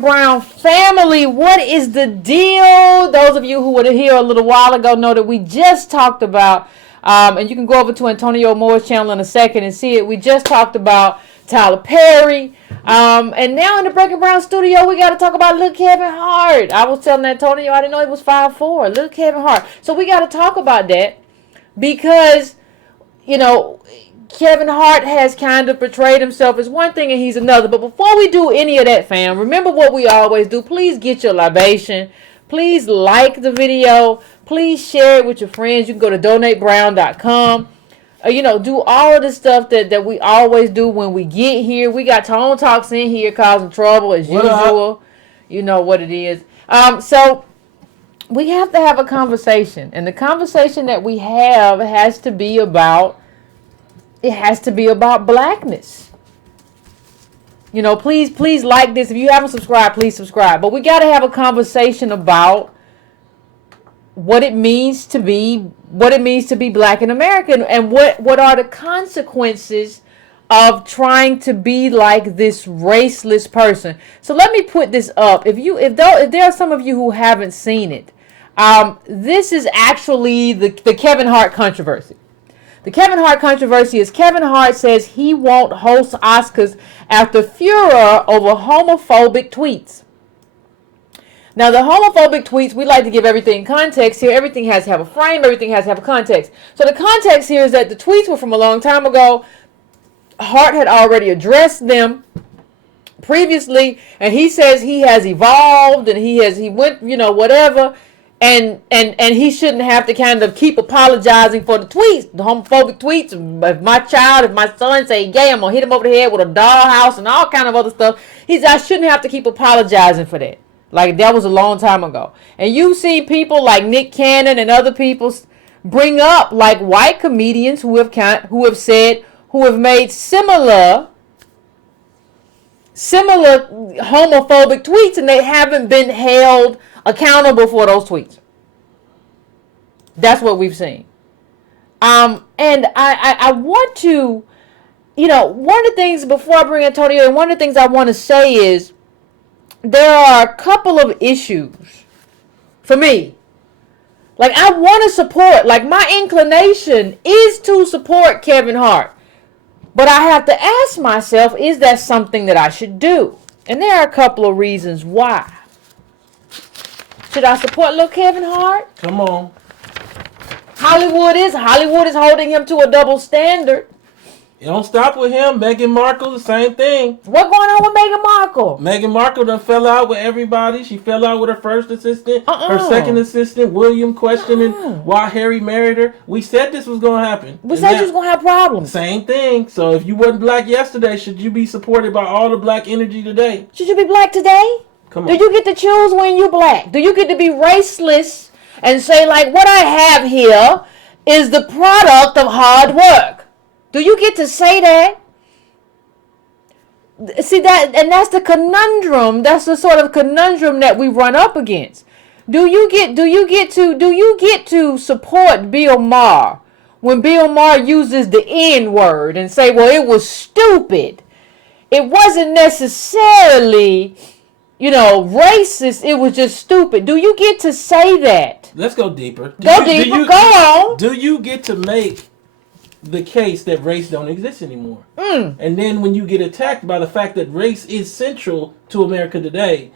and Brown family, what is the deal? Those of you who were here a little while ago know that we just talked about, and you can go over to Antonio Moore's channel in a second and see it. We just talked about Tyler Perry. And now in the Breaking Brown studio, we got to talk about little Kevin Hart. I was telling Antonio, I didn't know he was 5'4". Little Kevin Hart. So we got to talk about that because, you know, Kevin Hart has kind of portrayed himself as one thing and he's another. But before we do any of that, fam, remember what we always do. Please get your libation. Please like the video. Please share it with your friends. You can go to donatebrown.com. You know, do all of the stuff that we always do when we get here. We got Tone Talks in here causing trouble as usual. You know what it is. So we have to have a conversation. And the conversation that we have has to be about blackness. You know, please like this. If you haven't subscribed, please subscribe. But we got to have a conversation about what it means to be black in America, and what are the consequences of trying to be like this raceless person. So let me put this up. If there are some of you who haven't seen it, this is actually the Kevin Hart controversy. The Kevin Hart controversy is Kevin Hart says he won't host Oscars after furor over homophobic tweets. Now, the homophobic tweets, we like to give everything context here. Everything has to have a frame. Everything has to have a context. So the context here is that the tweets were from a long time ago. Hart had already addressed them previously, and he says he has evolved and he went, you know, whatever, and he shouldn't have to kind of keep apologizing for the tweets, the homophobic tweets. If my son say gay, I'm gonna hit him over the head with a dollhouse and all kind of other stuff. I shouldn't have to keep apologizing for that. Like, that was a long time ago. And you see people like Nick Cannon and other people bring up like white comedians who have made similar homophobic tweets, and they haven't been held accountable for those tweets. That's what we've seen. And I want to, you know, one of the things before I bring Antonio, and one of the things I want to say is, there are a couple of issues for me. Like, I want to support, like, my inclination is to support Kevin Hart. But I have to ask myself, is that something that I should do? And there are a couple of reasons why. Should I support little Kevin Hart? Come on. Hollywood is holding him to a double standard. It don't stop with him. Meghan Markle, the same thing. What going on with Meghan Markle? Meghan Markle done fell out with everybody. She fell out with her first assistant, her second assistant, William, questioning why Harry married her. We said this was going to happen. We said you was going to have problems. Same thing. So if you wasn't black yesterday, should you be supported by all the black energy today? Should you be black today? Come on. Do you get to choose when you black? Do you get to be raceless and say, like, what I have here is the product of hard work? Do you get to say that? See that, and that's the conundrum. That's the sort of conundrum that we run up against. Do you get to support Bill Maher when Bill Maher uses the N word and say, well, it was stupid. It wasn't necessarily, you know, racist. It was just stupid. Do you get to say that? Let's go deeper. Go on. Do you get to make the case that race don't exist anymore? And then when you get attacked by the fact that race is central to America today,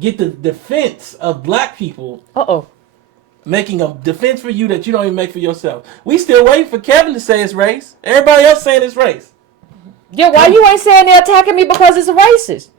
get the defense of black people making a defense for you that you don't even make for yourself. We still waiting for Kevin to say it's race. Everybody else saying it's race. Yeah, why you ain't saying they're attacking me because it's a racist?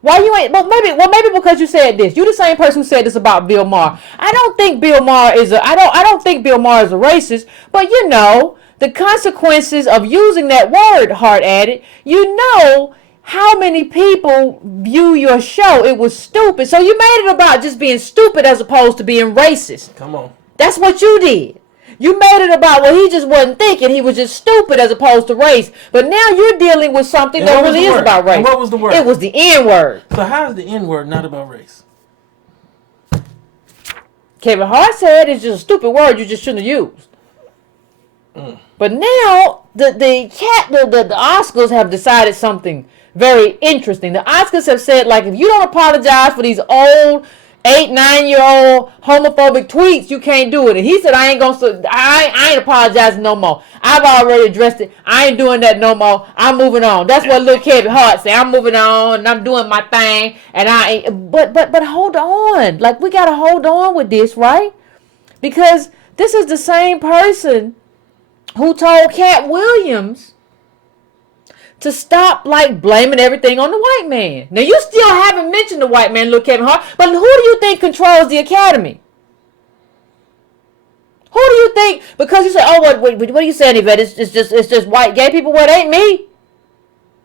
Why you ain't? Well, maybe because you said this. You the same person who said this about Bill Maher. I don't think Bill Maher is a. I don't think Bill Maher is a racist. But you know the consequences of using that word. Hart added. You know how many people view your show. It was stupid. So you made it about just being stupid as opposed to being racist. Come on. That's what you did. You made it about, well, he just wasn't thinking. He was just stupid as opposed to race. But now you're dealing with something that really is about race. And what was the word? It was the N word. So how is the N word not about race? Kevin Hart said it's just a stupid word you just shouldn't have used. But now the Oscars have decided something very interesting. The Oscars have said, like, if you don't apologize for these old 8, 9-year-old homophobic tweets, you can't do it. And he said, I ain't apologizing no more. I've already addressed it. I ain't doing that no more. I'm moving on. That's what little Kevin Hart said. I'm moving on and I'm doing my thing. And I ain't, but hold on. Like, we got to hold on with this, right? Because this is the same person who told Cat Williams to stop, like, blaming everything on the white man. Now, you still haven't mentioned the white man, little Kevin Hart, but who do you think controls the Academy? Who do you think? Because you say, oh, what are you saying, Yvette? It's just white gay people. Well, it ain't me.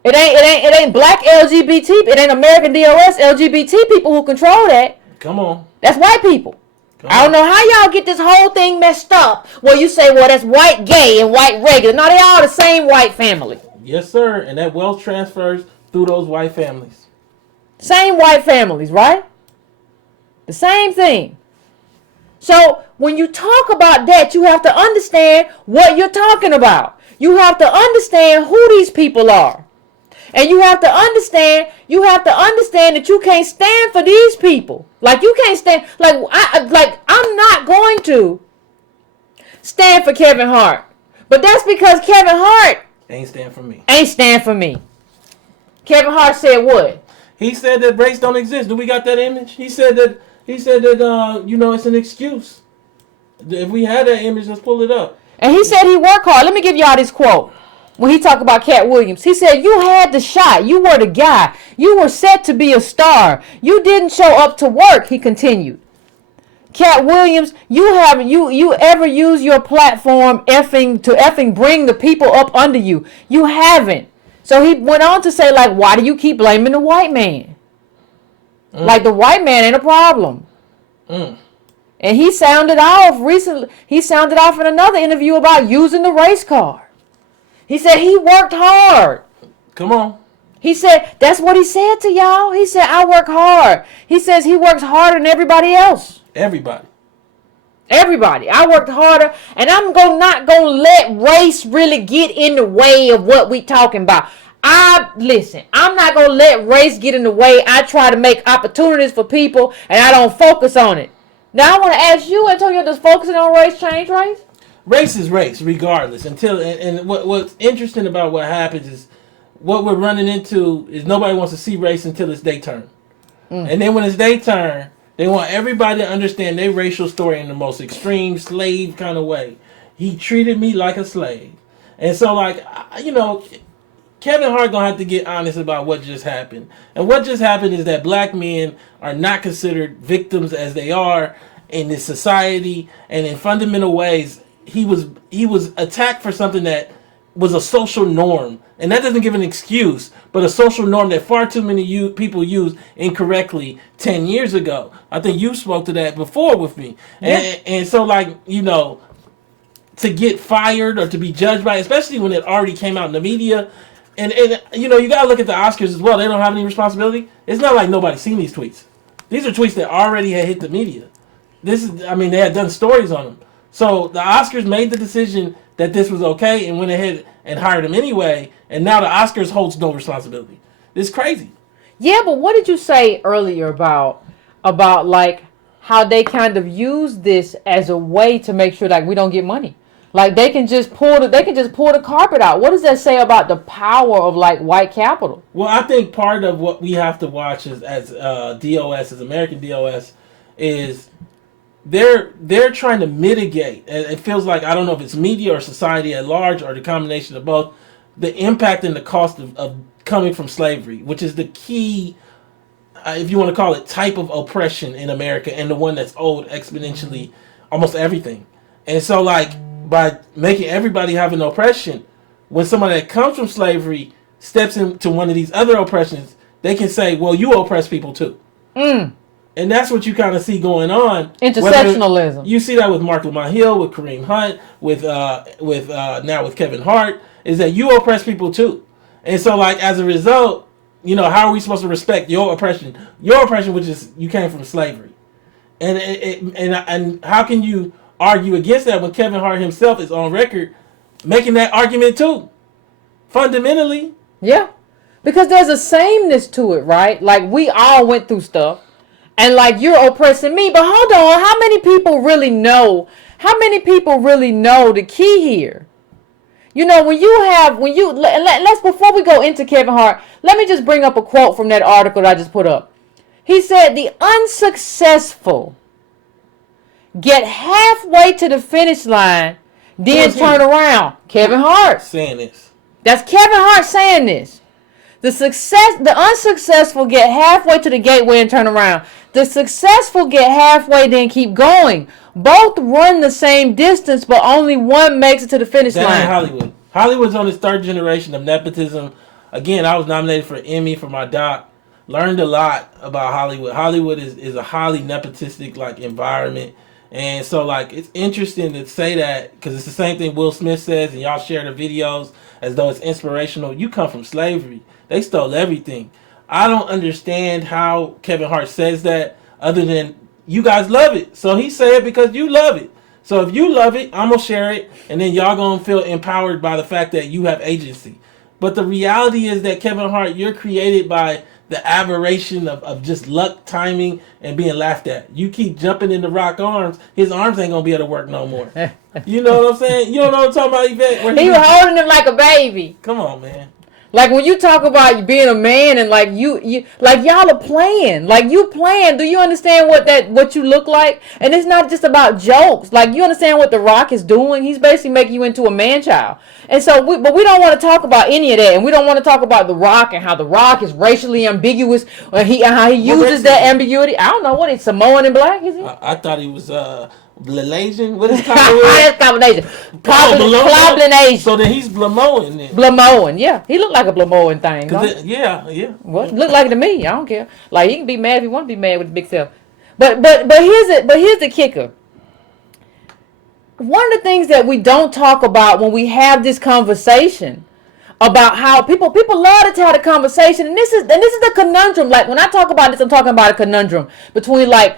It ain't black LGBT. It ain't American DOS LGBT people who control that. Come on. That's white people. I don't know how y'all get this whole thing messed up. Well, you say, well, that's white gay and white regular. No, they all the same white family. Yes, sir. And that wealth transfers through those white families. Same white families, right? The same thing. So when you talk about that, you have to understand what you're talking about. You have to understand who these people are. And you have to understand that you can't stand for these people. Like, you can't stand, I'm not going to stand for Kevin Hart. But that's because Kevin Hart ain't stand for me. Kevin Hart said what? He said that race don't exist. Do we got that image? He said that it's an excuse. If we had that image, let's pull it up. And he said he worked hard. Let me give y'all this quote. When he talked about Cat Williams, he said, you had the shot. You were the guy. You were set to be a star. You didn't show up to work, he continued. Cat Williams, you ever use your platform to bring the people up under you? You haven't. So he went on to say, like, why do you keep blaming the white man? Like, the white man ain't a problem. And he sounded off recently. He sounded off in another interview about using the race card. He said he worked hard. Come on. He said, that's what he said to y'all. He said, I work hard. He says he works harder than everybody else. Everybody. I worked harder, and I'm not going to let race really get in the way of what we talking about. I'm not going to let race get in the way. I try to make opportunities for people, and I don't focus on it. Now, I want to ask you, Antonio, does focusing on race change race? Race is race, regardless. What's interesting about what happens is what we're running into is nobody wants to see race until it's their turn. And then when it's their turn, they want everybody to understand their racial story in the most extreme slave kind of way. He treated me like a slave. And so, like, Kevin Hart gonna have to get honest about what just happened. And what just happened is that black men are not considered victims as they are in this society, and in fundamental ways. He was attacked for something that was a social norm, and that doesn't give an excuse, but a social norm that far too many people used incorrectly 10 years ago. I think you spoke to that before with me, and so, like, to get fired or to be judged by, especially when it already came out in the media, and you gotta look at the Oscars as well. They don't have any responsibility. It's not like nobody's seen these tweets. These are tweets that already had hit the media. They had done stories on them. So the Oscars made the decision that this was okay and went ahead and hired him anyway. And now the Oscars holds no responsibility. It's crazy. Yeah, but what did you say earlier about like how they kind of use this as a way to make sure, like, we don't get money? Like, they can just pull the carpet out. What does that say about the power of, like, white capital? Well, I think part of what we have to watch as DOS, as American DOS, is they're trying to mitigate, and it feels like, I don't know if it's media or society at large or the combination of both, the impact and the cost of coming from slavery, which is the key, if you want to call it, type of oppression in America, and the one that's owed exponentially almost everything. And so, like, by making everybody have an oppression, when somebody that comes from slavery steps into one of these other oppressions, they can say, well, you oppress people too. And that's what you kind of see going on. Intersectionalism. You see that with Mark Lamont Hill, with Kareem Hunt, with now with Kevin Hart, is that you oppress people too. And so, like, as a result, how are we supposed to respect your oppression? Your oppression, which is you came from slavery. And how can you argue against that when Kevin Hart himself is on record making that argument too? Fundamentally. Yeah. Because there's a sameness to it, right? Like, we all went through stuff. And, like, you're oppressing me. But hold on. How many people really know? How many people really know the key here? You know, let's, before we go into Kevin Hart, let me just bring up a quote from that article that I just put up. He said, the unsuccessful get halfway to the finish line, then turn around. Kevin Hart saying this. That's Kevin Hart saying this. The unsuccessful get halfway to the gateway and turn around. The successful get halfway, then keep going. Both run the same distance, but only one makes it to the finish line. That ain't Hollywood. Hollywood's on its third generation of nepotism. Again, I was nominated for an Emmy for my doc. Learned a lot about Hollywood. Hollywood is a highly nepotistic like environment. And so like it's interesting to say that because it's the same thing Will Smith says, and y'all share the videos as though it's inspirational. You come from slavery. They stole everything. I don't understand how Kevin Hart says that other than you guys love it. So he said it because you love it. So if you love it, I'm going to share it. And then y'all going to feel empowered by the fact that you have agency. But the reality is that Kevin Hart, you're created by the aberration of just luck, timing, and being laughed at. You keep jumping into Rock arms, his arms ain't going to be able to work no more. You know what I'm saying? You don't know what I'm talking about, Yvette? He was holding him like a baby. Come on, man. Like when you talk about being a man and like you like y'all are playing, like you playing. Do you understand what you look like? And it's not just about jokes. Like you understand what The Rock is doing? He's basically making you into a man child. And so, but we don't want to talk about any of that, and we don't want to talk about The Rock and how The Rock is racially ambiguous, and how he uses that ambiguity. I don't know what he's Samoan and black. Is he? I thought he was Blasian. What is it? Combination. Combination. So then he's Blamoan then. Blamoan, yeah. He looked like a Blamoan thing. Yeah. Well, look like it to me. I don't care. Like he can be mad if he want to be mad with his big self. But here's the kicker. One of the things that we don't talk about when we have this conversation about how people love to have a conversation, and this is the conundrum. Like when I talk about this, I'm talking about a conundrum between like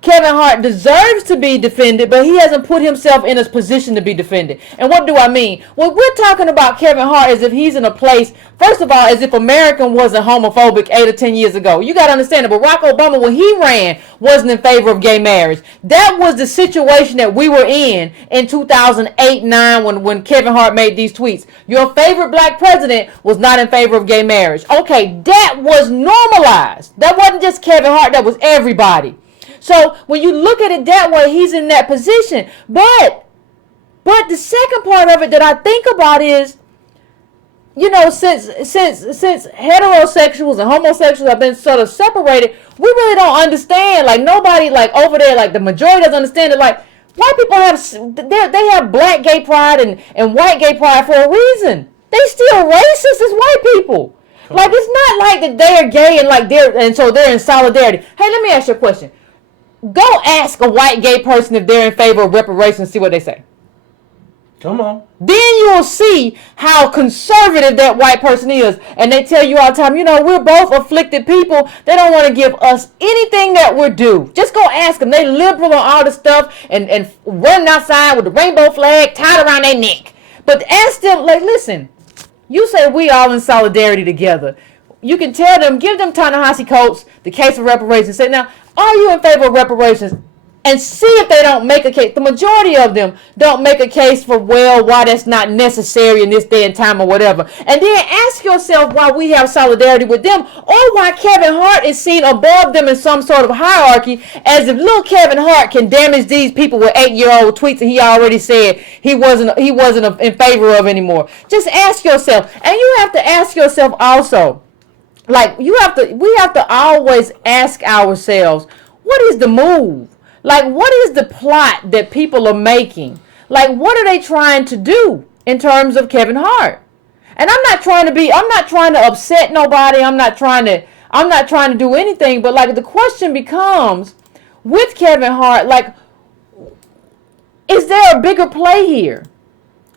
Kevin Hart deserves to be defended, but he hasn't put himself in a position to be defended. And what do I mean? Well, we're talking about Kevin Hart as if he's in a place, first of all, as if America wasn't homophobic 8 or 10 years ago. You got to understand that Barack Obama, when he ran, wasn't in favor of gay marriage. That was the situation that we were in 2008-9 when Kevin Hart made these tweets. Your favorite black president was not in favor of gay marriage. Okay, that was normalized. That wasn't just Kevin Hart, that was everybody. So when you look at it that way, he's in that position. But the second part of it that I think about is, you know, since heterosexuals and homosexuals have been sort of separated, we really don't understand. Like nobody, like over there, like the majority doesn't understand it. Like white people they have black gay pride and white gay pride for a reason. They still racist as white people. Like it's not like that they are gay and so they're in solidarity. Hey, let me ask you a question. Go ask a white gay person if they're in favor of reparations and see what they say. Come on. Then you'll see how conservative that white person is. And they tell you all the time, you know, we're both afflicted people. They don't want to give us anything that we're due. Just go ask them. They liberal on all the stuff and running outside with the rainbow flag tied around their neck. But ask them, like, listen, you say we all in solidarity together. You can tell them, give them Ta-Nehisi Coates, the case for reparations. Say, now, are you in favor of reparations? And see if they don't make a case. The majority of them don't make a case for, well, why that's not necessary in this day and time or whatever. And then ask yourself why we have solidarity with them, or why Kevin Hart is seen above them in some sort of hierarchy, as if little Kevin Hart can damage these people with 8-year-old tweets that he already said he wasn't in favor of anymore. Just ask yourself. And you have to ask yourself also, like we have to always ask ourselves, what is the move? Like, what is the plot that people are making? Like, what are they trying to do in terms of Kevin Hart? And I'm not trying to upset nobody. I'm not trying to do anything. But like, the question becomes, with Kevin Hart, like, is there a bigger play here?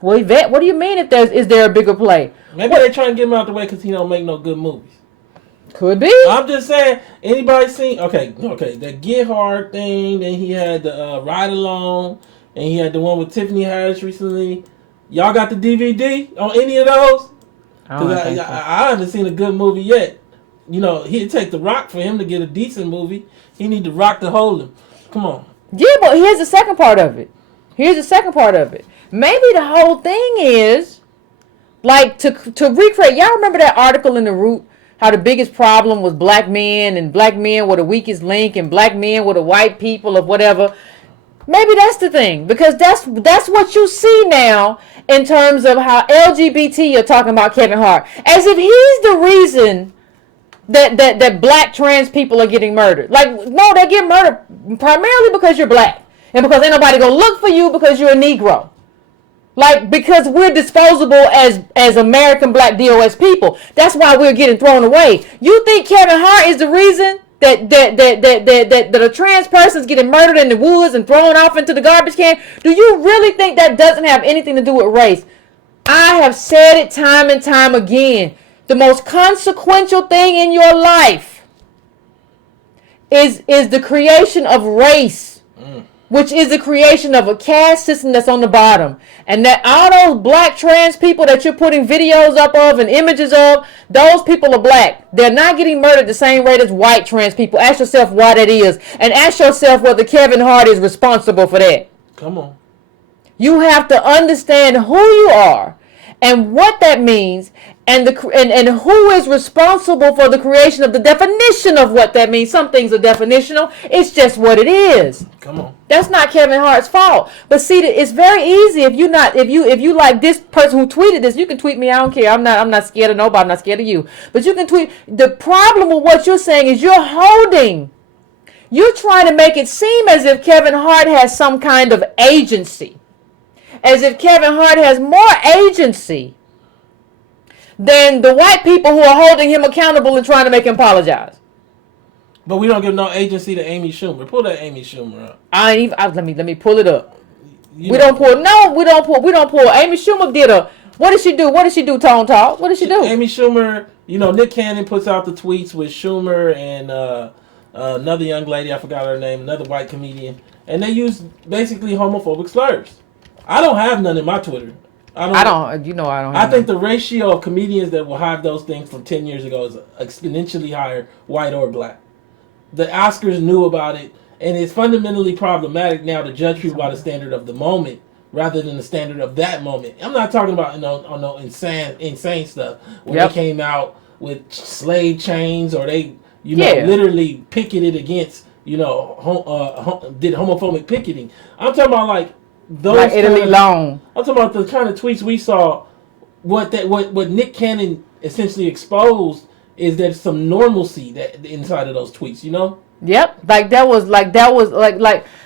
Well, Yvette, what do you mean is there a bigger play? Maybe they're trying to get him out the way because he don't make no good movies. Could be. I'm just saying, anybody seen, okay, the Get Hard thing, then he had the Ride Along, and he had the one with Tiffany Haddish recently. Y'all got the DVD on any of those? Because I haven't seen a good movie yet. You know, he'd take The Rock for him to get a decent movie. He need The Rock to hold him. Come on. Yeah, but here's the second part of it. Maybe the whole thing is, like, to recreate. Y'all remember that article in The Root? How the biggest problem was black men, and black men were the weakest link, and black men were the white people of whatever. Maybe that's the thing, because that's what you see now in terms of how LGBT are talking about Kevin Hart, as if he's the reason that black trans people are getting murdered. Like, no, they get murdered primarily because you're black, and because ain't nobody gonna look for you because you're a Negro. Like, because we're disposable as American black DOS people. That's why we're getting thrown away. You think Kevin Hart is the reason that a trans person's getting murdered in the woods and thrown off into the garbage can? Do you really think that doesn't have anything to do with race? I have said it time and time again. The most consequential thing in your life is the creation of race, which is the creation of a caste system that's on the bottom. And that all those black trans people that you're putting videos up of and images of, those people are black. They're not getting murdered the same rate as white trans people. Ask yourself why that is. And ask yourself whether Kevin Hart is responsible for that. Come on. You have to understand who you are and what that means, and who is responsible for the creation of the definition of what that means. Some things are definitional. It's just what it is. Come on. That's not Kevin Hart's fault. But see, it's very easy if you like this person who tweeted this. You can tweet me. I don't care. I'm not scared of nobody. I'm not scared of you. But you can tweet. The problem with what you're saying is you're trying to make it seem as if Kevin Hart has some kind of agency. As if Kevin Hart has more agency than the white people who are holding him accountable and trying to make him apologize. But we don't give no agency to Amy Schumer. Pull that Amy Schumer up. Let me pull it up. We don't pull. Amy Schumer did what did she do, Tone Talk? What did she do? Amy Schumer, Nick Cannon puts out the tweets with Schumer and another young lady, I forgot her name, another white comedian, and they use basically homophobic slurs. I don't have none in my Twitter. I don't. I think the ratio of comedians that will have those things from 10 years ago is exponentially higher, white or black. The Oscars knew about it, and it's fundamentally problematic now to judge people by the standard of the moment rather than the standard of that moment. I'm not talking about no insane stuff where they came out with slave chains or they literally picketed against did homophobic picketing. I'm talking about like those like Italy long. I'm talking about the kind of tweets we saw. What Nick Cannon essentially exposed is there's some normalcy that inside of those tweets, Yep, that was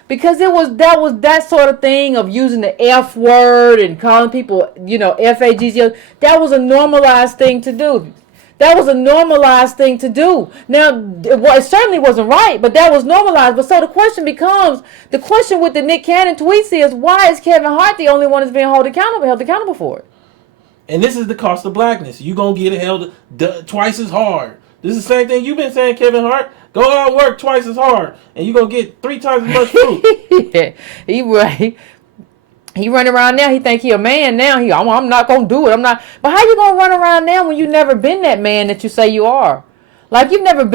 because that was that sort of thing of using the F word and calling people, FAGs. That was a normalized thing to do. Now, it certainly wasn't right, but that was normalized. But so the question with the Nick Cannon tweets is, why is Kevin Hart the only one that's being held accountable for it? And this is the cost of blackness. You're going to get held twice as hard. This is the same thing you've been saying, Kevin Hart. Go out and work twice as hard, and you're going to get 3 times as much food. Yeah, he running around now. He think he a man now. I'm not going to do it. I'm not. But how you going to run around now when you never been that man that you say you are? Like, you've never it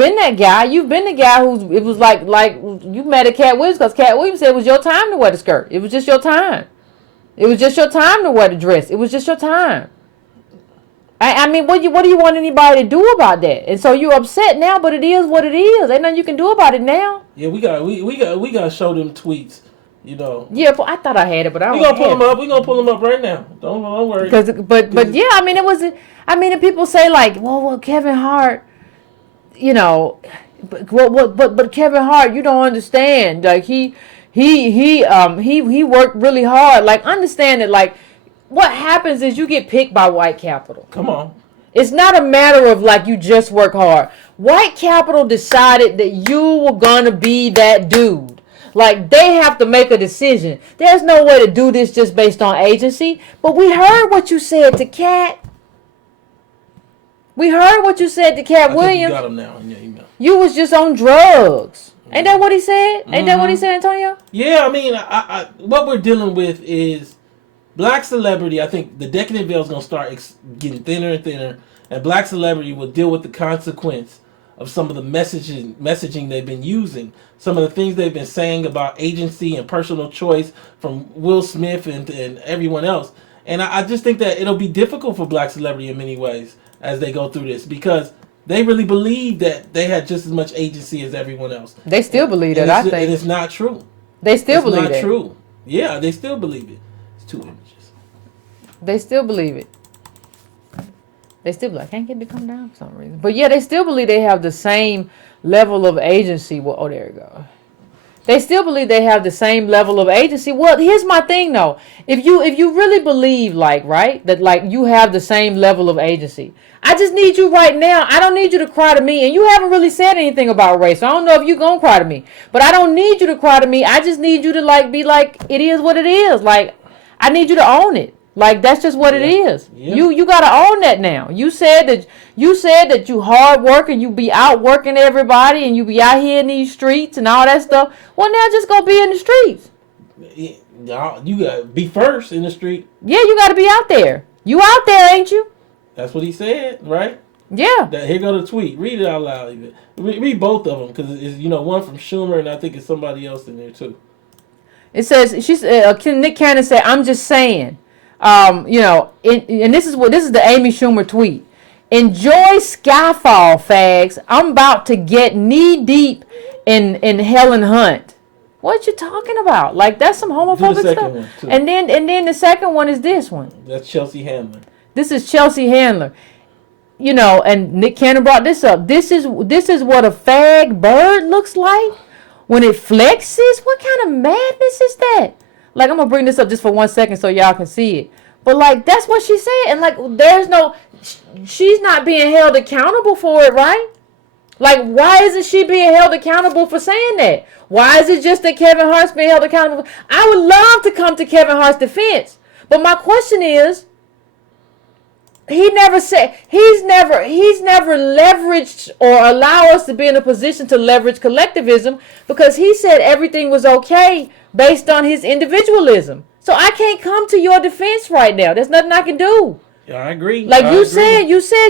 was like you met at Cat Williams because Cat Williams said it was your time to wear the skirt. It was just your time. It was just your time to wear the dress. It was just your time. I mean, what do you want anybody to do about that? And so you're upset now, but it is what it is. Ain't nothing you can do about it now. Yeah, we got to show them tweets. Yeah, but I thought I had it, but I don't. We gonna pull them up. We gonna pull them up right now. Don't worry. But yeah, I mean, it was. I mean, if people say like, well, Kevin Hart, but Kevin Hart, you don't understand. Like he worked really hard. Like, understand that. Like, what happens is you get picked by white capital. Come on. It's not a matter of like you just work hard. White capital decided that you were gonna be that dude. Like, they have to make a decision. There's no way to do this just based on agency. But we heard what you said to Cat. We heard what you said to Cat Williams. You got him now in your email. You was just on drugs. Ain't that what he said? Ain't that what he said, Antonio? Yeah, I mean, I what we're dealing with is Black celebrity, I think the decadent veil is going to start getting thinner and thinner, and black celebrity will deal with the consequence of some of the messaging they've been using, some of the things they've been saying about agency and personal choice from Will Smith and everyone else. And I just think that it'll be difficult for black celebrity in many ways as they go through this, because they really believe that they had just as much agency as everyone else. They still believe that, I think. And it's not true. They still believe it. It's not true. Yeah, they still believe it. It's 2 images. They still believe it. They still I can't get it to come down for some reason. But yeah, they still believe they have the same level of agency. Well, oh, there you go. They still believe they have the same level of agency. Well, here's my thing though. If you really believe right, that you have the same level of agency, I just need you right now. I don't need you to cry to me. And you haven't really said anything about race. So I don't know if you're going to cry to me. But I don't need you to cry to me. I just need you to be like, it is what it is. Like, I need you to own it. Like, that's just what it is. Yeah. You got to own that now. You said that you hard work and you be out working everybody and you be out here in these streets and all that stuff. Well, now just go be in the streets. You got to be first in the street. Yeah, you got to be out there. You out there, ain't you? That's what he said, right? Yeah. Here go the tweet. Read it out loud. Read both of them, because it's one from Schumer and I think it's somebody else in there too. It says Nick Cannon said, "I'm just saying." And this is the Amy Schumer tweet. Enjoy Skyfall, fags. I'm about to get knee deep in Helen Hunt. What you talking about? Like, that's some homophobic stuff. And then the second one is this one. That's Chelsea Handler. This is Chelsea Handler. And Nick Cannon brought this up. This is what a fag bird looks like when it flexes. What kind of madness is that? Like, I'm going to bring this up just for 1 second so y'all can see it. But, like, that's what she said. And, like, she's not being held accountable for it, right? Like, why isn't she being held accountable for saying that? Why is it just that Kevin Hart's being held accountable? I would love to come to Kevin Hart's defense. But my question is, he's never leveraged or allow us to be in a position to leverage collectivism, because he said everything was okay based on his individualism. So I can't come to your defense right now. There's nothing I can do. Yeah, I agree. Like you said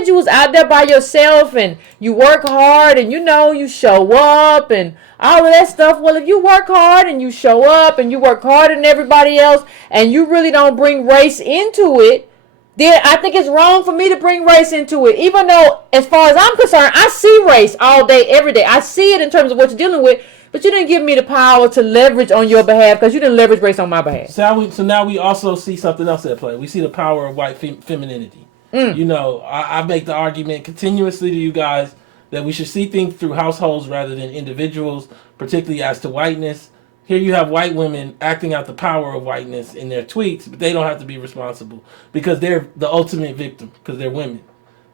you was out there by yourself and you work hard and you show up and all of that stuff. Well, if you work hard and you show up and you work harder than everybody else and you really don't bring race into it, then I think it's wrong for me to bring race into it. Even though, as far as I'm concerned, I see race all day, every day. I see it in terms of what you're dealing with, but you didn't give me the power to leverage on your behalf because you didn't leverage race on my behalf. So now we also see something else at play. We see the power of white femininity. I make the argument continuously to you guys that we should see things through households rather than individuals, particularly as to whiteness. Here you have white women acting out the power of whiteness in their tweets, but they don't have to be responsible because they're the ultimate victim because they're women.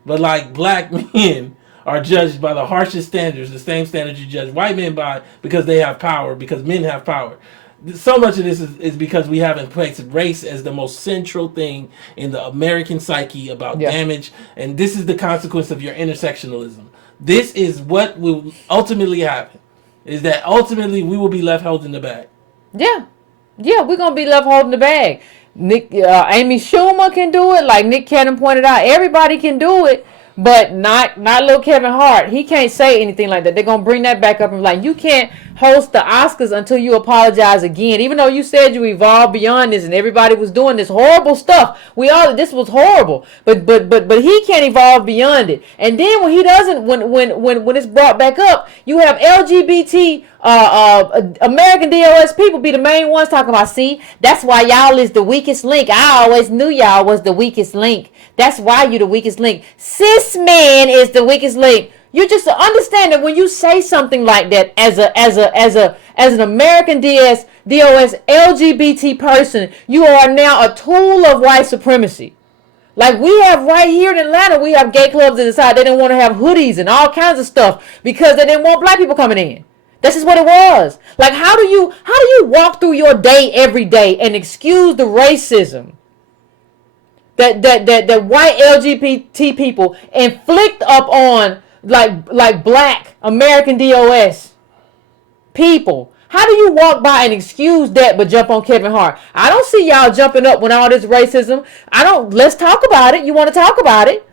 But like black men are judged by the harshest standards, the same standards you judge white men by because they have power, because men have power. So much of this is because we haven't placed race as the most central thing in the American psyche about damage, and this is the consequence of your intersectionalism. This is what will ultimately happen. Is that ultimately we will be left holding the bag. Yeah, we're going to be left holding the bag. Amy Schumer can do it, like Nick Cannon pointed out. Everybody can do it, but not little Kevin Hart. He can't say anything like that. They're going to bring that back up and like, you can't host the Oscars until you apologize again. Even though you said you evolved beyond this and everybody was doing this horrible stuff. This was horrible. But he can't evolve beyond it. And then when he doesn't, when it's brought back up, you have LGBT American DOS people be the main ones talking about, see, that's why y'all is the weakest link. I always knew y'all was the weakest link. That's why you the weakest link. Cis man is the weakest link. You just understand that when you say something like that as an American DOS LGBT person, you are now a tool of white supremacy. Like we have right here in Atlanta, we have gay clubs that decide they didn't want to have hoodies and all kinds of stuff because they didn't want black people coming in. This is what it was. Like how do you walk through your day every day and excuse the racism that white LGBT people inflict upon like black American DOS people? How do you walk by and excuse that but jump on Kevin Hart? I don't see y'all jumping up when all this racism. Let's talk about it. You want to talk about it?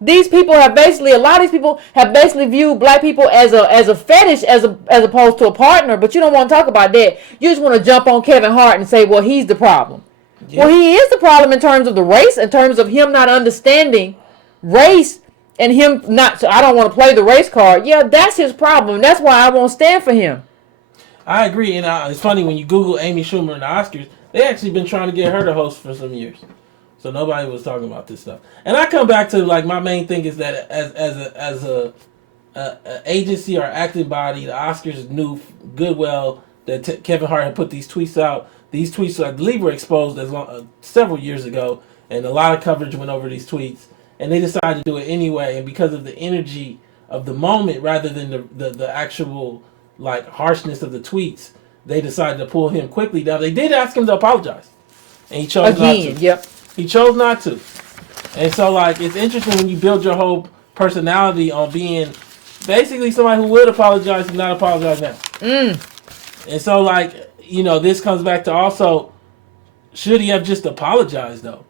These people have basically, a lot of these people have basically viewed black people as a fetish as opposed to a partner, but you don't want to talk about that. You just want to jump on Kevin Hart and say, well, he's the problem. Yeah. Well, he is the problem in terms of the race, in terms of him not understanding race and him not, so I don't want to play the race card. Yeah, that's his problem. That's why I won't stand for him. I agree, and it's funny when you Google Amy Schumer and the Oscars, they actually been trying to get her to host for some years. So nobody was talking about this stuff. And I come back to, like, my main thing is that as a agency or acting body, the Oscars knew good well that Kevin Hart had put these tweets out. These tweets, I believe, were exposed several years ago, and a lot of coverage went over these tweets. And they decided to do it anyway. And because of the energy of the moment, rather than the actual, like, harshness of the tweets, they decided to pull him quickly. Now, they did ask him to apologize, and he chose not to. Yep. He chose not to. And so, like, it's interesting when you build your whole personality on being basically somebody who would apologize and not apologize now. And so, like, you know, this comes back to also, should he have just apologized, though?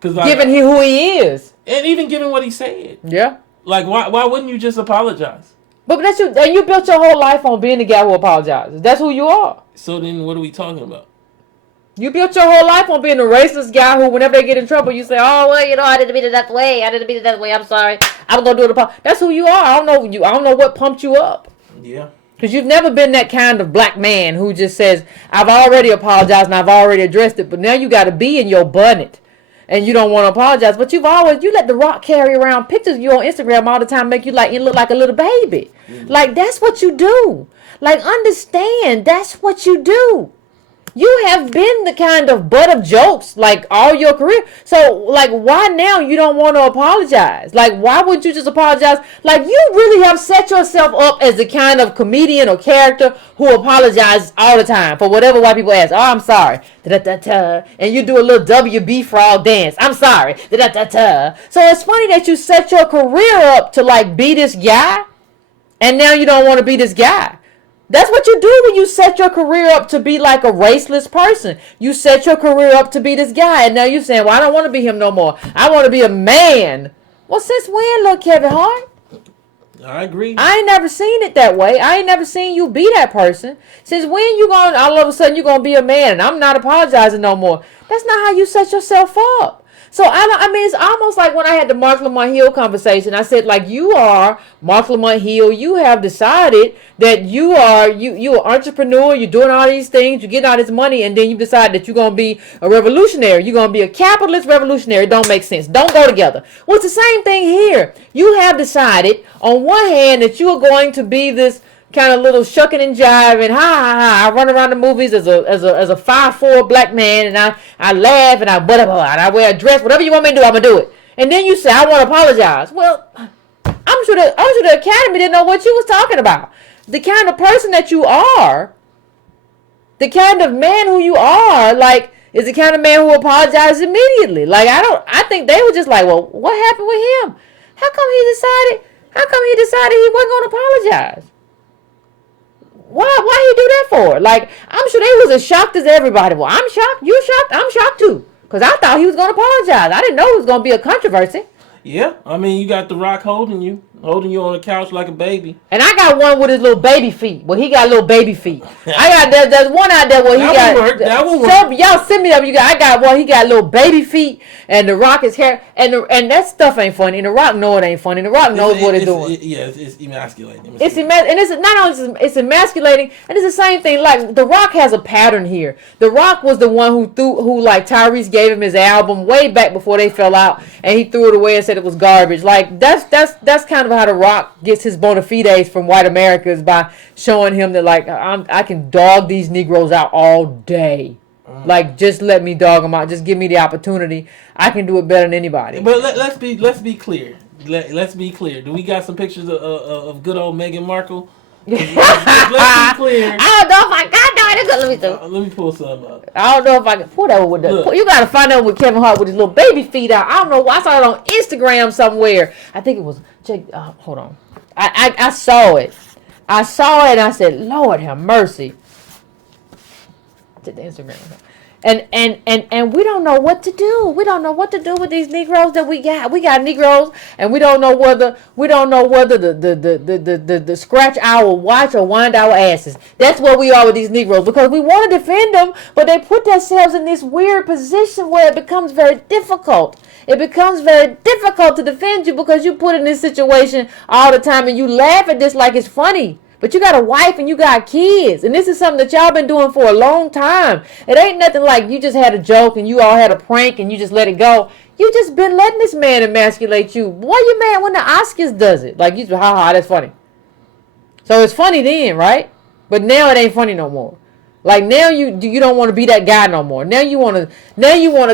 Cause, like, given who he is. And even given what he said. Yeah. Like, why wouldn't you just apologize? But that's you, and you built your whole life on being the guy who apologizes. That's who you are. So then what are we talking about? You built your whole life on being a racist guy who, whenever they get in trouble, you say, "Oh well, you know, I didn't mean it that way. I didn't mean it that way. I'm sorry. I'm gonna do it." That's who you are. I don't know what pumped you up. Yeah. Because you've never been that kind of black man who just says, "I've already apologized and I've already addressed it," but now you got to be in your bonnet, and you don't want to apologize. But you let The Rock carry around pictures of you on Instagram all the time, make you look like a little baby. Like, that's what you do. Like, understand, that's what you do. You have been the kind of butt of jokes, like, all your career. So, like, why now you don't want to apologize? Like, why would you just apologize? Like, you really have set yourself up as the kind of comedian or character who apologizes all the time for whatever white people ask. "Oh, I'm sorry." Da-da-da-da. And you do a little WB frog dance. "I'm sorry." Da-da-da-da. So it's funny that you set your career up to, like, be this guy, and now you don't want to be this guy. That's what you do when you set your career up to be like a raceless person. You set your career up to be this guy, and now you're saying, "Well, I don't want to be him no more. I want to be a man." Well, since when, look, Kevin Hart? I agree. I ain't never seen it that way. I ain't never seen you be that person. Since when you going all of a sudden you're gonna be a man and I'm not apologizing no more? That's not how you set yourself up. So I mean, it's almost like when I had the Mark Lamont Hill conversation. I said, like, you are Mark Lamont Hill. You have decided that you are an entrepreneur. You're doing all these things. You're getting all this money, and then you decide that you're gonna be a revolutionary. You're gonna be a capitalist revolutionary. It don't make sense. Don't go together. Well, it's the same thing here. You have decided on one hand that you are going to be this kind of little shucking and jiving, I run around the movies as a 5'4" black man, and I laugh and I blah, blah, blah, and I wear a dress. Whatever you want me to do, I'm gonna do it. And then you say, "I want to apologize." Well, I'm sure the Academy didn't know what you was talking about. The kind of person that you are, the kind of man who you are, like, is the kind of man who apologizes immediately. Like, I think they were just like, "Well, what happened with him? How come he decided he wasn't gonna apologize? Why he do that for?" Like, I'm sure they was as shocked as everybody. Well, I'm shocked. You shocked? I'm shocked too. Because I thought he was going to apologize. I didn't know it was going to be a controversy. Yeah. I mean, you got The Rock holding you on the couch like a baby. And I got one with his little baby feet. Well, he got little baby feet. There's one out there where that will work. Y'all send me up. I got one. He got little baby feet, and The Rock is hair, and that stuff ain't funny. And The Rock know it ain't funny. The Rock knows what it's doing. It's emasculating. It's not only it's emasculating, and it's the same thing. Like, The Rock has a pattern here. The Rock was the one who like Tyrese gave him his album way back before they fell out, and he threw it away and said it was garbage. Like, that's kind of how The Rock gets his bona fides from white America, is by showing him that, like, I can dog these Negroes out all day. Like, just let me dog them out. Just give me the opportunity. I can do it better than anybody. But let's be clear. Let's be clear. Do we got some pictures of good old Meghan Markle? Let's be clear. I don't know if I got that. Let me pull some up. I don't know if I can pull that one with that. You got to find out with Kevin Hart with his little baby feet out. I don't know. I saw it on Instagram somewhere. I think it was. Hold on. I saw it. I saw it and I said, Lord have mercy. To the Instagram. And we don't know what to do. We don't know what to do with these Negroes that we got. We got Negroes, and we don't know whether the scratch our watch or wind our asses. That's what we are with these Negroes, because we want to defend them, but they put themselves in this weird position where it becomes very difficult. It becomes very difficult to defend you because you put in this situation all the time, and you laugh at this like it's funny. But you got a wife and you got kids. And this is something that y'all been doing for a long time. It ain't nothing like you just had a joke and you all had a prank and you just let it go. You just been letting this man emasculate you. Why you mad when the Oscars does it? Like, you ha, that's funny. So it's funny then, right? But now it ain't funny no more. Like, now you don't want to be that guy no more. Now you want to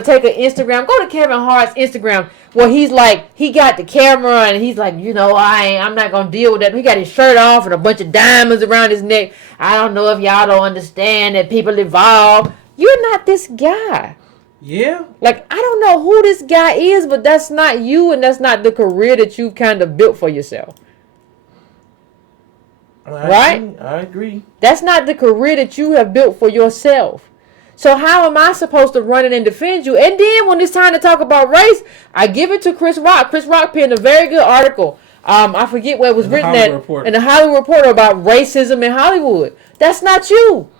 take an Instagram. Go to Kevin Hart's Instagram where he's like, he got the camera and he's like, I'm not going to deal with that. He got his shirt off and a bunch of diamonds around his neck. I don't know if y'all don't understand that people evolve. You're not this guy. Yeah. Like, I don't know who this guy is, but that's not you, and that's not the career that you've kind of built for yourself. I agree. That's not the career that you have built for yourself. So how am I supposed to run it and defend you? And then when it's time to talk about race, I give it to Chris Rock. Chris Rock penned a very good article. I forget where it was written at in the Hollywood Reporter about racism in Hollywood. That's not you.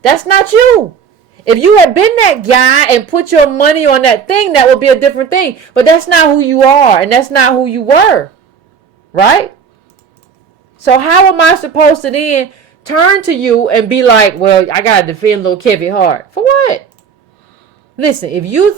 That's not you. If you had been that guy and put your money on that thing, that would be a different thing. But that's not who you are, and that's not who you were. Right? So how am I supposed to then turn to you and be like, well, I gotta defend little Kevin Hart? For what? Listen, if you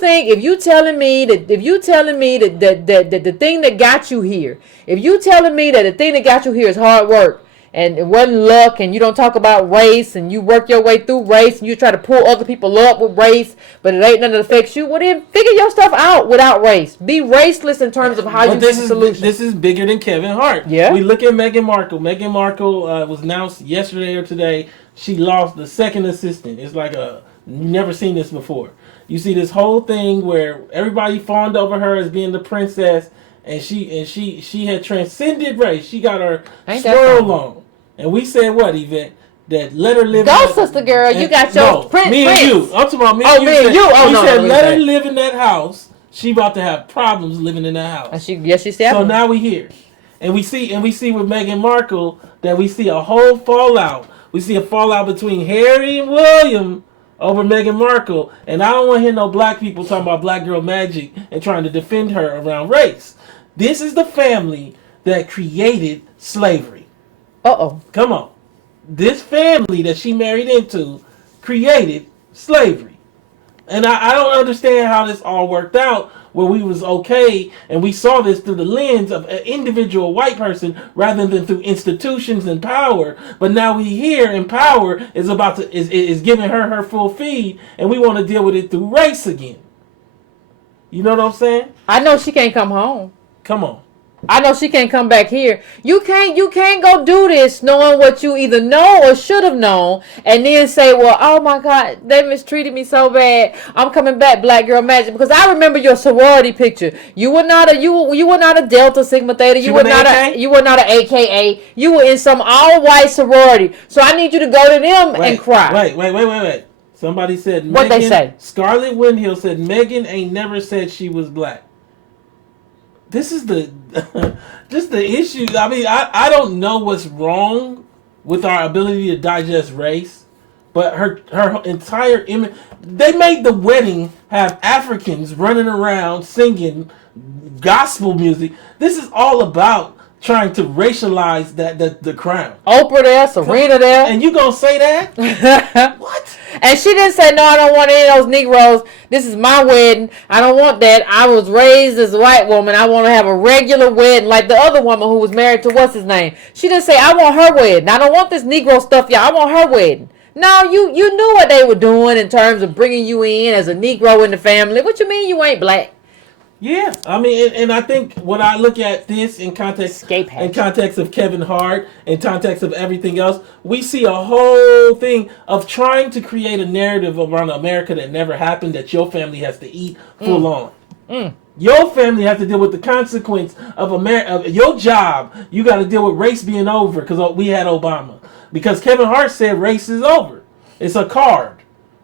telling me that the thing that got you here, if you telling me that the thing that got you here is hard work and it wasn't luck, and you don't talk about race and you work your way through race and you try to pull other people up with race, but it ain't nothing that affects you, well then figure your stuff out without race. Be raceless in terms of how you see solutions. This is bigger than Kevin Hart. Yeah. We look at Meghan Markle. Meghan Markle was announced yesterday or today. She lost the second assistant. It's like you never seen this before. You see this whole thing where everybody fawned over her as being the princess, and she had transcended race. She got her swirl on. And we said what, Yvette? That let her live. Go, sister girl. You got your prince. Me and you. I'm talking about me and you. Me and you. We said let her live in that house. She about to have problems living in that house. And she said. So now we here, and we see with Meghan Markle that we see a whole fallout. We see a fallout between Harry and William over Meghan Markle, and I don't want to hear no black people talking about black girl magic and trying to defend her around race. This is the family that created slavery. Come on. This family that she married into created slavery. And I don't understand how this all worked out where we was okay and we saw this through the lens of an individual white person rather than through institutions and power. But now we here and power is giving her full feed, and we want to deal with it through race again. You know what I'm saying? I know she can't come home. Come on. I know she can't come back here. You can't go do this knowing what you either know or should have known, and then say, well, oh my God, they mistreated me so bad. I'm coming back, black girl magic. Because I remember your sorority picture. You were not a Delta Sigma Theta. You were not an AKA. You were in some all white sorority. So I need you to go to them and cry. Wait. Somebody said what they say. Scarlett Windhill said Meghan ain't never said she was black. This is just the issue. I mean, I don't know what's wrong with our ability to digest race, but her entire image. They made the wedding have Africans running around singing gospel music. This is all about trying to racialize the crown. Oprah there, Serena there. And you gonna say that? What? And she didn't say, no, I don't want any of those Negroes. This is my wedding. I don't want that. I was raised as a white woman. I want to have a regular wedding like the other woman who was married to what's his name. She didn't say, I want her wedding. I don't want this Negro stuff, y'all. I want her wedding. No, you knew what they were doing in terms of bringing you in as a Negro in the family. What you mean you ain't black? Yeah, I mean, and I think when I look at this in context of Kevin Hart, in context of everything else, we see a whole thing of trying to create a narrative around America that never happened, that your family has to eat full on. Your family has to deal with the consequence of of your job. You got to deal with race being over because we had Obama. Because Kevin Hart said race is over. It's a card.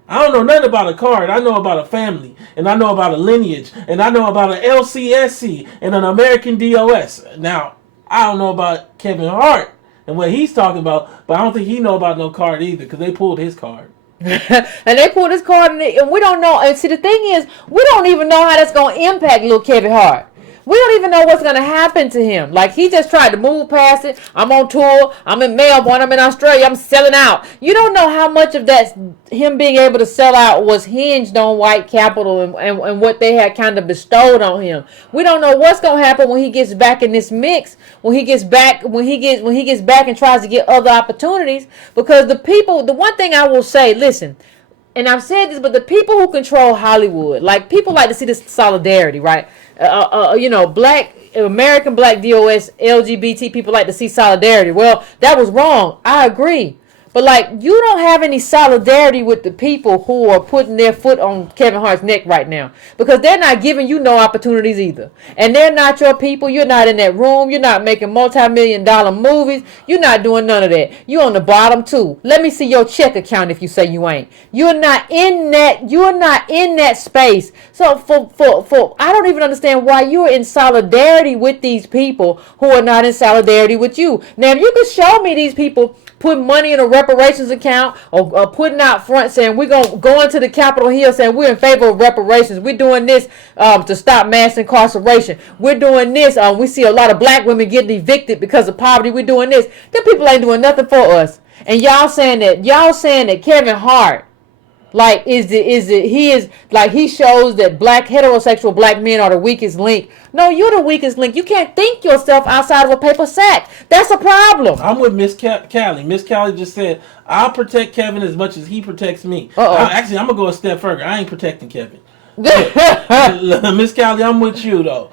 I don't know nothing about a card. I know about a family, and I know about a lineage, and I know about an LCSC and an American DOS. Now, I don't know about Kevin Hart and what he's talking about, but I don't think he know about no card either because they pulled his card. And they pulled his card, and we don't know. And see, the thing is, we don't even know how that's going to impact little Kevin Hart. We don't even know what's going to happen to him. Like, he just tried to move past it. I'm on tour. I'm in Melbourne. I'm in Australia. I'm selling out. You don't know how much of that, him being able to sell out, was hinged on white capital and what they had kind of bestowed on him. We don't know what's going to happen when he gets back in this mix. When he gets back and tries to get other opportunities. Because the one thing I will say, listen, and I've said this, but the people who control Hollywood, like, people like to see this solidarity, right? Black American Black DOS LGBT people like to see solidarity. Well, that was wrong. I agree. But, like, you don't have any solidarity with the people who are putting their foot on Kevin Hart's neck right now. Because they're not giving you no opportunities either. And they're not your people. You're not in that room. You're not making multi-million-dollar movies. You're not doing none of that. You're on the bottom too. Let me see your check account if you say you ain't. You're not in that space. So I don't even understand why you're in solidarity with these people who are not in solidarity with you. Now, if you could show me these people put money in a reparations account or putting out front saying we're going to go into the Capitol Hill saying we're in favor of reparations. We're doing this to stop mass incarceration. We're doing this. We see a lot of black women getting evicted because of poverty. We're doing this. Them people ain't doing nothing for us. And y'all saying that Kevin Hart, like, he shows that heterosexual black men are the weakest link. No, you're the weakest link. You can't think yourself outside of a paper sack. That's a problem. I'm with Miss Callie. Miss Callie just said, I'll protect Kevin as much as he protects me. Actually, I'm going to go a step further. I ain't protecting Kevin. Miss Callie, I'm with you, though.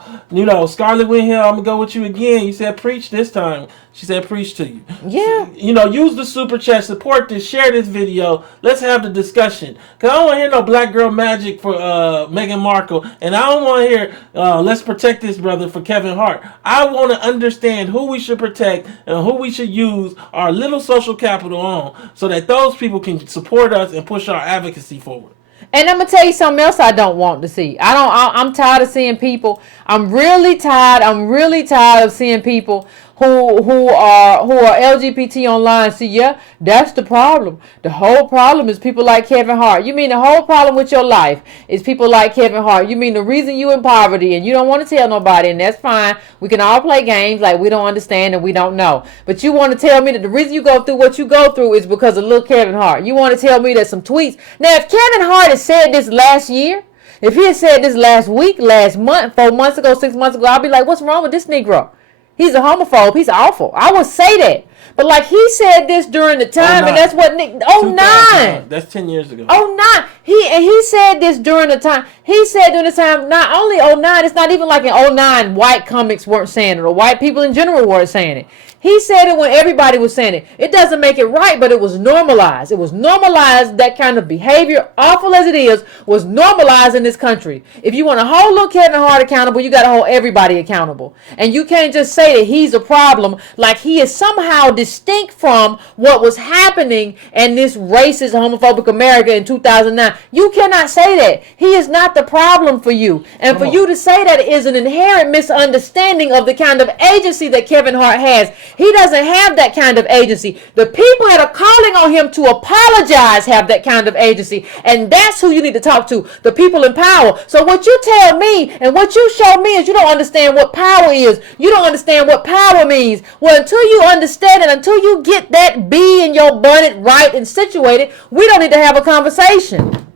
Scarlett went here. I'm going to go with you again. You said preach this time. She said preach to you. Yeah. So, use the super chat. Support this. Share this video. Let's have the discussion. Because I don't want to hear no black girl magic for Meghan Markle. And I don't want to hear let's protect this brother for Kevin Hart. I want to understand who we should protect and who we should use our little social capital on so that those people can support us and push our advocacy forward. And I'm gonna tell you something else I don't want to see. I'm tired of seeing people. I'm really tired of seeing people who are LGBT online. See, yeah, that's the problem. The whole problem is people like Kevin Hart. You mean the whole problem with your life is people like Kevin Hart? You mean the reason you in poverty and you don't want to tell nobody, and that's fine. We can all play games like we don't understand and we don't know. But you want to tell me that the reason you go through what you go through is because of little Kevin Hart. You want to tell me that some tweets. Now, if Kevin Hart had said this last year, if he had said this last week, last month, 4 months ago, 6 months ago, I'd be like, what's wrong with this Negro? He's a homophobe. He's awful. I would say that. But like he said this during the time, and that's what 09. That's 10 years ago. 09. He said this during the time. He said during the time, not only 09, it's not even like in 09 white comics weren't saying it or white people in general weren't saying it. He said it when everybody was saying it. It doesn't make it right, but it was normalized. It was normalized. That kind of behavior, awful as it is, was normalized in this country. If you want to hold little Kevin Hart accountable, you got to hold everybody accountable. And you can't just say that he's a problem like he is somehow distinct from what was happening in this racist, homophobic America in 2009. You cannot say that. He is not the problem for you. And for you to say that is an inherent misunderstanding of the kind of agency that Kevin Hart has. He doesn't have that kind of agency. The people that are calling on him to apologize have that kind of agency. And that's who you need to talk to, the people in power. So what you tell me and what you show me is you don't understand what power is. You don't understand what power means. Well, until you understand it, until you get that bee in your bonnet right and situated, we don't need to have a conversation.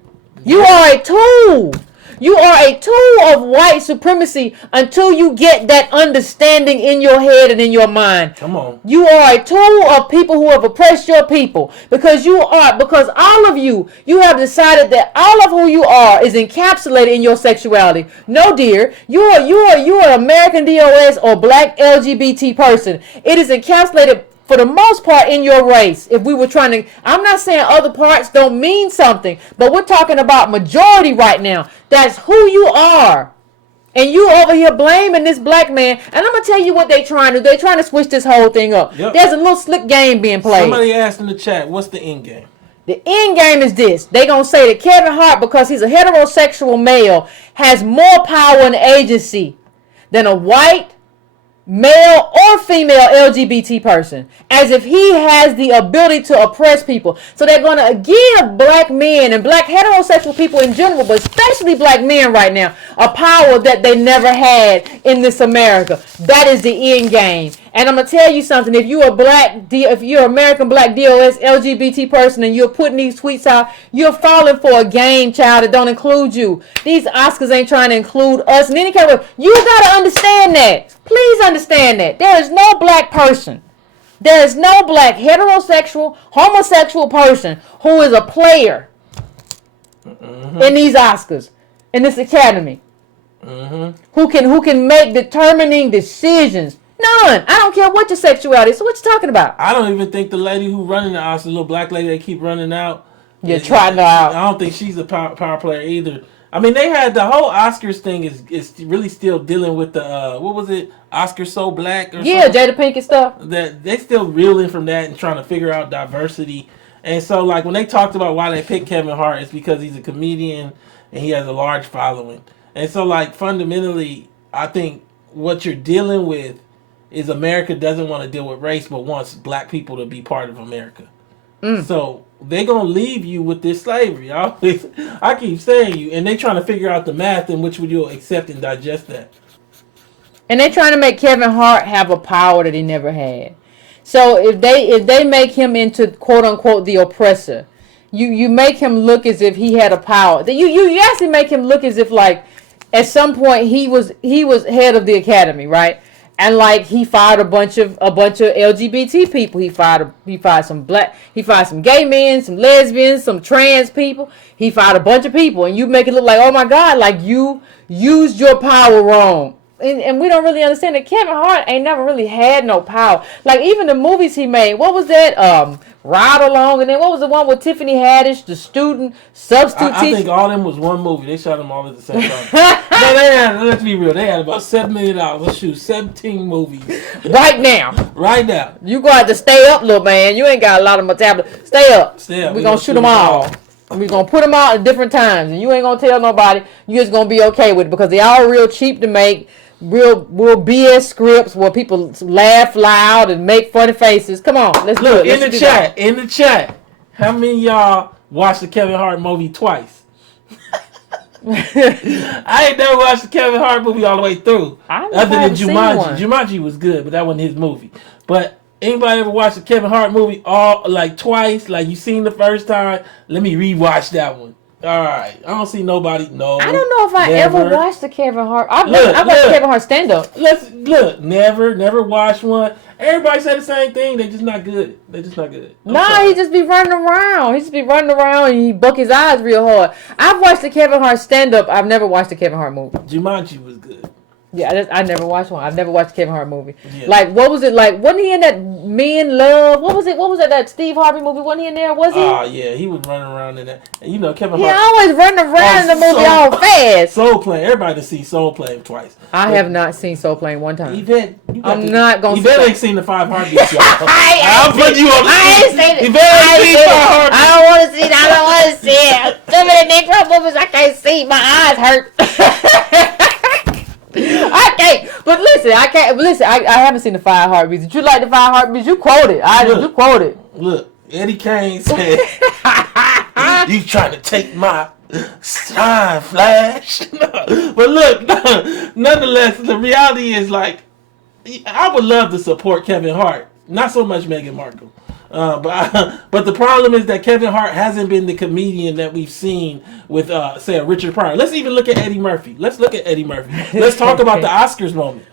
You are a tool. You are a tool of white supremacy until you get that understanding in your head and in your mind. Come on. You are a tool of people who have oppressed your people because all of you have decided that all of who you are is encapsulated in your sexuality. No, dear, you are an American DOS or black LGBT person. It is encapsulated for the most part in your race. If we were trying to, I'm not saying other parts don't mean something, but we're talking about majority right now. That's who you are. And you over here blaming this black man. And I'm going to tell you what they trying to do. They trying to switch this whole thing up. Yep. There's a little slick game being played. Somebody asked in the chat, what's the end game? The end game is this. They going to say that Kevin Hart, because he's a heterosexual male, has more power and agency than a white, male, or female LGBT person. As if he has the ability to oppress people. So they're going to give black men and black heterosexual people in general, but especially black men right now, a power that they never had in this America. That is the end game. And I'm going to tell you something. If you're an American black DOS LGBT person and you're putting these tweets out, you're falling for a game, child, that don't include you. These Oscars ain't trying to include us in any kind of way. You got to understand that. Please understand that. There is no black person. There is no black heterosexual, homosexual person who is a player in these Oscars, in this Academy, who can make determining decisions. None. I don't care what your sexuality is. So what you talking about? I don't even think the lady who running the Oscars, the little black lady they keep running out. You're trying her out. I don't think she's a power player either. I mean, they had the whole Oscars thing is really still dealing with the what was it, Oscar So Black or yeah, something? Jada Pinkett stuff. That they still reeling from that and trying to figure out diversity. And so, like when they talked about why they picked Kevin Hart, it's because he's a comedian and he has a large following. And so, like fundamentally, I think what you're dealing with is America doesn't want to deal with race, but wants black people to be part of America. So they're gonna leave you with this slavery. I keep saying you, and they trying to figure out the math in which would you accept and digest that. And they're trying to make Kevin Hart have a power that he never had. So if they make him into quote unquote the oppressor, you make him look as if he had a power. You actually make him look as if like at some point he was head of the Academy, right? And like he fired a bunch of LGBT people. He fired some gay men, some lesbians, some trans people. He fired a bunch of people, and you make it look like, oh my God, like you used your power wrong. And we don't really understand that Kevin Hart ain't never really had no power. Like even the movies he made, what was that? Ride Along, and then what was the one with Tiffany Haddish, the student substitute teacher? I think all them was one movie. They shot them all at the same time. No, they had, let's be real, they had about $7 million. Let's shoot 17 movies. Right now. Right now. You gonna have to stay up, little man. You ain't got a lot of metabolism. Stay up. We're gonna shoot them all. We're gonna put them out at different times, and you ain't gonna tell nobody. You just gonna be okay with it because they all real cheap to make. Real BS scripts where people laugh loud and make funny faces. Come on, let's look do it. in the chat. How many of y'all watched the Kevin Hart movie twice? I ain't never watched the Kevin Hart movie all the way through. Other than Jumanji. Jumanji was good, but that wasn't his movie. But anybody ever watched the Kevin Hart movie all like twice? Like you seen the first time? Let me rewatch that one. All right, I don't see nobody. No, I don't know if I ever watched the Kevin Hart. I watched Kevin Hart stand up. Never watched one. Everybody say the same thing. They just not good. He just be running around. And he buck his eyes real hard. I've watched the Kevin Hart stand up. I've never watched the Kevin Hart movie. Jumanji was good. Yeah, I never watched one. I've never watched the Kevin Hart movie. Yeah. Like, what was it like? Wasn't he in that Men Love? What was it? What was that Steve Harvey movie? Wasn't he in there? Was he? Oh, yeah. He was running around in that. And you know, Kevin Hart. He always running around in the movie all fast. Soul Plane. Everybody see Soul Plane twice. I have not seen Soul Plane one time. Yvette, Yvette ain't seen the 5 Heartbeats, y'all. I'll put you on the I ain't seen it. Yvette ain't seen 5 Heartbeats. I don't want to see it. I don't want to see it. Too many Negro movies I can't see. My eyes hurt. I can't. But listen, I can't. Listen, I haven't seen the 5 Heartbeats. Did you like the 5 Heartbeats? You quoted. You quoted. Look, Eddie Kane said, "You trying to take my shine, Flash?" But look, nonetheless, the reality is like, I would love to support Kevin Hart. Not so much Meghan Markle. But the problem is that Kevin Hart hasn't been the comedian that we've seen with, say, a Richard Pryor. Let's even look at Eddie Murphy. Let's talk about the Oscars moment.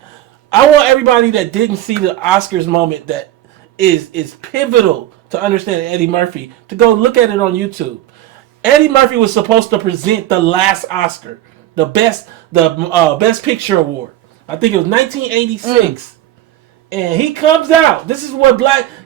I want everybody that didn't see the Oscars moment that is pivotal to understand Eddie Murphy to go look at it on YouTube. Eddie Murphy was supposed to present the last Oscar, the best picture award. I think it was 1986. And he comes out. This is what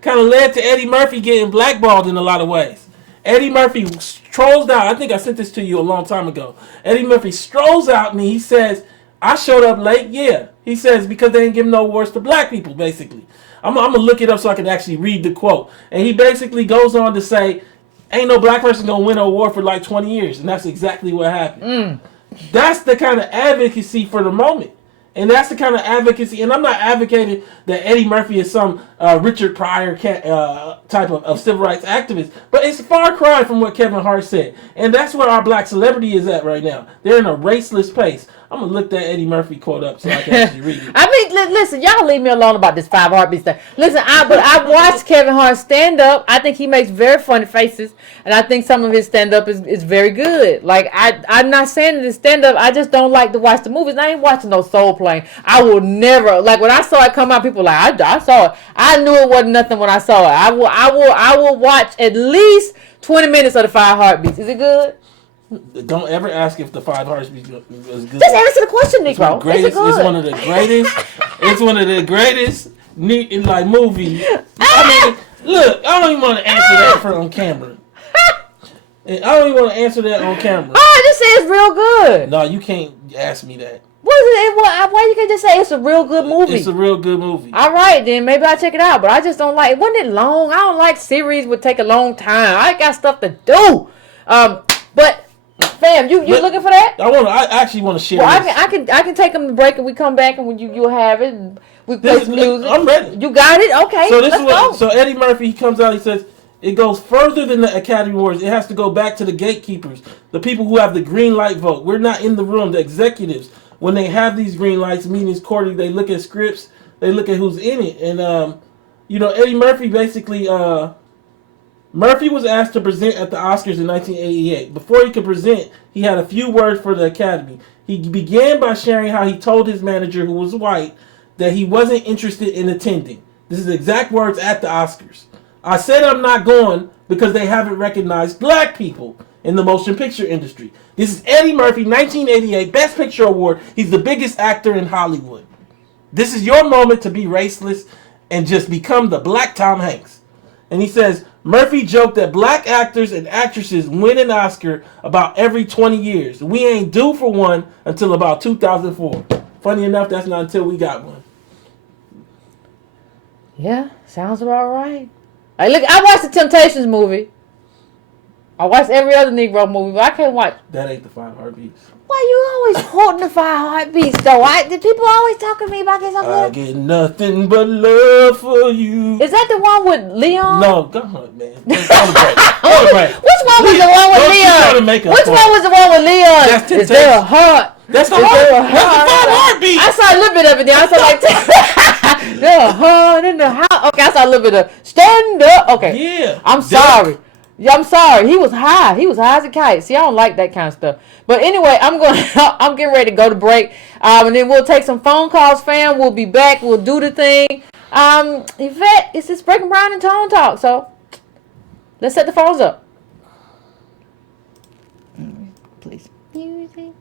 kind of led to Eddie Murphy getting blackballed in a lot of ways. Eddie Murphy strolls out. I think I sent this to you a long time ago. Eddie Murphy strolls out and he says, I showed up late. Yeah, he says because they ain't giving no awards to black people. Basically, I'm gonna look it up so I can actually read the quote. And he basically goes on to say, "Ain't no black person gonna win an award for like 20 years," and that's exactly what happened. That's the kind of advocacy for the moment. And that's the kind of advocacy, and I'm not advocating that Eddie Murphy is some Richard Pryor type of civil rights activist, but it's a far cry from what Kevin Hart said. And that's where our black celebrity is at right now. They're in a raceless pace. I'm going to look that Eddie Murphy quote up so I can actually read it. I mean, listen, y'all leave me alone about this 5 heartbeats thing. Listen, I watched Kevin Hart stand up. I think he makes very funny faces, and I think some of his stand up is very good. Like, I'm not saying that his stand up, I just don't like to watch the movies. I ain't watching no Soul Plane. I will never, like, when I saw it come out, people were like, I saw it. I knew it wasn't nothing when I saw it. I will watch at least 20 minutes of the 5 heartbeats. Is it good? Don't ever ask if the 5 Heartbeats was good. Just answer the question, Negro. It's one of the greatest. It's one of the greatest like movies. I mean, look, I don't even want to answer that on camera. I don't even want to answer that on camera. Oh, I just say it's real good. No, you can't ask me that. What is it? Why you can't just say it's a real good movie? It's a real good movie. All right, then maybe I'll check it out. But I just don't like. Wasn't it long? I don't like series would take a long time. I got stuff to do. But. Fam, you looking for that? I actually want to share. Well, this. I can take them to break and we come back and when you'll have it. And we play some music. I'm ready. You got it? Okay. So this let's is what. go. So Eddie Murphy, he comes out. He says it goes further than the Academy Awards. It has to go back to the gatekeepers, the people who have the green light vote. We're not in the room. The executives, when they have these green lights meetings quarterly, they look at scripts. They look at who's in it, and Eddie Murphy basically. Murphy was asked to present at the Oscars in 1988. Before he could present, he had a few words for the Academy. He began by sharing how he told his manager, who was white, that he wasn't interested in attending. This is the exact words at the Oscars. I said I'm not going because they haven't recognized black people in the motion picture industry. This is Eddie Murphy, 1988, Best Picture Award. He's the biggest actor in Hollywood. This is your moment to be raceless and just become the black Tom Hanks. And he says, Murphy joked that black actors and actresses win an Oscar about every 20 years. We ain't due for one until about 2004. Funny enough, that's not until we got one. Yeah, sounds about right. Hey, look, I watched the Temptations movie. I watched every other Negro movie, but I can't watch. That ain't the 5 Heartbeats. Why you always quoting the 5 Heartbeats, though? Did people always talk to me about this? I get nothing but love for you. Is that the one with Leon? No, go on, man. Which one was the one with Leon? Which one was the one with Leon? That's Is there a heart? That's the heart. That's the 5 Heartbeats. I saw a little bit of it there. I saw like the heart in the house. Okay, I saw a little bit of stand up. Okay. Yeah. I'm sorry. Yeah, I'm sorry. He was high. He was high as a kite. See, I don't like that kind of stuff. But anyway, I'm getting ready to go to break. And then we'll take some phone calls, fam. We'll be back. We'll do the thing. Yvette, it's this Breaking Brown and Tone Talk. So let's set the phones up. Please. Music.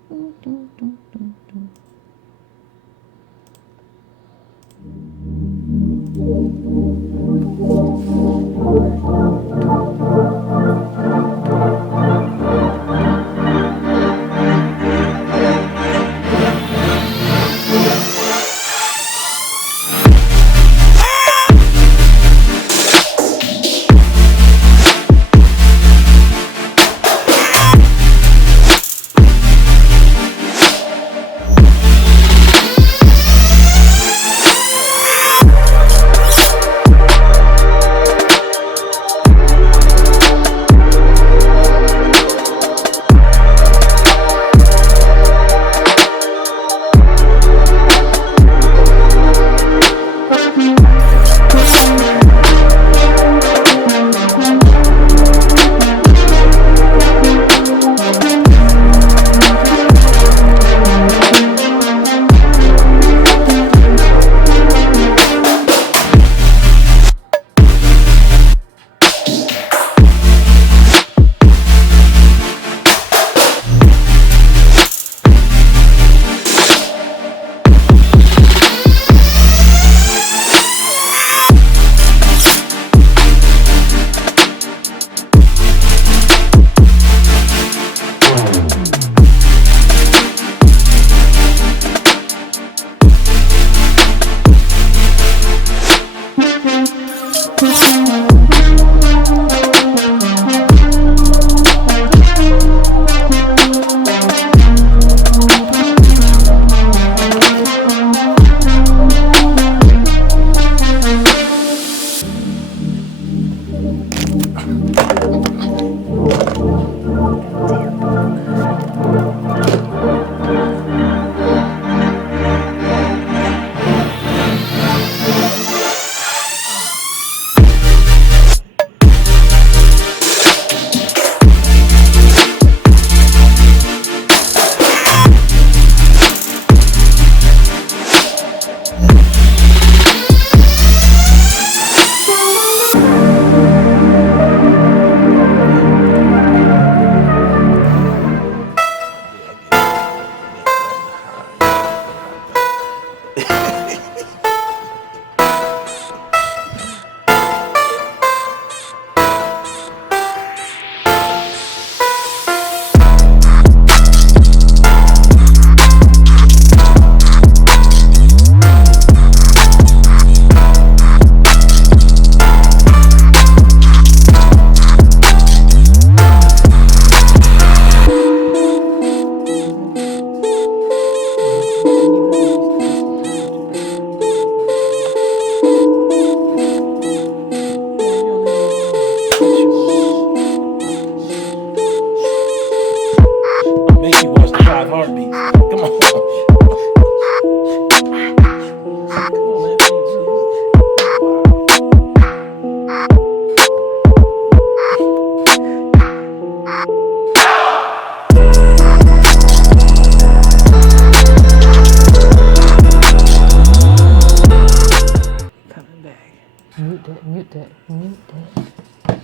Mute that. Mute that. Mute that.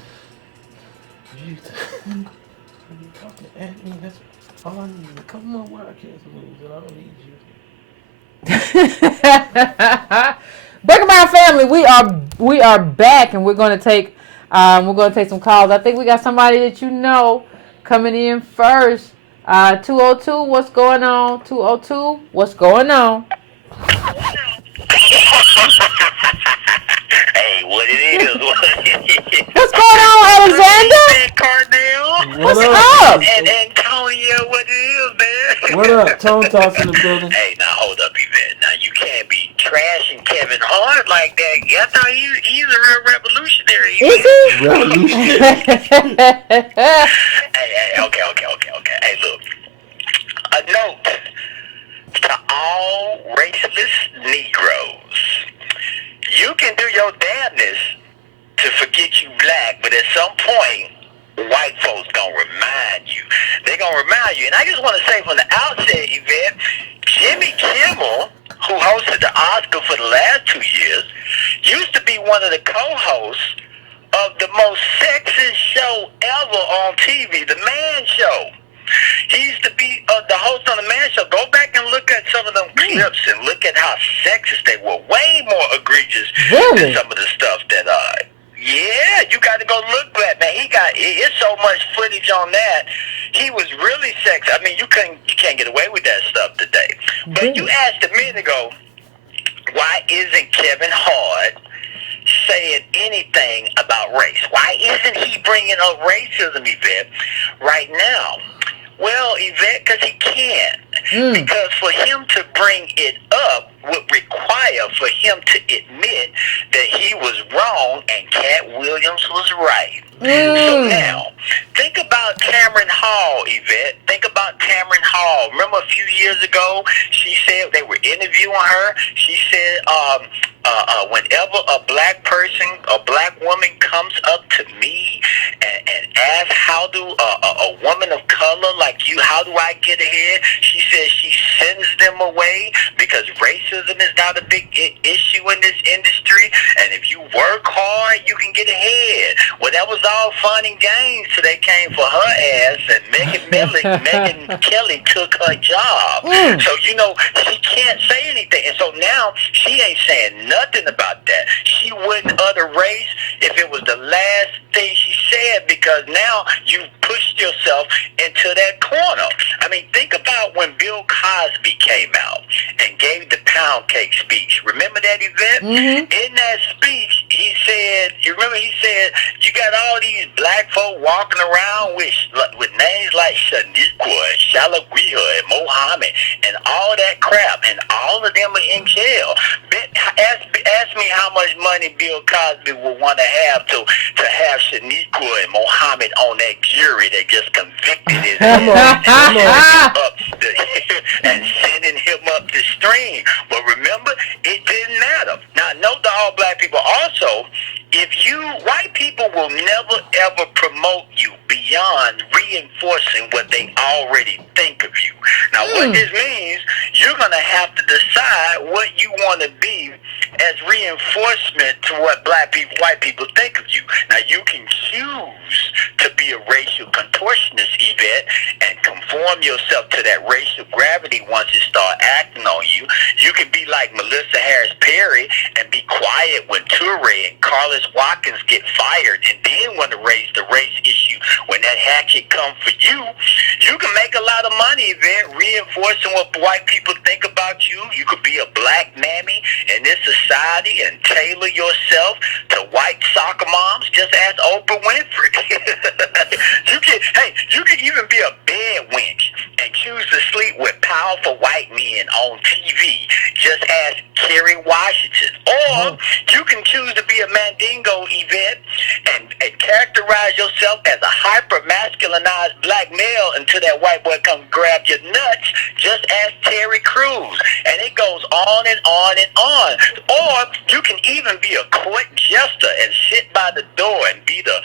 You talking at me? That's all I need. A couple more Wildcats moves, and I don't need you. Breaking My Family, we are back, and we're gonna take some calls. I think we got somebody that you know coming in first. 202, what's going on? 202, what's going on? Hey, what it is? What's going on, Alexander? What What's up? up? And Antonio, what it is, man? What up? Tone Toss in the building. Hey, now hold up, Yvette. Now you can't be trashing Kevin Hart like that. I thought he's a real revolutionary. Is he? Hey, okay. Hey, look. A note to all raceless Negroes. You can do your damnness to forget you black, but at some point, white folks gonna remind you. They gonna remind you. And I just want to say from the outset, Yvette, Jimmy Kimmel, who hosted the Oscar for the last 2 years, used to be one of the co-hosts of the most sexist show ever on TV, The Man Show. He used to be the host on The Man Show. Go back and look at some of them clips and look at how sexist they were. Way more egregious than some of the stuff that, yeah, you got to go look at, man. It's so much footage on that. He was really sexy. I mean, you can't get away with that stuff today. But you asked a minute ago, why isn't Kevin Hart saying anything about race? Why isn't he bringing up racism, Yvette, right now? Well, Yvette, because he can't. Because for him to bring it up would require for him to admit that he was wrong and Cat Williams was right. So now, think about Tamron Hall, Yvette. Think about Tamron Hall. Remember a few years ago, she said they were interviewing her. She said, whenever a black person, a black woman comes up to me and asks, how do a woman of color like you, how do I get ahead? She says she sends them away because racism is not a big issue in this industry. And if you work hard, you can get ahead. Well, that was all fun and games till they came for her ass, and Meghan Kelly took her job. So, you know, she can't say anything. And so now she ain't saying nothing about that. She wouldn't utter race if it was the last thing she said, because now you've pushed yourself into that corner. I mean, think about when Bill Cosby came out and gave the pound cake speech. Remember that, Yvette? In that speech, he said, you got all these black folk walking around with names like Shaniqua and Shalawiyah and Mohammed and all that crap, and all of them are in jail. Ask me how much money Bill Cosby would want to have have Shaniqua and Mohammed on that jury that just convicted his ass and sending him up the stream. But remember, it didn't matter. Now, note to all black people also, white people will never ever promote you beyond reinforcing what they already think of you. Now, what this means, you're going to have to decide what you want to be as reinforcement to what white people think of you. Now, you can choose to be a racial contortionist, Yvette, and conform yourself to that racial gravity once it starts acting on you. You can be like Melissa Harris Perry and be quiet when Touré and Carlos Watkins get fired, and then want to raise the race issue when that hatchet comes for you. You can make a lot of money, Yvette, reinforcing what white people think about you. You could be a black mammy in this society and tailor yourself to white soccer moms. Just ask Oprah Winfrey. You can even be a bed wench and choose to sleep with powerful white men on TV. Just ask Kerry Washington. Or you can choose to be a mandingo, Yvette, and characterize yourself as a hyper-masculinized black male until that white boy comes grab your nuts. Just ask Terry Crews, and it goes on and on and on. Or you can even be a court jester and sit by the door and be the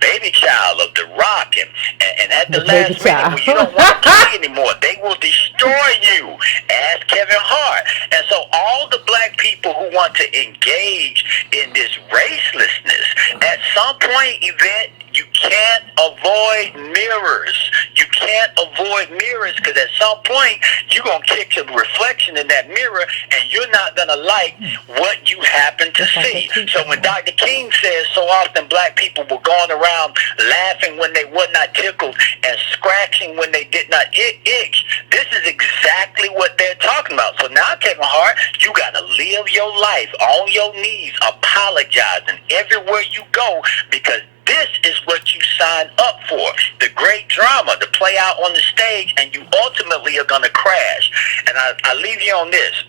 baby child of The Rock, and at the last minute when you don't want to play anymore, they will destroy you. Ask Kevin Hart. And so all the black people who want to engage in this racelessness, at some point, Yvette, you can't avoid mirrors. You can't avoid mirrors because at some point you're going to kick your reflection in that mirror and you're not going to like what you happen to see. So when Dr. King says so often black people were going around laughing when they were not tickled and scratching when they did not itch, this is exactly what they're talking about. So now, Kevin Hart, you got to live your life on your knees, apologizing everywhere you go because this is what you signed up for. The great drama to play out on the stage, and you ultimately are going to crash. And I leave you on this.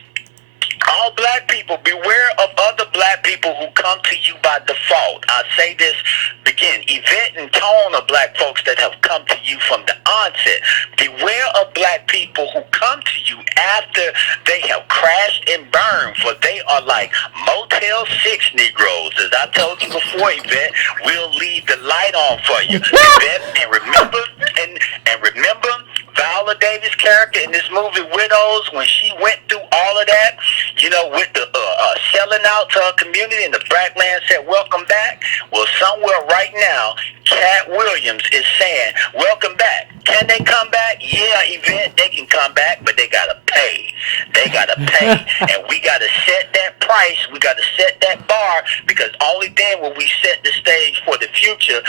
All black people, beware of other black people who come to you by default. I say this again. Yvette and Tone are black folks that have come to you from the onset. Beware of black people who come to you after they have crashed and burned, for they are like Motel 6 Negroes. As I told you before, Yvette, we'll leave the light on for you. Yvette, and remember Viola Davis' character in this movie Widows, when she went through all of that, you know, with the selling out to her community, and the black man said, welcome back. Well, somewhere right now, Cat Williams is saying, welcome back. Can they come back? Yeah, Yvette, they can come back, but they got to pay. They got to pay. And we got to set that price. We got to set that bar, because only then will we set the stage for the future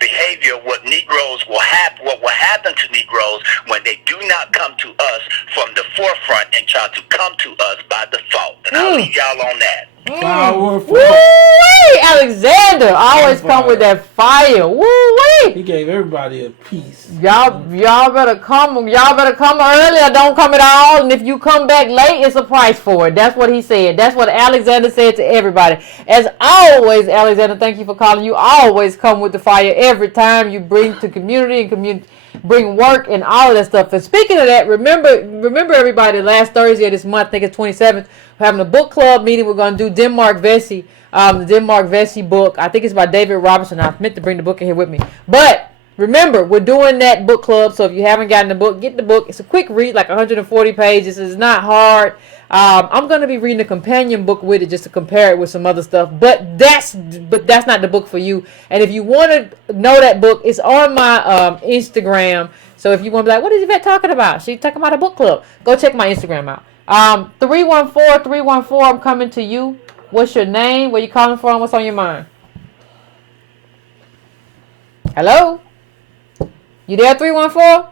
behavior, what Negroes will happen, what will happen to Negroes when they do not come to us from the forefront and try to come to us by default. And I'll leave y'all on that. Powerful. Woo-wee! Alexander always come with that fire. Woo-wee! He gave everybody a piece. Y'all better come early or don't come at all. And if you come back late, it's a price for it. That's what he said. That's what Alexander said to everybody. As always, Alexander, thank you for calling. You always come with the fire every time you bring to community and community. Bring work and all of that stuff. And speaking of that, remember everybody, last Thursday of this month, I think it's 27th, we're having a book club meeting. We're going to do Denmark Vesey, the Denmark Vesey book. I think it's by David Robinson. I meant to bring the book in here with me. But remember, we're doing that book club. So if you haven't gotten the book, get the book. It's a quick read, like 140 pages. It's not hard. I'm going to be reading a companion book with it just to compare it with some other stuff. But that's not the book for you. And if you want to know that book, it's on my Instagram. So if you want to be like, what is Yvette talking about? She's talking about a book club. Go check my Instagram out. 314-314, I'm coming to you. What's your name? Where you calling from? What's on your mind? Hello? You there, 314?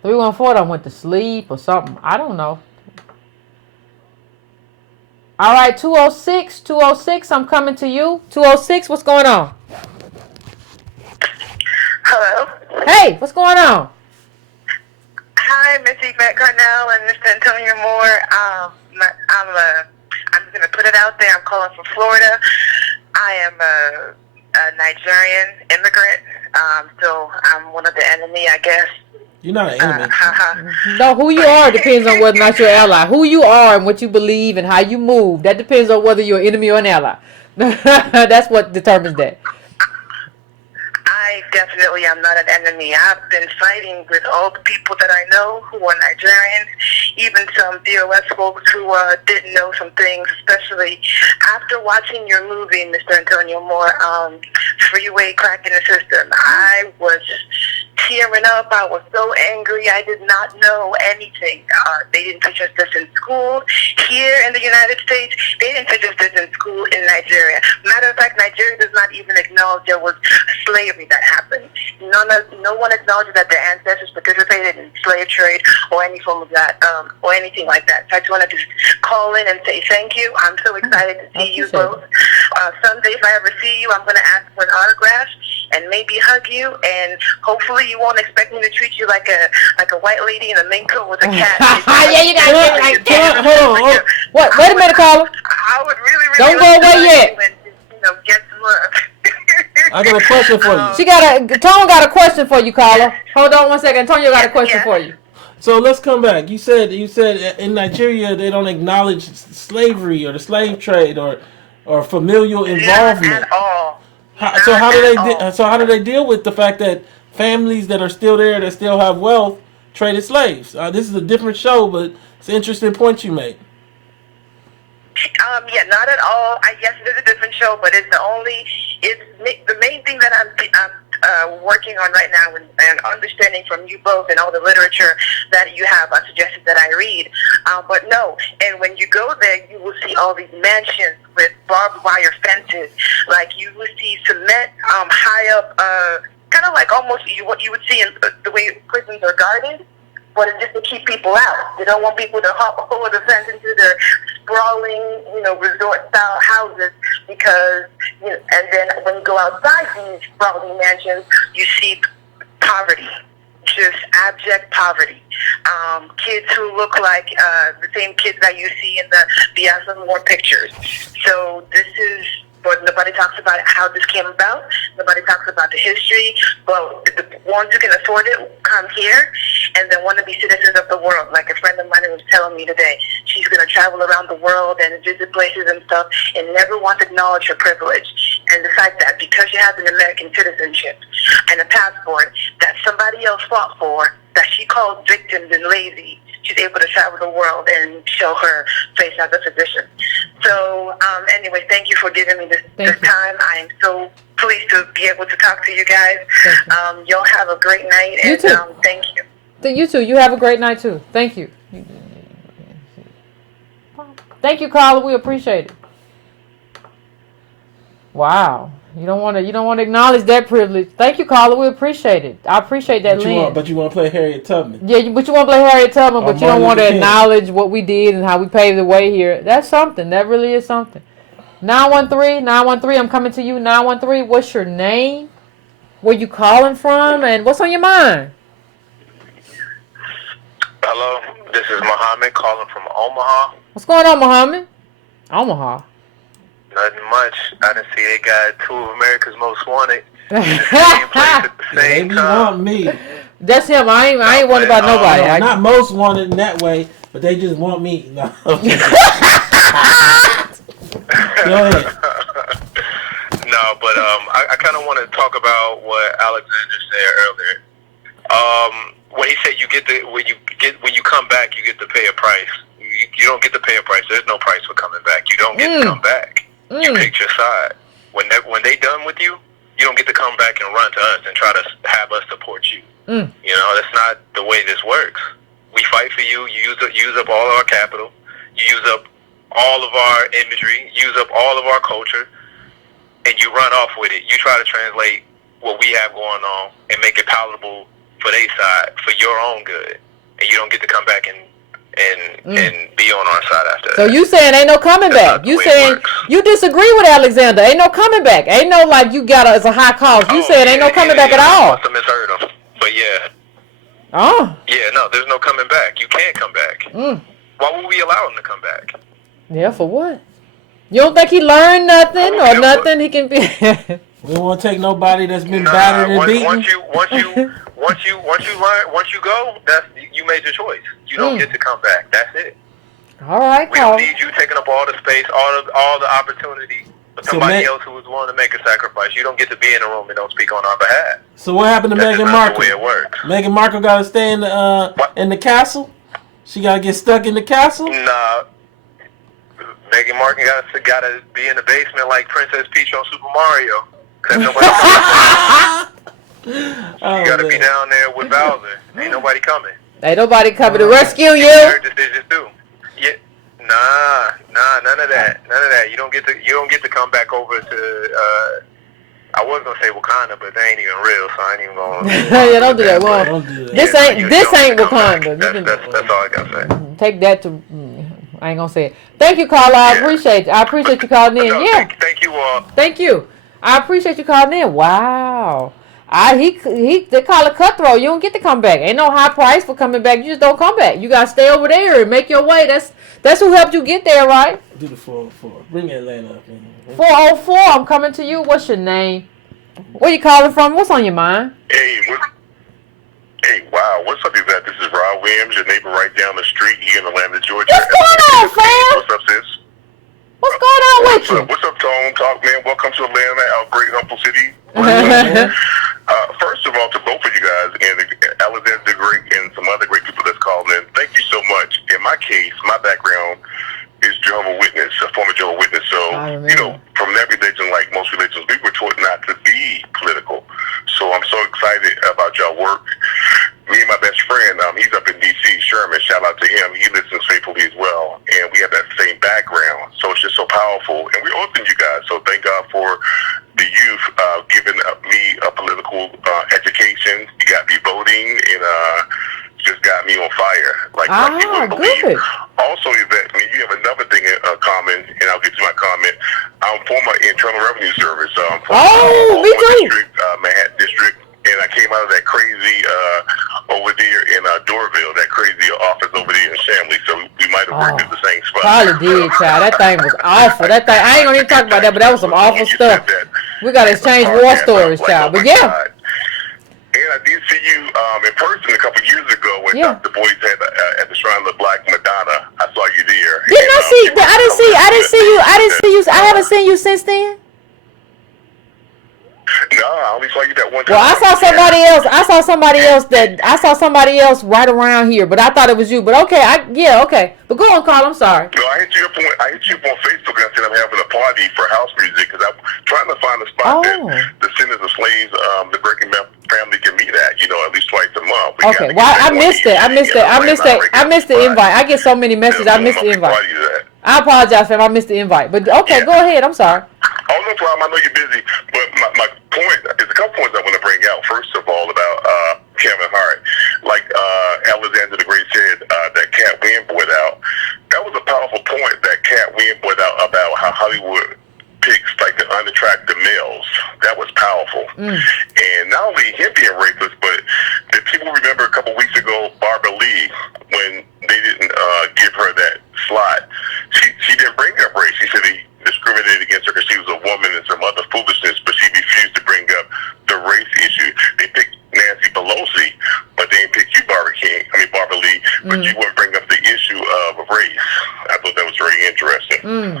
314 done went to sleep or something. I don't know. All right, 206, I'm coming to you. 206, what's going on? Hello. Hey, what's going on? Hi, Miss Yvette Carnell and Mr. Antonio Moore. I'm just going to put it out there. I'm calling from Florida. I am a Nigerian immigrant, so I'm one of the enemy, I guess. You're not an enemy. No, who you are depends on whether or not you're an ally. Who you are and what you believe and how you move, that depends on whether you're an enemy or an ally. That's what determines that. I definitely am not an enemy. I've been fighting with all the people that I know who are Nigerian, even some DOS folks who didn't know some things, especially after watching your movie, Mr. Antonio Moore, Freeway Cracking the System. I was tearing up. I was so angry. I did not know anything. They didn't teach us this in school here in the United States. They didn't teach us this in school in Nigeria. Matter of fact, Nigeria does not even acknowledge there was slavery that happened. No one acknowledges that their ancestors participated in slave trade or any form of that, or anything like that. So I just wanted to call in and say thank you. I'm so excited to see you both. Someday, if I ever see you, I'm going to ask for an autograph and maybe hug you, and hopefully you won't expect me to treat you like a white lady in a mink coat with a cat. Yeah, you got to like that. Hold on. What? Wait a minute, caller. I would really don't go away yet. And, get some love. I got a question for you. Tone got a question for you, caller. Hold on one second. Antonio got a question for you. So let's come back. You said in Nigeria they don't acknowledge slavery or the slave trade or familial involvement. Not at all. So how do Not they at all. so how do they deal with the fact that families that are still there that still have wealth traded slaves? This is a different show, but it's an interesting point you made. Yeah, not at all. Yes, it is a different show, but it's the main thing that I'm working on right now and understanding from you both and all the literature that you have suggested that I read. But no, and when you go there, you will see all these mansions with barbed wire fences. Like you will see cement high up, kind of like almost what you would see in the way prisons are guarded. But it's just to keep people out. They don't want people to hop over the fence into their sprawling, resort-style houses because, and then when you go outside these sprawling mansions, you see poverty, just abject poverty. Kids who look like the same kids that you see in the Piazza War pictures. So this is. But nobody talks about how this came about. Nobody talks about the history. But the ones who can afford it come here and then want to be citizens of the world. Like a friend of mine was telling me today, she's going to travel around the world and visit places and stuff and never want to acknowledge her privilege. And the fact that because she has an American citizenship and a passport that somebody else fought for, that she called victims and lazy, she's able to travel the world and show her face as a physician. So, anyway, thank you for giving me this time. I am so pleased to be able to talk to you guys. Y'all have a great night. You And too. Thank you. You too. You have a great night too. Thank you. Thank you, Carla. We appreciate it. Wow. You don't want to acknowledge that privilege. Thank you, Carla. We appreciate it. I appreciate that, Lynn. But you want to play Harriet Tubman. Yeah, but you want to play Harriet Tubman, but you don't want to King. acknowledge what we did and how we paved the way here. That's something. That really is something. 913, I'm coming to you. 913, what's your name? Where you calling from? And what's on your mind? Hello, this is Muhammad calling from Omaha. What's going on, Muhammad? Omaha. Nothing much. I done see they got two of America's Most Wanted in the same place at the same They time. want me. That's him. I ain't worried about nobody. No, not most wanted in that way, but they just want me. No. Go ahead. No, but I kind of want to talk about what Alexander said earlier. When he said when you come back, you get to pay a price. You don't get to pay a price. There's no price for coming back. You don't get to come back. You picked your side. When they done with you, you don't get to come back and run to us and try to have us support you. You know, that's not the way this works. We fight for you. You use up all our capital. You use up all of our imagery. Use up all of our culture, and you run off with it. You try to translate what we have going on and make it palatable for their side, for your own good, and you don't get to come back and be on our side after that. So you saying ain't no coming back? You saying you disagree with Alexander? Ain't no coming back? Ain't no like it's a high cost? You said ain't no coming back at all? I must have misheard him, but yeah. Oh. Yeah, no, there's no coming back. You can't come back. Why would we allow him to come back? Yeah, for what? You don't think he learned nothing or nothing? He can be. We don't want to take nobody that's been battered and beaten. Once you go, you made your choice. You don't get to come back. That's it. All right, we don't need you taking up all the space, all the opportunity for somebody else who was willing to make a sacrifice. You don't get to be in the room and don't speak on our behalf. So what happened to Meghan Markle? That's the way it works. Meghan Markle got to stay in the castle. She got to get stuck in the castle. Nah. Meghan Markle got to be in the basement like Princess Peach on Super Mario. You got to be down there with Bowser. Ain't nobody coming. Ain't nobody coming to rescue you. Her decision too. Yeah. Nah, none of that. You don't get to come back over to. I was gonna say Wakanda, but they ain't even real, so I ain't even gonna. Yeah, don't do that. Well, don't do that. This ain't Wakanda. That's all I gotta say. Take that to. I ain't gonna say it. Thank you, Carla. I appreciate you calling in. No, yeah. Thank you all. Thank you. I appreciate you calling in. Wow. They call it cutthroat. You don't get to come back. Ain't no high price for coming back. You just don't come back. You gotta stay over there and make your way. That's who helped you get there, right? Do the 404. Bring Atlanta up in here. 404. I'm coming to you. What's your name? Where you calling from? What's on your mind? Hey, Hey, wow. What's up, Yvette? This is Rob Williams, your neighbor right down the street here in Atlanta, Georgia. What's going on, fam? What's up, sis? What's going on with you? What's up, Tone? Talk, man. Welcome to Atlanta, our great humble city. First of all, to both of you guys, and Alexander the Great and some other great people that's called in, thank you so much. In my case, my background is Jehovah's Witness, a former Jehovah's Witness. So, you know, from that religion, like most religions, we were taught not to be political. So I'm so excited about y'all work. Me and my best friend, he's up in D.C., Sherman. Shout out to him. He listens faithfully as well. And we have that same background. So it's just so powerful. And we're open, you guys. So thank God for the youth giving me a political education. You got me voting and just got me on fire. Like you wouldn't believe. Also, Yvette, you have another thing in common, and I'll get to my comment. I'm former Internal Revenue Service. I'm from me too. District, Manhattan District. And I came out of that crazy over there in Dorville, that crazy office over there in Shamley. So we might have worked at the same spot. Probably did, child. That thing was awful. That thing, I ain't gonna even talk about that, but that was some awful stuff. We gotta exchange war stories, child. But yeah. And I did see you in person a couple years ago when Dr. Boyce had at the Shrine of the Black Madonna. I saw you there. Didn't I see? I didn't see you. I haven't seen you since then. No, I only saw you that one time. Well, I saw somebody else. I saw somebody else right around here, but I thought it was you. But okay, okay. But go on, Carl. I'm sorry. No, I hit you up on Facebook and I said I'm having a party for house music because I'm trying to find a spot that the Descendants of Slaves, the Breaking family can meet at. You know, at least twice a month. Okay. Well, I missed it. I missed the invite. I get so many messages. I missed the invite. I apologize, fam. I missed the invite. But okay, go ahead. I'm sorry. Oh, no problem. I know you're busy, but my point is a couple points I want to bring out. First of all, about Kevin Hart, like Alexander the Great said, that Cat Williams brought out. That was a powerful point that Cat Williams brought out about how Hollywood picks like the unattractive males. That was powerful, and not only him being racist, but did people remember a couple weeks ago Barbara Lee when they didn't give her that slot? She didn't bring up race. She said he discriminated against her because she was a woman and some other foolishness, but she refused to bring up the race issue. They picked Nancy Pelosi, but they didn't pick you, Barbara Lee, but you wouldn't bring up the issue of race. I thought that was very interesting.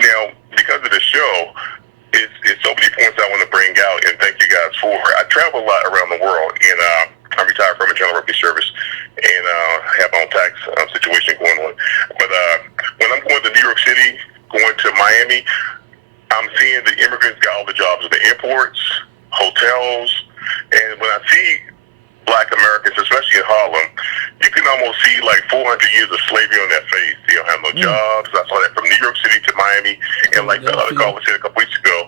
Now, because of the show, it's so many points I want to bring out, and thank you guys for. I travel a lot around the world, and I'm retired from Internal Revenue Service, and have my own tax situation going on. But when I'm going to New York City, going to Miami, I'm seeing the immigrants got all the jobs at the airports, hotels, and when I see Black Americans, especially in Harlem, you can almost see like 400 years of slavery on their face. They don't have no jobs. I saw that from New York City to Miami, and like the other caller said a couple weeks ago,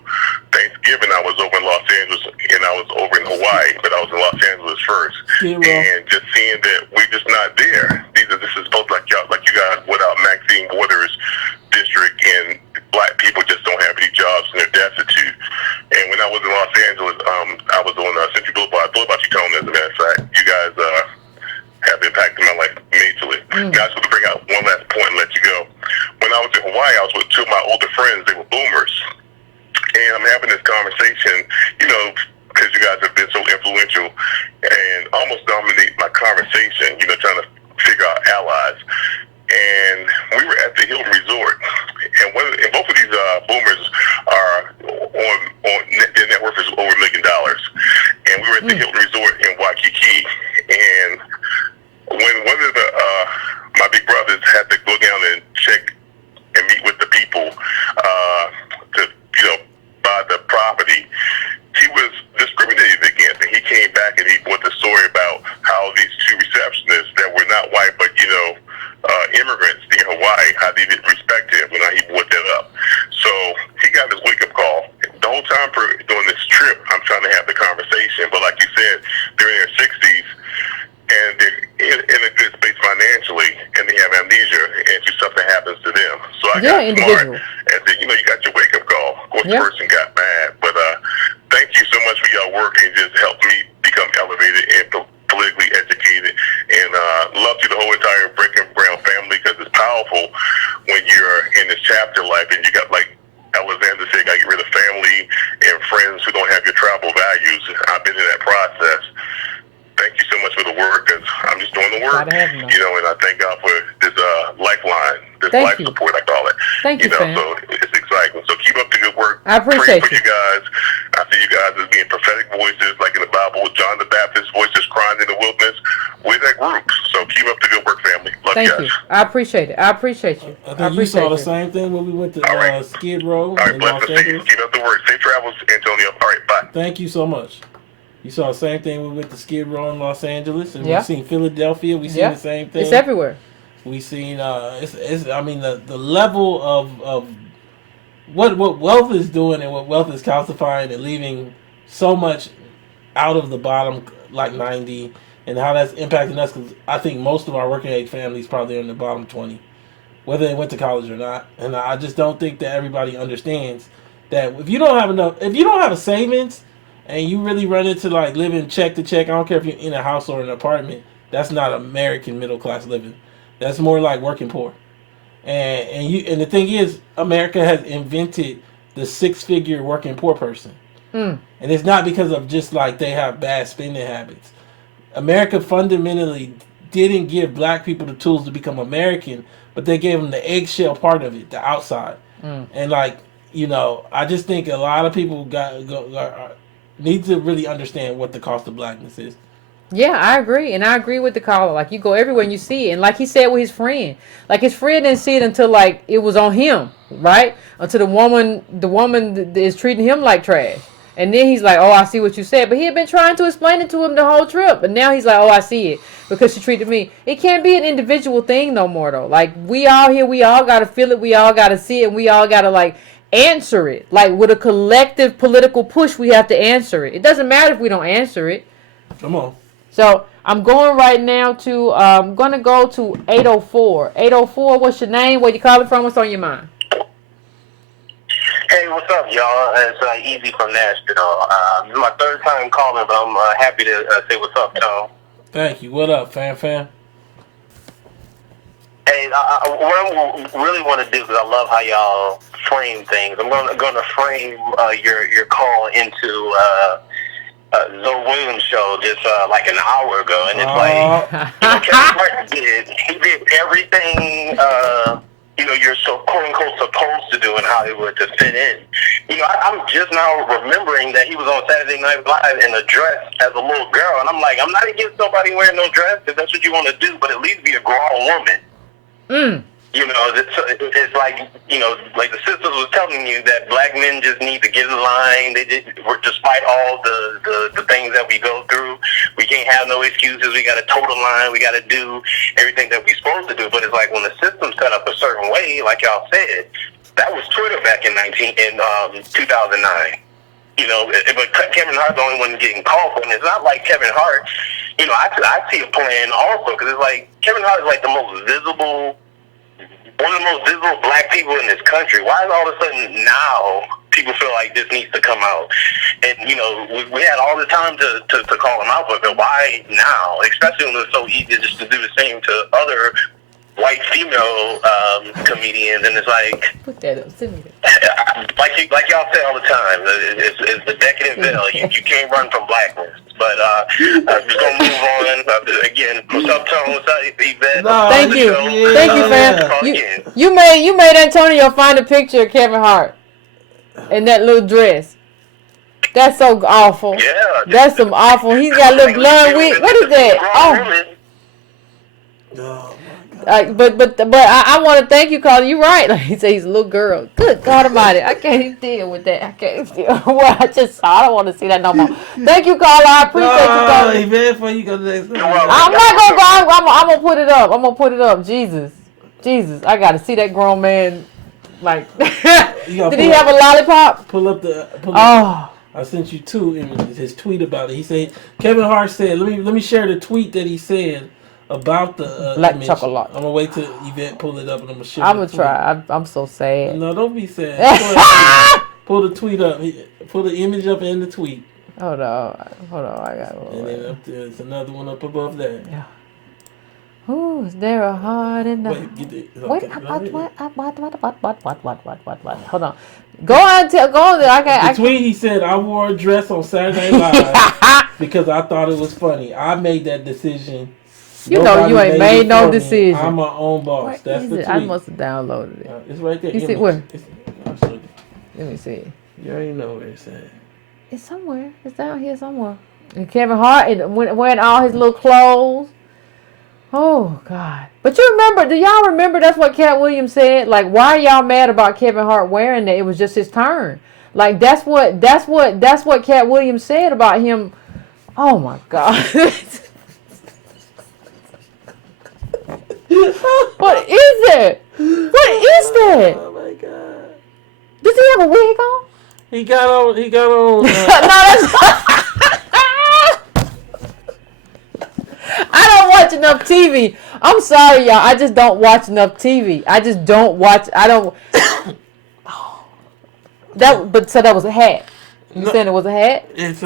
Thanksgiving I was over in Los Angeles, and I was over in Hawaii, but I was in Los Angeles first, and just seeing that we're just not there. This is both like you guys without Maxine Waters district, and Black people just don't have any jobs and they're destitute. And when I was in Los Angeles, I was on Century Boulevard. I thought about you, Tony, as a matter of fact. You guys have impacted my life majorly. Now, I just want to bring out one last point and let you go. When I was in Hawaii, I was with two of my older friends. They were boomers. And I'm having this conversation, you know, because you guys have been so influential and almost dominate my conversation, you know, trying to figure out allies. And we were at the Hilton Resort, and both of these boomers are on their net worth is over $1 million. And we were at the Hilton Resort in Waikiki, and when one of my big brothers had to go down and check and meet with the people to buy the property, he was discriminated against, and he came back and he brought the story about how these two receptionists that were not white but immigrants in Hawaii, how they didn't respect him when he brought that up. So he got this wake-up call. The whole time during this trip, I'm trying to have the conversation, but like you said, they're in their 60s, and they're in a good space financially, and they have amnesia, and just something happens to them. So I got smart and said, you got your wake-up call. Of course, the person got mad, but thank you so much for your work and just helped me become elevated and politically educated, and love to the whole entire Breaking Brown family, because it's powerful when you're in this chapter life and you got, like Alexander said, got to get rid of family and friends others who don't have your travel values. I've been in that process. Thank you so much for the work, because I'm just doing the work, Gotta have them, though. you know, and I thank God for this lifeline, this Thank life you. support, I call it. Thank you, know, fam. so it's exciting. So keep up the good work. I appreciate Pray for you. you guys. I see you guys as being prophetic voices, like in the Bible, John the Baptist's voices crying in the wilderness. We're that group. So keep up the good work, family. Love Thank guys. you. I appreciate it. I appreciate you. I I think you saw appreciate the same thing when we went to All right. Skid Row All right, in Los blessings to you. Angeles. Keep up the work. Safe travels, Antonio. All right, bye. Thank you so much. You saw the same thing when we went to Skid Row in Los Angeles, and Yeah. we seen Philadelphia. We seen Yeah. the same thing. It's everywhere. We seen it's I mean the level of what wealth is doing and what wealth is calcifying and leaving so much out of the bottom, like 90, and how that's impacting us, because I think most of our working age families probably are in the bottom 20, whether they went to college or not. And I just don't think that everybody understands that if you don't have a savings and you really run into like living check to check, I don't care if you're in a house or an apartment, that's not American middle class living. That's more like working poor. And the thing is, America has invented the 6-figure working poor person. And it's not because of just like they have bad spending habits. America fundamentally didn't give black people the tools to become American, but they gave them the eggshell part of it, the outside. And like, you know, I just think a lot of people need to really understand what the cost of blackness is. Yeah, I agree. And I agree with the caller. Like, you go everywhere and you see it. And like he said with his friend, like his friend didn't see it until like it was on him, right? Until the woman is treating him like trash. And then he's like, oh, I see what you said. But he had been trying to explain it to him the whole trip. But now he's like, oh, I see it because she treated me. It can't be an individual thing no more, though. Like, we all here, we all got to feel it. We all got to see it. And we all got to, like, answer it. Like, with a collective political push, we have to answer it. It doesn't matter if we don't answer it. Come on. So, I'm going right now to, I'm going to go to 804. 804, what's your name? Where you calling from? What's on your mind? Hey, what's up, y'all? It's Easy from Nashville. This is my third time calling, but I'm happy to say what's up, Tom. Thank you. What up, fam? Hey, what I really want to do, because I love how y'all frame things, I'm going to frame your call into Zoe Williams' show just like an hour ago, and it's like, Kevin Hart he did everything. You're so quote unquote supposed to do in Hollywood to fit in. I'm just now remembering that he was on Saturday Night Live in a dress as a little girl, and I'm like, I'm not against nobody wearing no dress if that's what you want to do, but at least be a grown woman. It's like, like the sisters was telling you that black men just need to get in line. Despite all the things that we go through, we can't have no excuses. We got to toe the line. We got to do everything that we're supposed to do. But it's like when the system's set up a certain way, like y'all said, that was Twitter back in 2009. But Kevin Hart's the only one getting called for, and it's not like Kevin Hart. I see a plan also, because it's like Kevin Hart is like the most visible. One of the most visible black people in this country. Why is all of a sudden now people feel like this needs to come out? And, we had all the time to call him out, but why now? Especially when it's so easy just to do the same to other white female comedians. And it's like, Put that up. Send me that. like y'all say all the time, it's the decadent veil. You can't run from blackness. But I'm just going to move on. Again, what's up, Tom? What's up, Yvette? No, Thank you. Yeah, Thank you, fam. You made Antonio find a picture of Kevin Hart in that little dress. That's so awful. Yeah. That's some awful. He's got a little blonde wig. What is that? Oh. But I want to thank you, Carl. You're right. Like he said, he's a little girl. Good God Almighty, I can't even deal with that. I can't deal. Well, I don't want to see that no more. Thank you, Carl. I appreciate you, Carl. Man, before you go to the next one. I'm not gonna go. I'm gonna put it up. I'm gonna put it up. Jesus, I gotta see that grown man. Like, did he have a lollipop? Pull up. I sent you 2 images. His tweet about it. He said Kevin Hart said. Let me share the tweet that he said about the black image. chocolate. I'm gonna wait till Yvette pull it up and I'm gonna share. I'm gonna try. I'm so sad. No, don't be sad. Pull the tweet up. Pull the image up in the tweet. Hold on. I got it. And then there's another one up above that. Yeah. Ooh, is there a heart in the... Wait, get it. Wait, Okay. what? Hold on. Go on, go on. The tweet, he said, I wore a dress on Saturday Night Live because I thought it was funny. I made that decision. You know you ain't made no decision. I'm my own boss. Where That's is the it? tweet. I must have downloaded it. It's right there. You see where? Let me see. You already know where it's at. It's somewhere. It's down here somewhere. And Kevin Hart wearing all his little clothes. Oh, God. But you remember, do y'all remember that's what Cat Williams said? Like, why are y'all mad about Kevin Hart wearing that? It was just his turn. Like, that's what Cat Williams said about him. Oh, my God. What is that? What is that? Oh, my God. Does he have a wig on? He got on. No, that's... I don't watch enough TV. I'm sorry, y'all. I just don't watch enough TV. I just don't watch. I don't. So that was a hat. You saying it was a hat? It's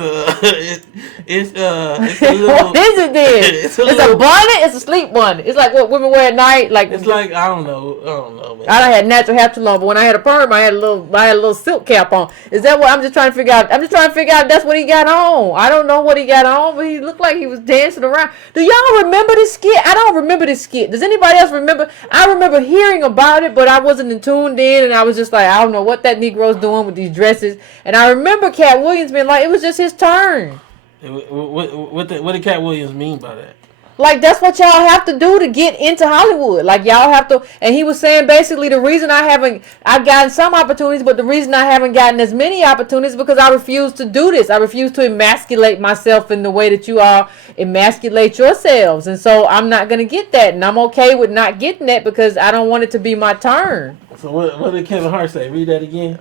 it's a little. What is it then? It's a bonnet. It's a sleep bonnet. It's like what women wear at night. Like it's like I don't know, man. I done had natural hair too long, but when I had a perm, I had a little silk cap on. Is that what I'm just trying to figure out? I'm just trying to figure out if that's what he got on. I don't know what he got on, but he looked like he was dancing around. Do y'all remember this skit? I don't remember this skit. Does anybody else remember? I remember hearing about it, but I wasn't tuned in, and I was just like, I don't know what that Negro's doing with these dresses. And I remember Cat Williams being like, it was just his turn. What did Cat Williams mean by that? Like, that's what y'all have to do to get into Hollywood. Like, y'all have to, and he was saying basically the reason I've gotten some opportunities, but the reason I haven't gotten as many opportunities is because I refuse to do this. I refuse to emasculate myself in the way that you all emasculate yourselves. And so I'm not going to get that. And I'm okay with not getting that because I don't want it to be my turn. So what did Kevin Hart say? Read that again.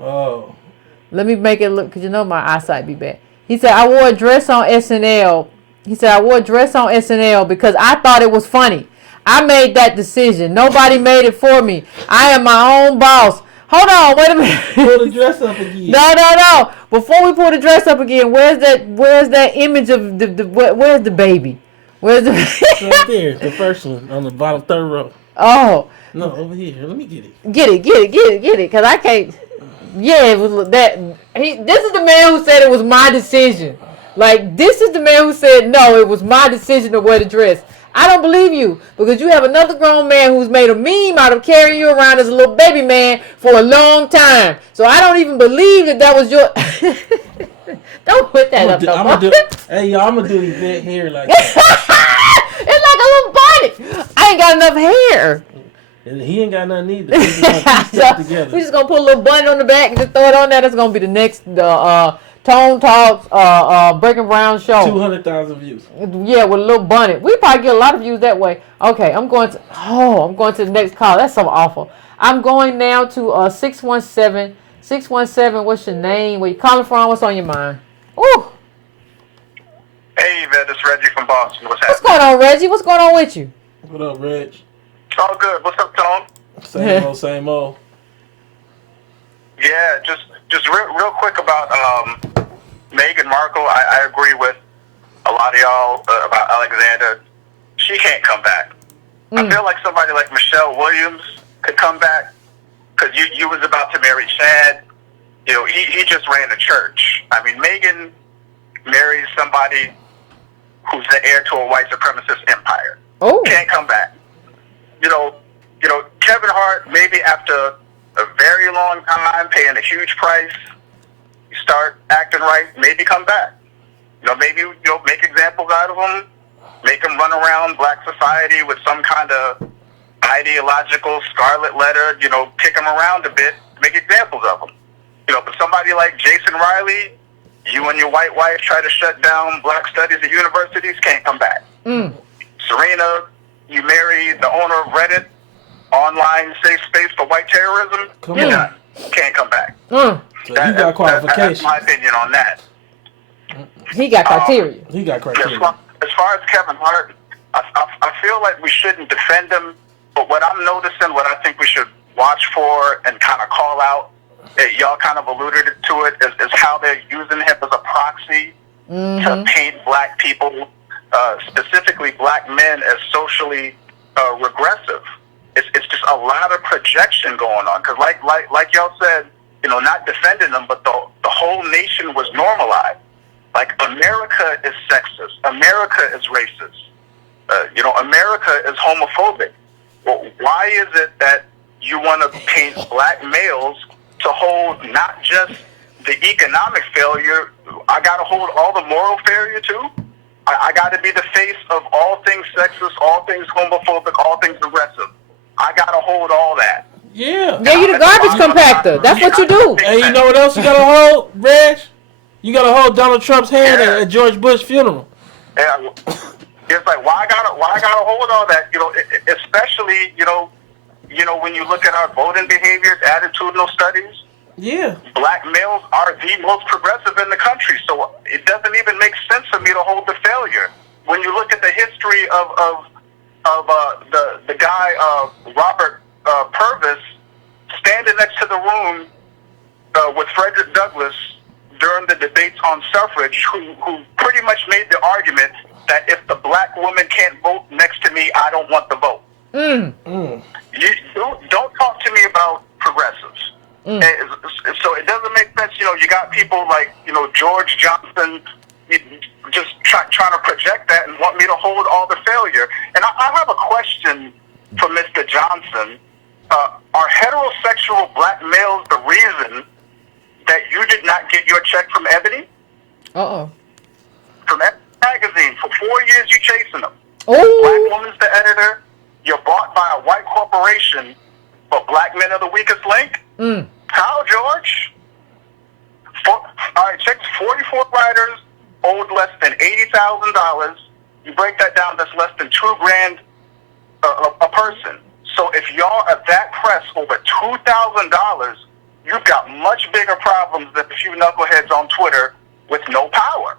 Oh. Let me make it look, because you know my eyesight be bad. He said, I wore a dress on SNL. He said, I wore a dress on SNL because I thought it was funny. I made that decision. Nobody made it for me. I am my own boss. Hold on, wait a minute. Pull the dress up again. No. Before we pull the dress up again, where's that image of where's the baby? Where's the right there, the first one on the bottom third row. Oh. No, over here. Let me get it. Get it, because I can't. Yeah, it was that. This is the man who said it was my decision. Like, this is the man who said, no, it was my decision to wear the dress. I don't believe you, because you have another grown man who's made a meme out of carrying you around as a little baby man for a long time. So I don't even believe that was your... Don't put that up. Hey, y'all, I'm going to do Yvette hair like that. It's like a little bonnet. I ain't got enough hair. And he ain't got nothing either. We're just going to put a little bonnet on the back and just throw it on there. That's going to be the next Tone Talks Breaking Brown show. 200,000 views. Yeah, with a little bonnet. We probably get a lot of views that way. Okay, I'm going to the next call. That's so awful. I'm going now to 617. 617, what's your name? Where you calling from? What's on your mind? Ooh. Hey, Yvette, it's Reggie from Boston. What's going on, Reggie? What's going on with you? What up, Reg? All good. What's up, Tone? Same old. Yeah, just real quick about Meghan Markle. I agree with a lot of y'all about Alexander. She can't come back. I feel like somebody like Michelle Williams could come back because you was about to marry Chad. You know, he just ran a church. I mean, Meghan marries somebody who's the heir to a white supremacist empire. Oh, can't come back. You know, Kevin Hart, maybe after a very long time, paying a huge price, you start acting right, maybe come back. Maybe make examples out of him, make him run around black society with some kind of ideological scarlet letter, pick him around a bit, make examples of him. But somebody like Jason Riley, you and your white wife try to shut down black studies at universities, can't come back. Serena, you marry the owner of Reddit, online safe space for white terrorism, can't come back. So you got qualifications. That's my opinion on that. He got criteria. As far as Kevin Hart, I feel like we shouldn't defend him, but what I'm noticing, what I think we should watch for and kind of call out, y'all kind of alluded to it, is how they're using him as a proxy to paint black people, specifically black men, as socially regressive. It's just a lot of projection going on. Because like y'all said, not defending them, but the whole nation was normalized. Like, America is sexist. America is racist. America is homophobic. Well, why is it that you want to paint black males to hold not just the economic failure? I got to hold all the moral failure too. I got to be the face of all things sexist, all things homophobic, all things aggressive. I got to hold all that. Yeah. Yeah, you the garbage compactor. That's what you do. Hey, you know what else you got to hold, Reg? You got to hold Donald Trump's hand at George Bush's funeral. Yeah. It's like, why I gotta hold all that? Especially, when you look at our voting behaviors, attitudinal studies. Yeah. Black males are the most progressive in the country, so it doesn't even make sense for me to hold the failure. When you look at the history of the guy Robert Purvis standing next to the room with Frederick Douglass during the debates on suffrage, who pretty much made the argument that if the black woman can't vote next to me, I don't want the vote. You don't talk to me about progressives. So it doesn't make sense. You got people like George Johnson just trying to project that and want me to hold all the failure. And I have a question for Mr. Johnson. Are heterosexual black males the reason that you did not get your check from Ebony? From Ebony Magazine. For 4 years, you chasing them. Black woman's the editor. You're bought by a white corporation, but black men are the weakest link? How, George? All right, check 44 writers owed less than $80,000. You break that down, that's less than $2,000 a person. So if y'all are that pressed over $2,000, you've got much bigger problems than a few knuckleheads on Twitter with no power.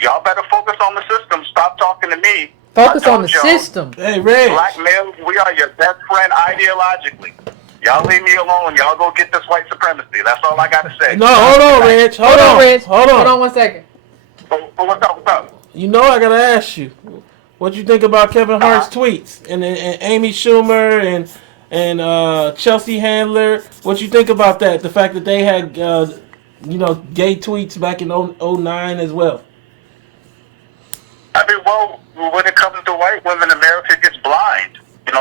Y'all better focus on the system. Stop talking to me. Focus on the system. Hey, Ray. Black males, we are your best friend ideologically. Y'all leave me alone. Y'all go get this white supremacy. That's all I got to say. No, hold on, Reg. Hold on, Reg. Hold on 1 second. What's up? You know I got to ask you. What you think about Kevin Hart's tweets? And Amy Schumer and Chelsea Handler. What you think about that? The fact that they had, gay tweets back in 2009 as well. I mean, well, when it comes to white women, America gets blind.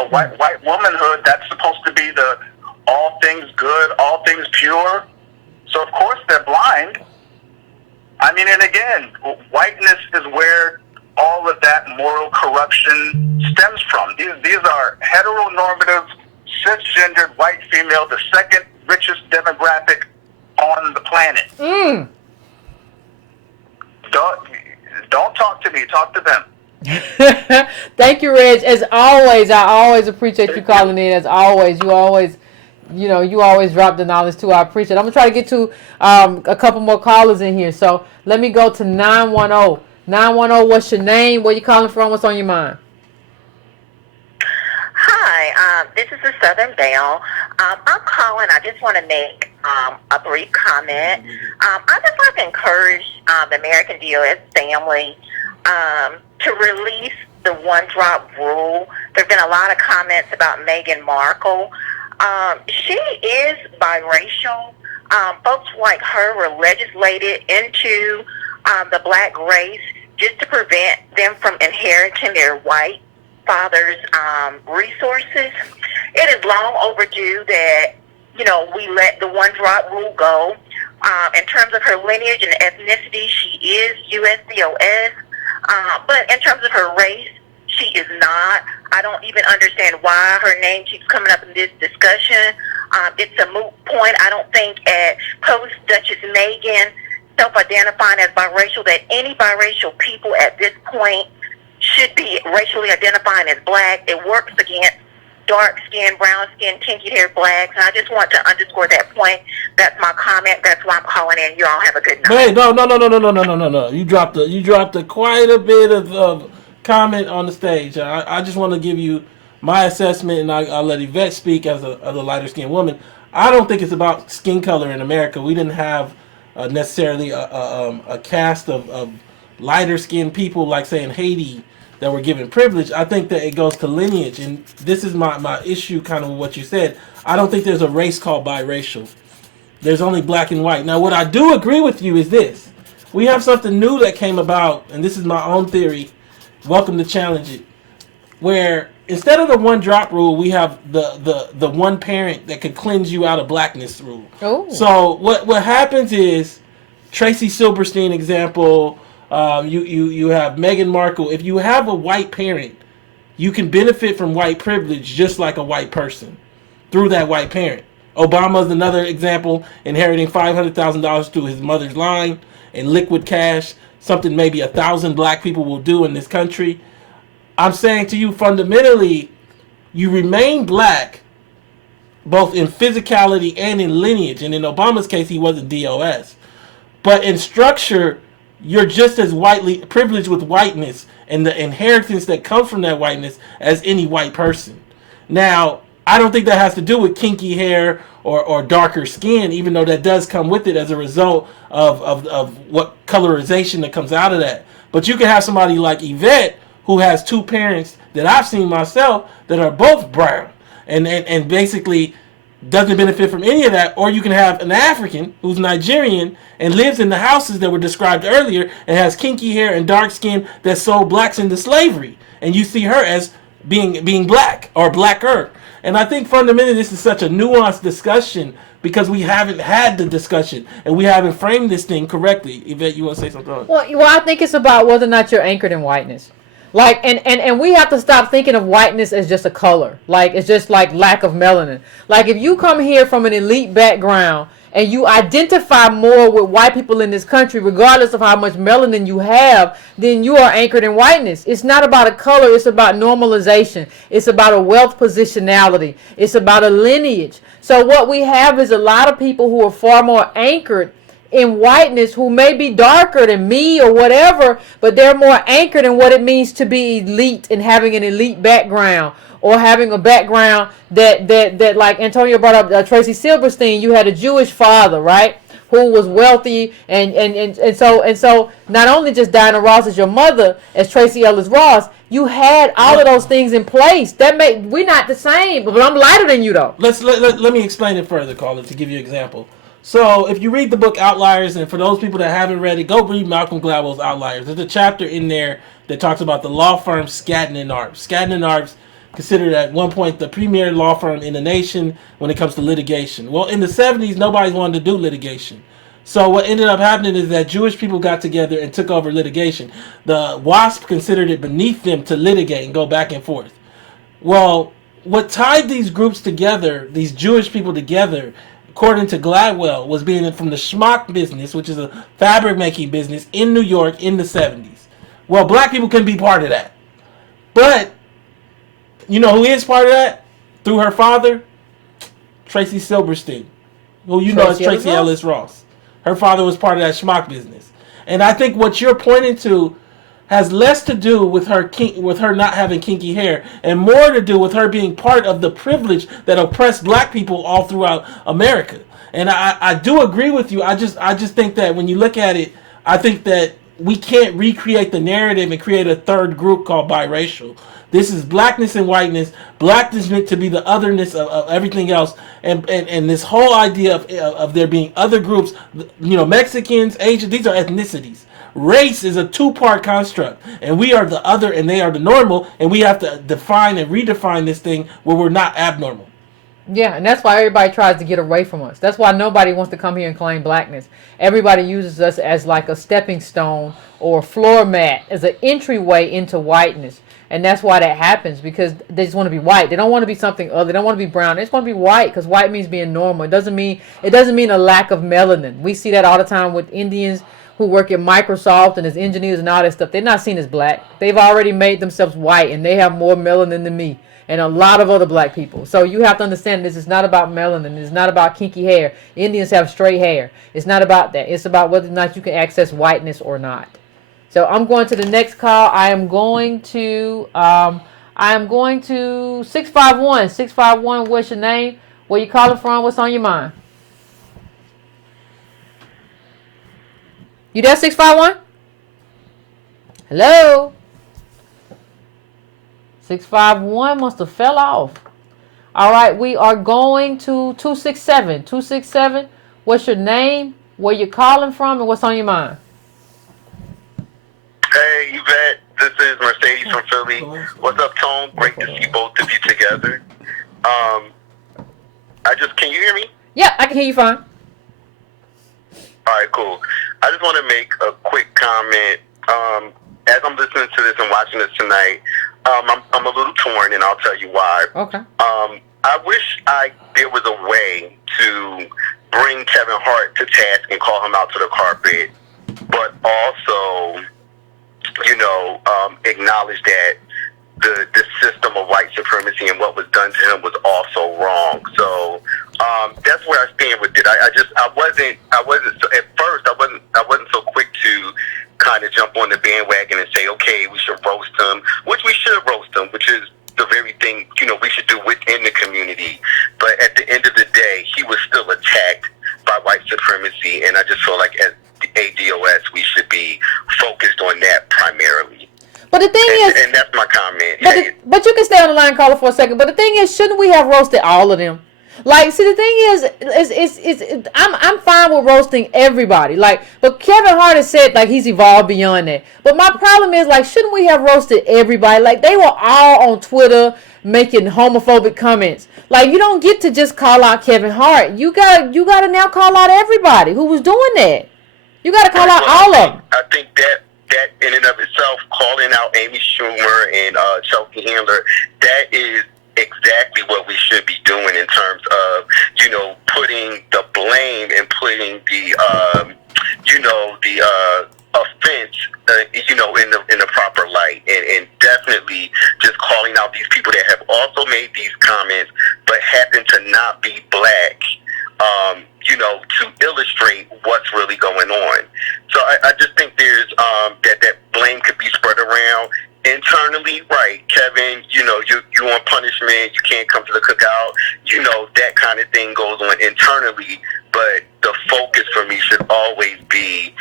White womanhood, that's supposed to be the all things good, all things pure. So, of course, they're blind. I mean, and again, whiteness is where all of that moral corruption stems from. These are heteronormative, cisgendered white female, the second richest demographic on the planet. Don't talk to me. Talk to them. Thank you, Reg. As always, I always appreciate you calling in. As always, you always drop the knowledge too. I appreciate it. I'm gonna try to get to a couple more callers in here. So let me go to 910. 910. What's your name? Where you calling from? What's on your mind? Hi, this is the Southern Belle. I'm calling. I just want to make a brief comment. I just want to encourage the American DOS family to release the one-drop rule. There have been a lot of comments about Meghan Markle. She is biracial. Folks like her were legislated into the black race just to prevent them from inheriting their white father's resources. It is long overdue that, we let the one-drop rule go. In terms of her lineage and ethnicity, she is USCOS. But in terms of her race, she is not. I don't even understand why her name keeps coming up in this discussion. It's a moot point. I don't think at post-Duchess Meghan self-identifying as biracial that any biracial people at this point should be racially identifying as black. It works against dark skin, brown skin, tinky haired blacks. And I just want to underscore that point. That's my comment. That's why I'm calling in. You all have a good night. Hey, no. You dropped quite a bit of comment on the stage. I just want to give you my assessment, and I'll let Yvette speak as a lighter skinned woman. I don't think it's about skin color in America. We didn't have necessarily a cast of lighter skinned people like, say, in Haiti that were given privilege. I think that it goes to lineage, and this is my issue, kind of what you said. I don't think there's a race called biracial. There's only black and white. Now, what I do agree with you is this: we have something new that came about, and this is my own theory. Welcome to challenge it. Where instead of the one drop rule, we have the one parent that could cleanse you out of blackness rule. Oh. So what happens is, Tracy Silverstein example. You have Meghan Markle. If you have a white parent, you can benefit from white privilege just like a white person through that white parent. Obama's another example, inheriting $500,000 through his mother's line in liquid cash, something maybe 1,000 black people will do in this country. I'm saying to you, fundamentally, you remain black, both in physicality and in lineage. And in Obama's case, he wasn't DOS. But in structure, you're just as whitely privileged with whiteness and the inheritance that comes from that whiteness as any white person. Now, I don't think that has to do with kinky hair or darker skin, even though that does come with it as a result of what colorization that comes out of that. But you can have somebody like Yvette, who has two parents that I've seen myself that are both brown and basically doesn't benefit from any of that. Or you can have an African who's Nigerian and lives in the houses that were described earlier and has kinky hair and dark skin that sold blacks into slavery. And you see her as being black or blacker. And I think fundamentally this is such a nuanced discussion because we haven't had the discussion and we haven't framed this thing correctly. Yvette, you want to say something? Well, I think it's about whether or not you're anchored in whiteness. Like, and we have to stop thinking of whiteness as just a color. Like, it's just like lack of melanin. Like, if you come here from an elite background and you identify more with white people in this country, regardless of how much melanin you have, then you are anchored in whiteness. It's not about a color. It's about normalization. It's about a wealth positionality. It's about a lineage. So what we have is a lot of people who are far more anchored in whiteness, who may be darker than me or whatever, but they're more anchored in what it means to be elite and having an elite background, or having a background that like Antonio brought up, Tracy Silverstein, you had a Jewish father, right, who was wealthy, and so not only just Diana Ross as your mother, as Tracy Ellis Ross, you had all of those things in place. That we're not the same, but I'm lighter than you though. Let me explain it further, Caller, to give you an example. So if you read the book Outliers, and for those people that haven't read it, go read Malcolm Gladwell's Outliers. There's a chapter in there that talks about the law firm Skadden and Arps. Skadden and Arps, considered at one point the premier law firm in the nation when it comes to litigation. Well, in the 70s, nobody wanted to do litigation. So what ended up happening is that Jewish people got together and took over litigation. The WASP considered it beneath them to litigate and go back and forth. Well, what tied these groups together, these Jewish people together, according to Gladwell, was being from the schmuck business, which is a fabric making business in New York in the 70s. Well, black people couldn't be part of that. But, you know who is part of that? Through her father? Tracy Silverstein, who you know as Tracy Ellis Ross. Her father was part of that schmuck business. And I think what you're pointing to has less to do with her not having kinky hair and more to do with her being part of the privilege that oppressed black people all throughout America. And I do agree with you. I just think that when you look at it, I think that we can't recreate the narrative and create a third group called biracial. This is blackness and whiteness. Blackness meant to be the otherness of everything else. And this whole idea of there being other groups, you know, Mexicans, Asians, these are ethnicities. Race is a two-part construct, and we are the other and they are the normal, and we have to define and redefine this thing where we're not abnormal. Yeah, and that's why everybody tries to get away from us. That's why nobody wants to come here and claim blackness. Everybody uses us as like a stepping stone or a floor mat, as an entryway into whiteness. And that's why that happens, because they just want to be white. They don't want to be something other. They don't want to be brown. They just want to be white, because white means being normal. It doesn't mean a lack of melanin. We see that all the time with Indians who work at Microsoft and as engineers and all that stuff. They're not seen as black. They've already made themselves white, and they have more melanin than me and a lot of other black people. So you have to understand this is not about melanin. It's not about kinky hair. Indians have straight hair. It's not about that. It's about whether or not you can access whiteness or not. So I'm going to the next call. I am going to 651. 651, what's your name? Where you calling from? What's on your mind? You there, 651? Hello? 651 must have fell off. All right, we are going to 267. 267, what's your name, where you're calling from, and what's on your mind? Hey, Yvette, this is Mercedes from Philly. What's up, Tone? Great to see both of you together. Can you hear me? Yeah, I can hear you fine. All right, cool. I just want to make a quick comment. As I'm listening to this and watching this tonight, I'm a little torn, and I'll tell you why. Okay. I wish there was a way to bring Kevin Hart to task and call him out to the carpet, but also, acknowledge that the system of white supremacy and what was done to him was also wrong. So that's where I stand with it. I wasn't so quick to kind of jump on the bandwagon and say, okay, we should roast him, which we should roast him, which is the very thing, we should do within the community. But at the end of the day, he was still attacked by white supremacy, and I just feel like as the ADOS, we should be focused on that primarily. But the thing is, and that's my comment. But you can stay on the line, caller, for a second. But the thing is, shouldn't we have roasted all of them? Like, see, the thing is I'm fine with roasting everybody. Like, but Kevin Hart has said, like, he's evolved beyond that. But my problem is, like, shouldn't we have roasted everybody? Like, they were all on Twitter making homophobic comments. Like, you don't get to just call out Kevin Hart. You gotta now call out everybody who was doing that. You gotta call out all of them. I think that in and of itself, calling out Amy Schumer and Chelsea Handler, that is exactly what we should be doing in terms of, putting the blame and putting the, offense, in the proper light, and definitely just calling out these people that have also made these comments, but happen to not be black, to illustrate what's really going on. So I just think there's that blame could be spread around internally, right? Kevin, you want punishment, you can't come to the cookout, that kind of thing goes on internally, but the focus for me should always be,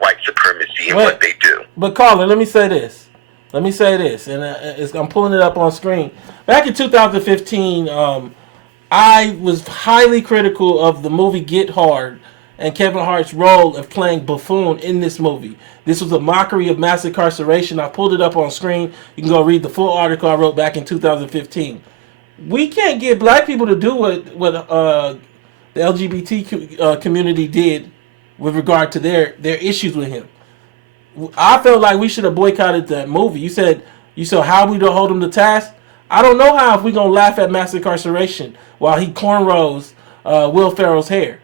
white supremacy and what they do. But caller, let me say this, and I'm pulling it up on screen. Back in 2015, I was highly critical of the movie Get Hard and Kevin Hart's role of playing buffoon in this movie. This was a mockery of mass incarceration. I pulled it up on screen. You can go read the full article I wrote back in 2015. We can't get black people to do what the LGBT community did with regard to their issues with him. I felt like we should have boycotted that movie. You said how we don't hold him to task? I don't know how if we're going to laugh at mass incarceration while he cornrows Will Ferrell's hair.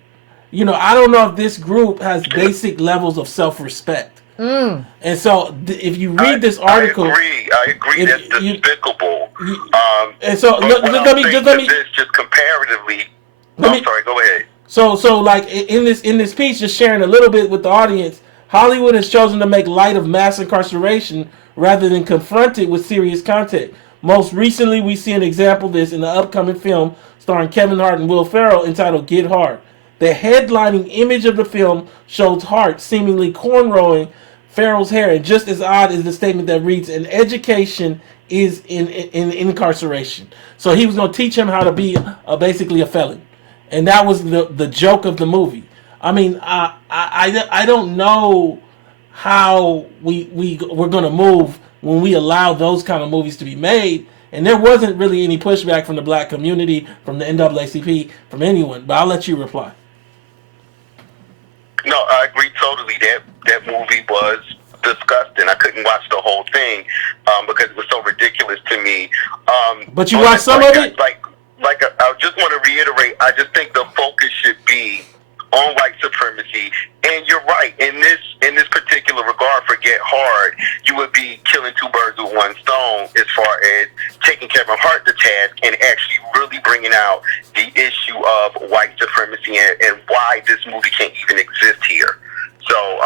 I don't know if this group has basic levels of self-respect. And so if you read this article... I agree. That's despicable. And so let me just comparatively... sorry, go ahead. So like in this piece, just sharing a little bit with the audience, Hollywood has chosen to make light of mass incarceration rather than confront it with serious content. Most recently, we see an example of this in the upcoming film starring Kevin Hart and Will Ferrell entitled Get Hard. The headlining image of the film shows Hart seemingly cornrowing Ferrell's hair, and just as odd is the statement that reads, "An education is in incarceration." So he was going to teach him how to be basically a felon, and that was the joke of the movie. I mean, I don't know how we're going to move when we allow those kind of movies to be made. And there wasn't really any pushback from the black community, from the NAACP, from anyone. But I'll let you reply. No, I agree totally. That movie was disgusting. I couldn't watch the whole thing because it was so ridiculous to me. But you watched some of it? I just want to reiterate, I just think the focus should be on white supremacy. And you're right, in this particular regard for Get Hard, you would be killing two birds with one stone as far as taking Kevin Hart to task and actually really bringing out the issue of white supremacy and why this movie can't even exist here. So,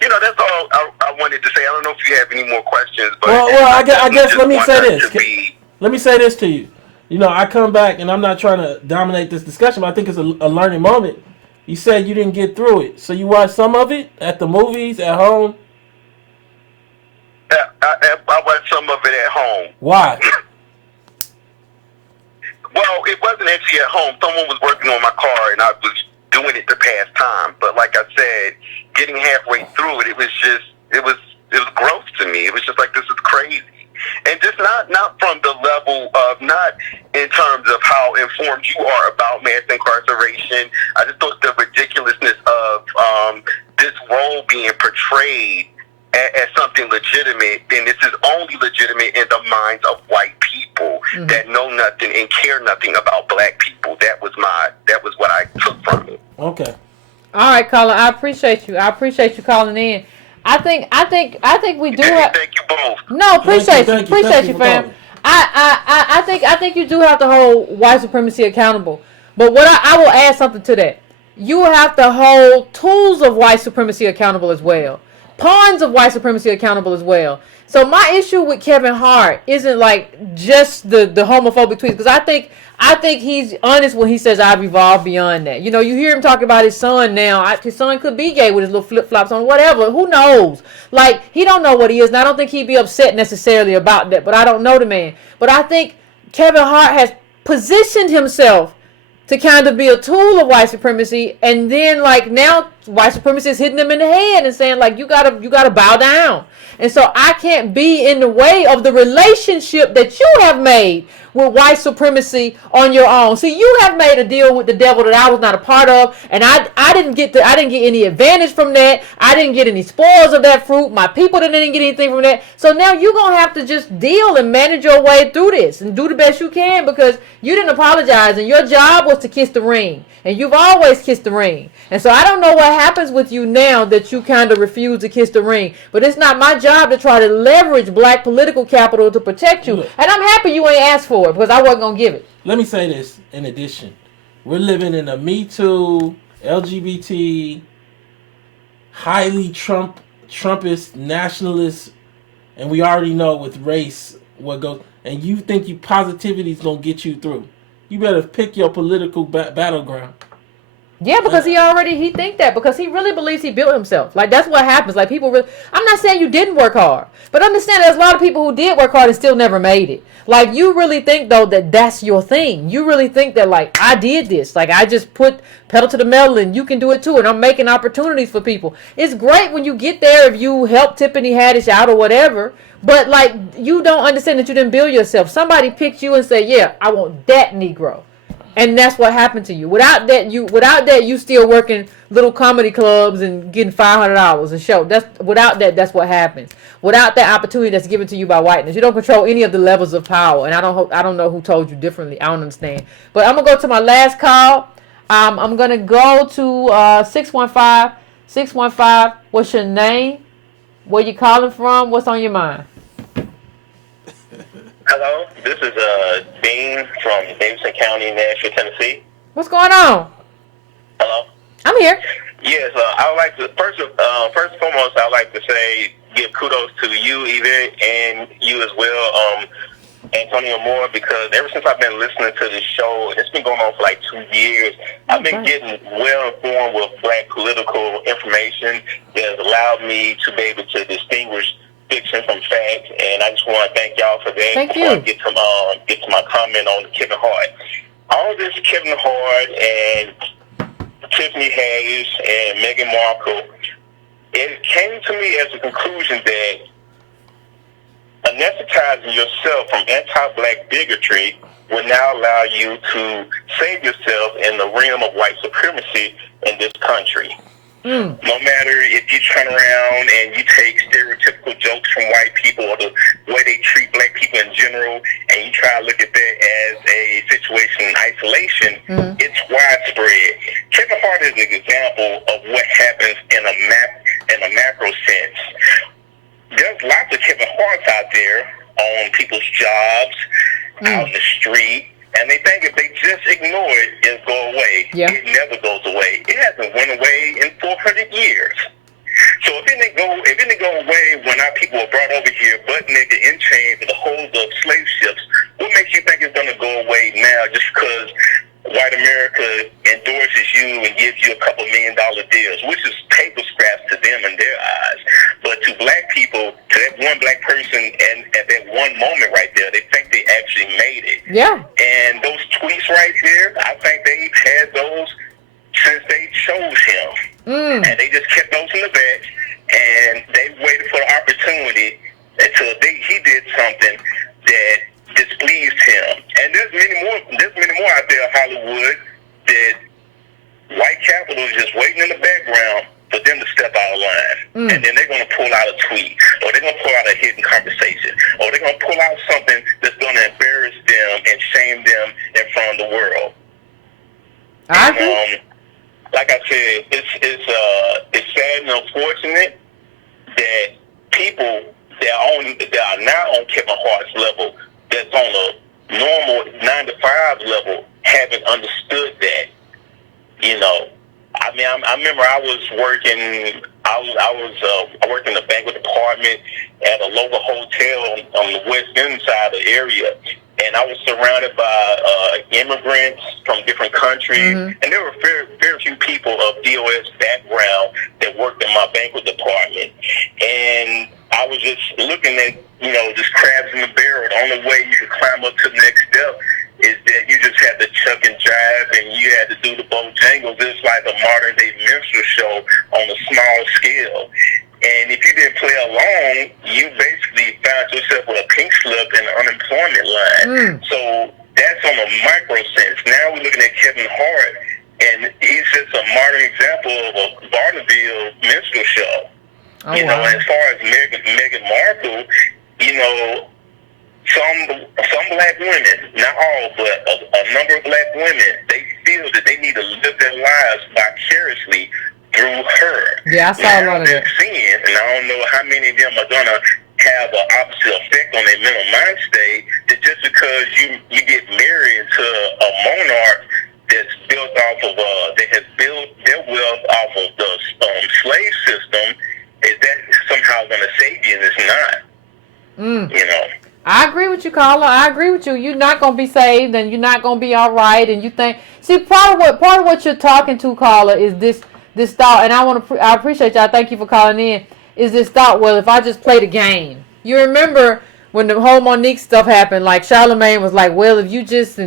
that's all I wanted to say. I don't know if you have any more questions. But I guess let me say this. Let me say this to you. I come back, and I'm not trying to dominate this discussion, but I think it's a learning moment. You said you didn't get through it. So you watched some of it at the movies, at home? I watched some of it at home. Why? Well, it wasn't actually at home. Someone was working on my car, and I was doing it to pass time. But like I said, getting halfway through it, it was gross to me. It was just like, this is crazy. And just not from the level of, not in terms of how informed you are about mass incarceration. I just thought the ridiculousness of this role being portrayed as something legitimate, and this is only legitimate in the minds of white people that know nothing and care nothing about black people. That was what I took from it. Okay. All right, Colin. I appreciate you. I appreciate you calling in. I think we do have. Thank you both. No, appreciate you, Thank you for fam. calling. I think you do have to hold white supremacy accountable. But what I will add something to that. You have to hold tools of white supremacy accountable as well. Pawns of white supremacy accountable as well. So my issue with Kevin Hart isn't like just the homophobic tweets, because I think he's honest when he says I've evolved beyond that. You know, you hear him talk about his son now. His son could be gay with his little flip flops on, whatever. Who knows? Like, he don't know what he is, and I don't think he'd be upset necessarily about that. But I don't know the man. But I think Kevin Hart has positioned himself to kind of be a tool of white supremacy, and then like now white supremacy is hitting him in the head and saying like, you gotta bow down. And so I can't be in the way of the relationship that you have made with white supremacy on your own. See, you have made a deal with the devil that I was not a part of, and I didn't get any advantage from that. I didn't get any spoils of that fruit. My people didn't get anything from that. So now you're gonna have to just deal and manage your way through this and do the best you can, because you didn't apologize, and your job was to kiss the ring, and you've always kissed the ring. And so I don't know what happens with you now that you kind of refuse to kiss the ring, but it's not my job to try to leverage black political capital to protect you. And I'm happy you ain't asked for it, because I wasn't gonna give it. Let me say this in addition. We're living in a Me Too, LGBT, highly Trumpist, nationalist, and we already know with race what goes. And you think your positivity is gonna get you through? You better pick your political battleground. Yeah, because he think that, because he really believes he built himself. Like, that's what happens. Like, people really, I'm not saying you didn't work hard, but understand there's a lot of people who did work hard and still never made it. Like, you really think though that that's your thing. You really think that like, I did this, like I just put pedal to the metal and you can do it too, and I'm making opportunities for people. It's great when you get there if you help Tiffany Haddish out or whatever, but like, you don't understand that you didn't build yourself. Somebody picked you and said, yeah, I want that Negro. And that's what happened to you. Without that, you still working little comedy clubs and getting $500 a show. Without that, that's what happens. Without that opportunity that's given to you by whiteness, you don't control any of the levels of power. And I don't know who told you differently. I don't understand. But I'm gonna go to my last call. I'm gonna go to 615. 615. What's your name? Where you calling from? What's on your mind? Hello, this is Dean from Davidson County, Nashville, Tennessee. What's going on? Hello. I'm here. Yes, I would like to first and foremost, I'd like to say give kudos to you, Yvette, and you as well, Antonio Moore, because ever since I've been listening to this show, it's been going on for like 2 years. I've been getting well informed with black political information that has allowed me to be able to distinguish fiction from fact, and I just want to thank y'all for that. Thank you. Before I get to my comment on Kevin Hart. All this Kevin Hart and Tiffany Haddish and Meghan Markle, it came to me as a conclusion that anesthetizing yourself from anti-black bigotry will now allow you to save yourself in the realm of white supremacy in this country. No matter if you turn around and you take stereotypical jokes from white people or the way they treat black people in general, and you try to look at that as a situation in isolation, it's widespread. Kevin Hart is an example of what happens in a macro sense. There's lots of Kevin Harts out there on people's jobs, out in the street, and they think if they just ignore it, it'll go away. Yeah. It never goes away. It hasn't went away in 400 years. So if it didn't go away when our people were brought over here butt naked in chains in the holds of slave ships, what makes you think it's going to go away now just because white America endorses you and gives you a couple $1 million deals, which is paper scraps to them in their eyes. But to black people, to that one black Yeah. And those tweets right there, I think they've had those since they chose him. And they just kept those in the back, and they waited for the opportunity until he did something that displeased him. And there's many more out there in Hollywood that white capital is just waiting in the background for them to step out of line. And then they're going to pull out a tweet, or they're going to pull out a hidden conversation, or they're going to pull out something that's going to embarrass them and shame them in front of the world. I agree. Like I said, it's sad and unfortunate that people that are not on Kevin Hart's level, that's on a normal 9-to-5 level, haven't understood that. You know, I mean, I remember I worked in the banquet department at a local hotel on the west end side of the area, and I was surrounded by immigrants from different countries, and there were very few people of DOS background that worked in my banquet department. And I was just looking at, just crabs in the barrel. The only way you could climb up to the next step is that you just had to chuck and jive, and you had to do the Bojangles. It's like a modern-day minstrel show on a small scale. And if you didn't play along, you basically found yourself with a pink slip and an unemployment line. So that's on a micro sense. Now we're looking at Kevin Hart, and he's just a modern example of a vaudeville minstrel show. Oh, Wow. As far as Meghan Markle, some black women, not all, but a number of black women, they feel that they need to live their lives vicariously through her. Yeah, I saw a lot of that. Seeing, and I don't know how many of them are going to have an opposite effect on their mental mind state, that just because you get married to a monarch that's built off of, that has built their wealth off of the slave system, is that somehow going to save you, and it's not. I agree with you, Carla. I agree with you. You're not gonna be saved, and you're not gonna be all right. And you think, see, part of what you're talking to, Carla, is this thought. And I appreciate y'all. Thank you for calling in. Is this thought? Well, if I just play the game, you remember when the whole Monique stuff happened? Like Charlamagne was like, well, if you just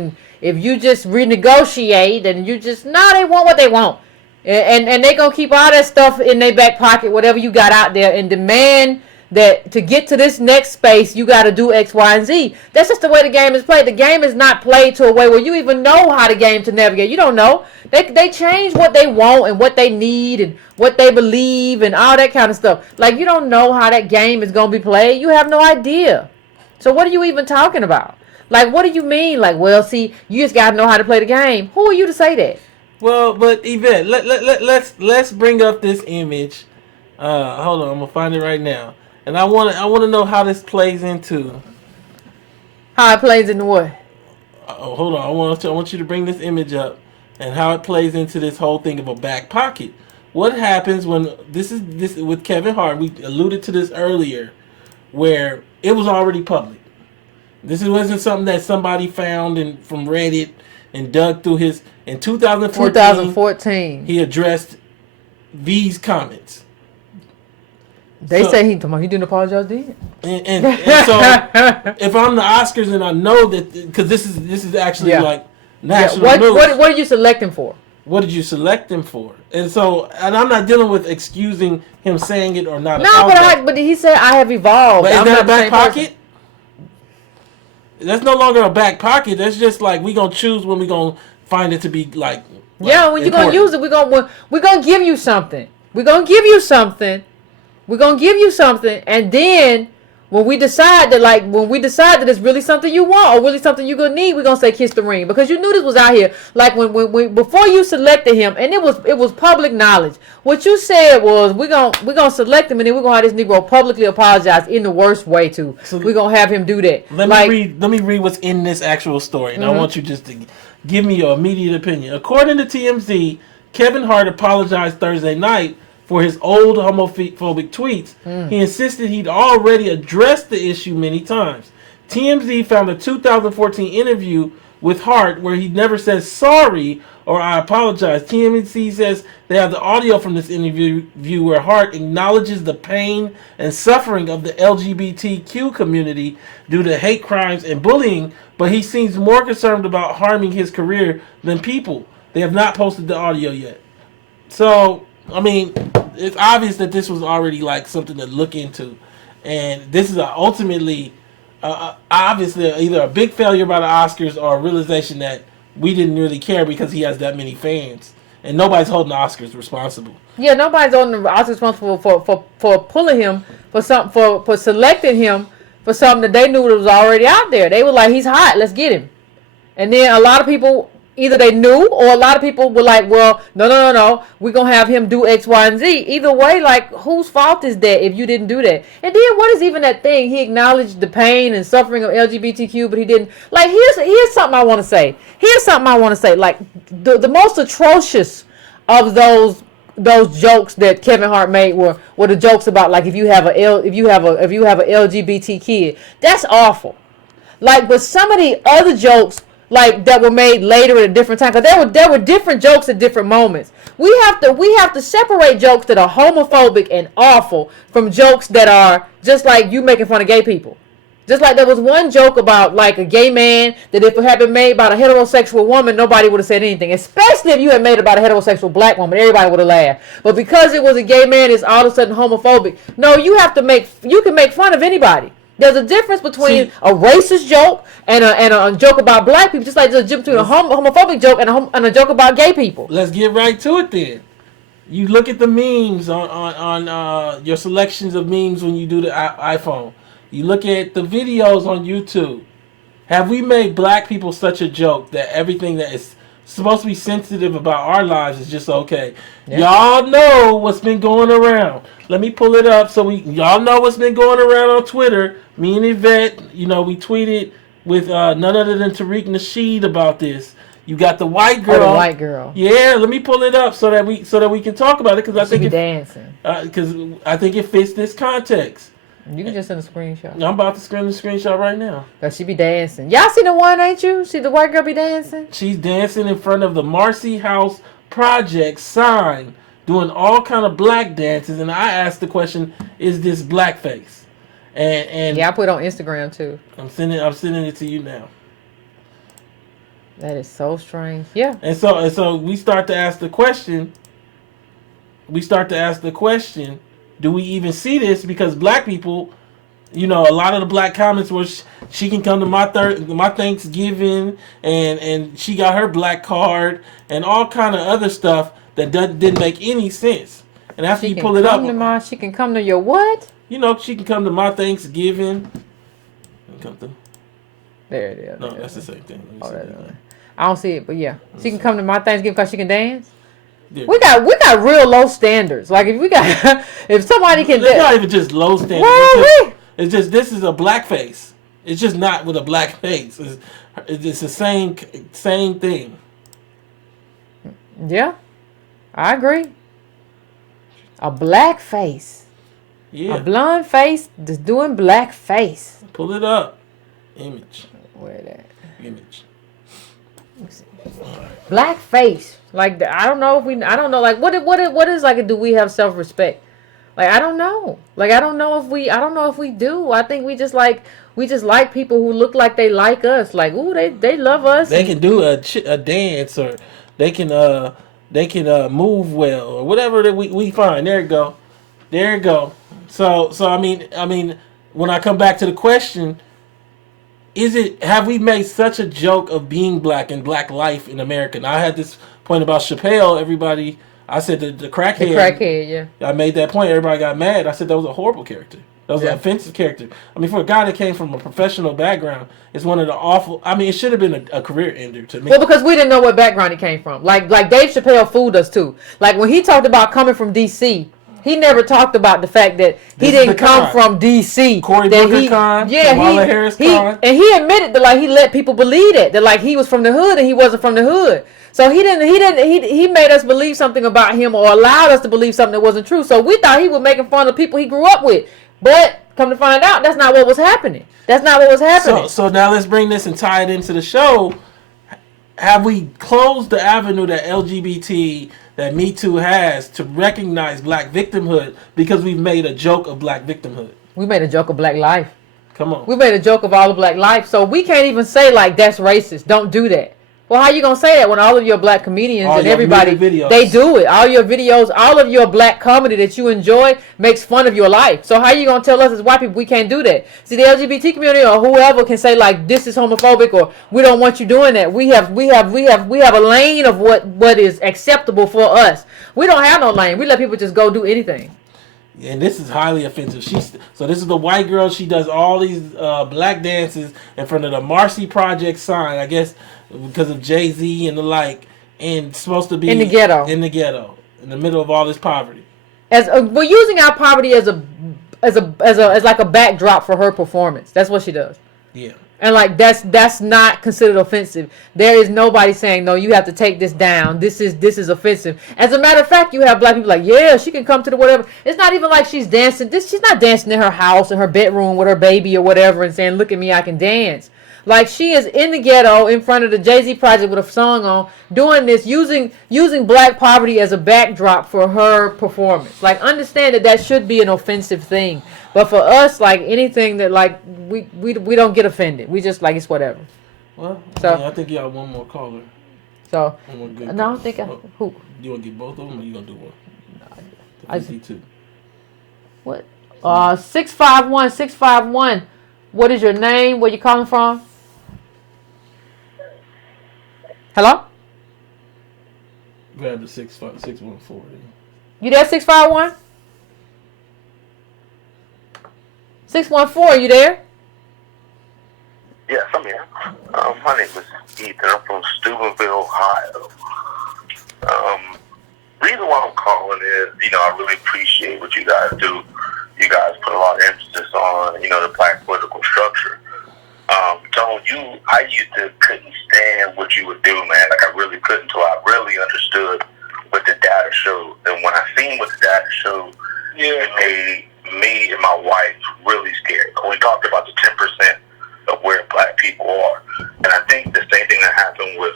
renegotiate, and you just they want what they want, and they gonna keep all that stuff in their back pocket, whatever you got out there, and demand that to get to this next space, you got to do X, Y, and Z. That's just the way the game is played. The game is not played to a way where you even know how the game to navigate. You don't know. They change what they want and what they need and what they believe and all that kind of stuff. Like, you don't know how that game is going to be played. You have no idea. So what are you even talking about? Like, what do you mean? Like, well, see, you just got to know how to play the game. Who are you to say that? Well, but Yvette, let's bring up this image. Hold on, I'm gonna find it right now. And I want to know how this plays into. How it plays into what? Oh, hold on. I want you to bring this image up and how it plays into this whole thing of a back pocket. What happens when this with Kevin Hart? We alluded to this earlier, where it was already public. This wasn't something that somebody found from Reddit and dug through his. In 2014, he addressed these comments. They say he didn't apologize, did he? And so if I'm the Oscars and I know that, because this is actually like national news. What are you selecting for? What did you select him for? And I'm not dealing with excusing him saying it or not. No, but he said I have evolved. But is that a back pocket? That's no longer a back pocket. That's just like we gonna choose when we gonna find it to be like when you gonna use it, we're gonna give you something. We're gonna give you something. We're going to give you something, and then when we decide that it's really something you want or really something you're going to need, we're going to say kiss the ring, because you knew this was out here. Like when before you selected him, and it was public knowledge. What you said was we're going to select him, and then we're going to have this Negro publicly apologize in the worst way too. So we're going to have him do that. Let me read what's in this actual story, and I want you just to give me your immediate opinion. According to TMZ, Kevin Hart apologized Thursday night for his old homophobic tweets. He insisted he'd already addressed the issue many times. TMZ found a 2014 interview with Hart where he never says sorry or I apologize. TMZ says they have the audio from this interview where Hart acknowledges the pain and suffering of the LGBTQ community due to hate crimes and bullying, but he seems more concerned about harming his career than people. They have not posted the audio yet. So, I mean, it's obvious that this was already like something to look into. And this is ultimately, obviously, either a big failure by the Oscars or a realization that we didn't really care because he has that many fans. And nobody's holding the Oscars responsible. Yeah, nobody's holding the Oscars responsible for pulling him, for selecting him for something that they knew was already out there. They were like, he's hot, let's get him. And then a lot of people, either they knew or a lot of people were like, well, no, we're going to have him do X, Y, and Z. Either way, like, whose fault is that if you didn't do that? And then what is even that thing? He acknowledged the pain and suffering of LGBTQ, but he didn't. Like, here's something I want to say. Like, the most atrocious of those jokes that Kevin Hart made were the jokes about, like, if you have a LGBT kid. That's awful. Like, but some of the other jokes, like, that were made later at a different time, because there were different jokes at different moments. We have to separate jokes that are homophobic and awful from jokes that are just like you making fun of gay people. Just like there was one joke about, like, a gay man that if it had been made about a heterosexual woman, nobody would have said anything. Especially if you had made it about a heterosexual black woman, everybody would have laughed. But because it was a gay man, it's all of a sudden homophobic. No, you can make fun of anybody. There's a difference between a racist joke and a joke about black people, just like there's a difference between a homophobic joke and a joke about gay people. Let's get right to it then. You look at the memes on your selections of memes when you do the iPhone. You look at the videos on YouTube. Have we made black people such a joke that everything that is supposed to be sensitive about our lives is just okay? Yeah. Y'all know what's been going around. Let me pull it up y'all know what's been going around on Twitter. Me and Yvette, we tweeted with none other than Tariq Nasheed about this. You got the white girl. Oh, the white girl. Yeah, let me pull it up so that we can talk about it because I think dancing. Because I think it fits this context. You can just send a screenshot. I'm about to send the screenshot right now. Cause she be dancing. Y'all see the one, ain't you? See the white girl be dancing? She's dancing in front of the Marcy House Project sign, doing all kind of black dances. And I asked the question, is this blackface? And yeah, I put it on Instagram too. I'm sending it to you now. That is so strange. Yeah. And so we start to ask the question. Do we even see this? Because black people, a lot of the black comments were she can come to my Thanksgiving and she got her black card and all kind of other stuff that didn't make any sense. And after you pull it up, she can come to your what? She can come to my Thanksgiving. There it is. No, that's the same thing. I don't see it, but yeah, she can come to my Thanksgiving because she can dance. Yeah. We got real low standards. Like if somebody can, it's not even just low standards. It's just this is a blackface. It's just not with a black face. It's the same thing. Yeah, I agree. A black face. Yeah. A blonde face that's doing black face. Pull it up. Image. Where that? Image. Black face. Like I don't know. Like what is like? Do we have self-respect? Like I don't know. Like I don't know if we do. I think we just like people who look like they like us. Like ooh, they love us. They can do a dance or they can move well or whatever that we find. There you go. So I mean when I come back to the question, have we made such a joke of being black and black life in America? Now, I had this point about Chappelle. Everybody, I said the crackhead. The crackhead, yeah. I made that point. Everybody got mad. I said that was a horrible character. That was an offensive character. I mean, for a guy that came from a professional background, it's one of the awful. I mean, it should have been a career ender to me. Well, because we didn't know what background he came from. Like Dave Chappelle fooled us too. Like when he talked about coming from D.C., he never talked about the fact that he didn't come from D.C. Cory Booker Con, Kamala Harris Con. And he admitted that he let people believe that he was from the hood and he wasn't from the hood. So he made us believe something about him or allowed us to believe something that wasn't true. So we thought he was making fun of people he grew up with. But come to find out, that's not what was happening. So now let's bring this and tie it into the show. Have we closed the avenue that LGBT, that Me Too has to recognize black victimhood because we've made a joke of black victimhood? We made a joke of black life. Come on. We made a joke of all the black life, so we can't even say like that's racist. Don't do that. Well, how you gonna say that when all of your black comedians All and your everybody videos. they do it? All your videos, all of your black comedy that you enjoy makes fun of your life. So how you gonna tell us as white people we can't do that? See, the LGBT community or whoever can say like this is homophobic or we don't want you doing that. We have a lane of what is acceptable for us. We don't have no lane. We let people just go do anything. And this is highly offensive. So this is the white girl. She does all these black dances in front of the Marcy Project sign, I guess, because of Jay-Z and the like, and supposed to be In the ghetto, in the middle of all this poverty. We're using our poverty as like a backdrop for her performance. That's what she does. Yeah. And like that's not considered offensive. There is nobody saying no. You have to take this down. This is offensive. As a matter of fact, you have black people like yeah, she can come to the whatever. It's not even like she's dancing. She's not dancing in her house in her bedroom with her baby or whatever and saying look at me, I can dance. Like she is in the ghetto in front of the Jay-Z project with a song on, doing this, using black poverty as a backdrop for her performance. Like understand that should be an offensive thing. But for us, like anything that like we don't get offended. We just like it's whatever. Well, So I think you got one more caller. So One no, I don't think who? You want to get both of them, or you gonna do one? I 52. What? 651. What is your name? Where you calling from? Hello? Grab the 614. You there, 651? 614, you there? Yes, I'm here. My name is Ethan. I'm from Steubenville, Ohio. Reason why I'm calling is, I really appreciate what you guys do. You guys put a lot of emphasis on, the black political structure. Tone, I used to couldn't stand what you would do, man. Like, I really couldn't until I really understood what the data showed. And when I seen what the data showed, it made me and my wife really scared. We talked about the 10% of where black people are. And I think the same thing that happened with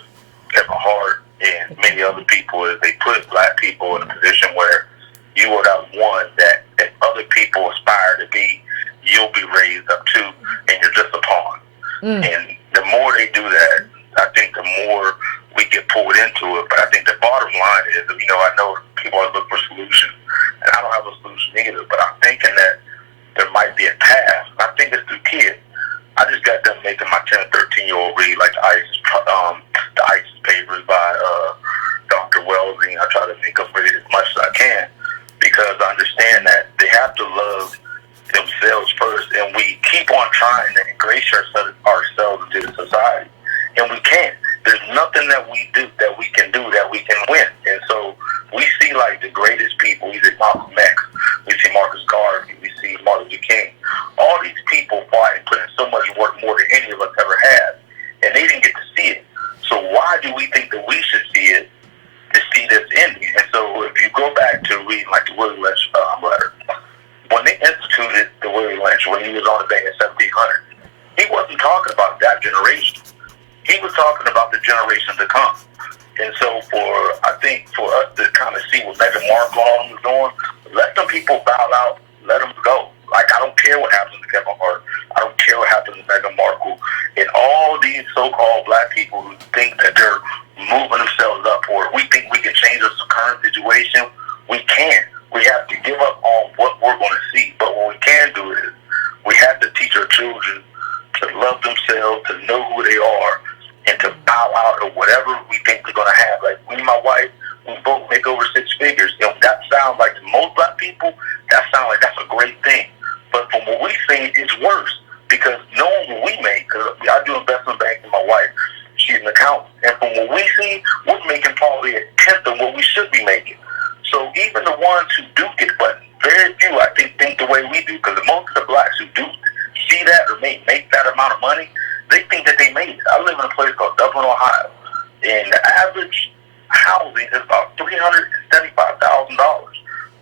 Kevin Hart and many other people is they put black people in a position where you are that one that other people aspire to be, you'll be raised up to, and you're just a pawn. And the more they do that, I think the more we get pulled into it. But I think the bottom line is, I know people always look for solutions, and I don't have a solution either, but I'm thinking that there might be a path. I think it's through kids. I just got done making my 10 and 13-year-old read like the ISIS papers by Dr. Welsing. I try to make them read as much as I can because I understand that they have to love themselves first, and we keep on trying to ingratiate ourselves into the society, and we can't. There's nothing that we do that we can win. And so we see like the greatest people. We see Malcolm X, we see Marcus Garvey, we see Martin Luther King. All these people fought and put in so much work more than any of us ever had, and they didn't get to see it. So why do we think that we should see it to see this ending? And so if you go back to reading like the Willie Lynch letter, when they instituted the Willie Lynch, when he was on the bench in 1700, he wasn't talking about that generation. He was talking about the generation to come. And so I think for us to kind of see what Meghan Markle was doing, let them people bow out, let them go. Like, I don't care what happens to Kevin Hart. I don't care what happens to Meghan Markle. And all these so-called black people who think that they're moving themselves upward, we think we can change the current situation. We can't. We have to give up on what we're going to see. But what we can do is we have to teach our children to love themselves, to know who they are, and to bow out of whatever we think they're going to have. Like, me and my wife, we both make over 6 figures. That sounds like, to most black people, that sounds like that's a great thing. But from what we see, it's worse. Because knowing what we make, because I do investment banking, my wife, she's an accountant. And from what we see, we're making probably a tenth of what we should be making. So even the ones who do get, but very few, I think the way we do, because most of the blacks who do see that or make that amount of money, they think that they made it. I live in a place called Dublin, Ohio, and the average housing is about $375,000,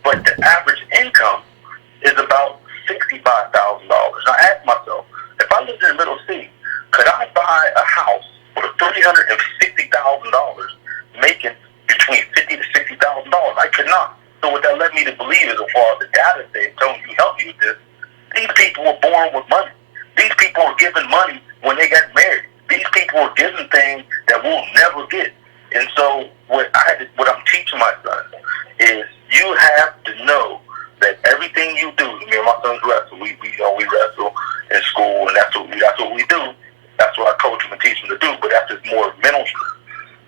but the average income is about $65,000. Now I ask myself, if I lived in the middle city, could I buy a house for $360,000, making between $50,000 to $60,000? I could not. So what that led me to believe is, as far as the data says, Tony, you help me with this, these people were born with money. These people were given money when they got married. These people were given things that we'll never get. And so what I'm teaching my son is you have to know that everything you do, me and my sons wrestle. We wrestle in school, and that's what we do. That's what I coach them and teach them to do. But that's just more mental strength.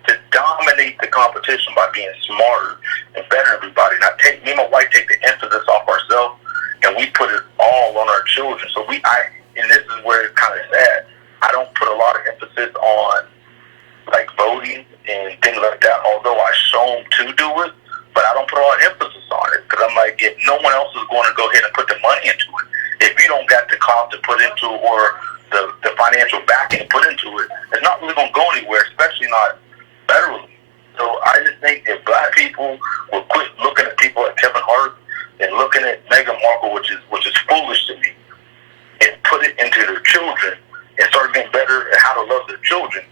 To dominate the competition by being smarter and better than everybody. Now, me and my wife take the emphasis off ourselves, and we put it all on our children. So and this is where it's kind of sad. I don't put a lot of emphasis on like voting and things like that. Although I show them to do it, but I don't put a lot of emphasis on it because I'm like, if no one else is going to go ahead and put the money into it, if you don't got the cost to put into it or the financial backing to put into it, it's not really going to go anywhere, especially not federally. So I just think if black people will quit looking at people like Kevin Hart and looking at Meghan Markle, which is foolish to me, and put it into their children and start getting better at how to love their children,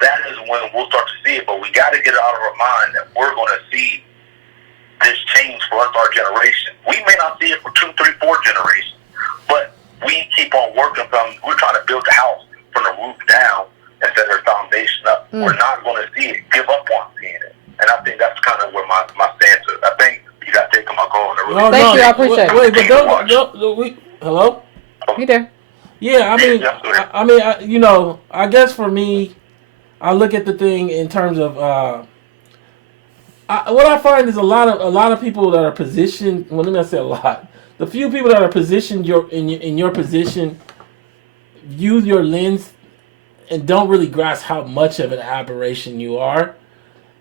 that is when we'll start to see it. But we got to get it out of our mind that we're going to see this change for us, our generation. We may not see it for 2, 3, 4 generations, but we keep on working we're trying to build the house from the roof down instead of the foundation up. We're not going to see it, give up on seeing it. And I think that's kind of where my stance is. I think you got to take my call. Thank you, I appreciate it. Wait, but don't hello? You there? Yeah, I guess for me, I look at the thing in terms of what I find is a lot of people that are positioned. Well, let me not say a lot. The few people that are positioned in your position use your lens and don't really grasp how much of an aberration you are.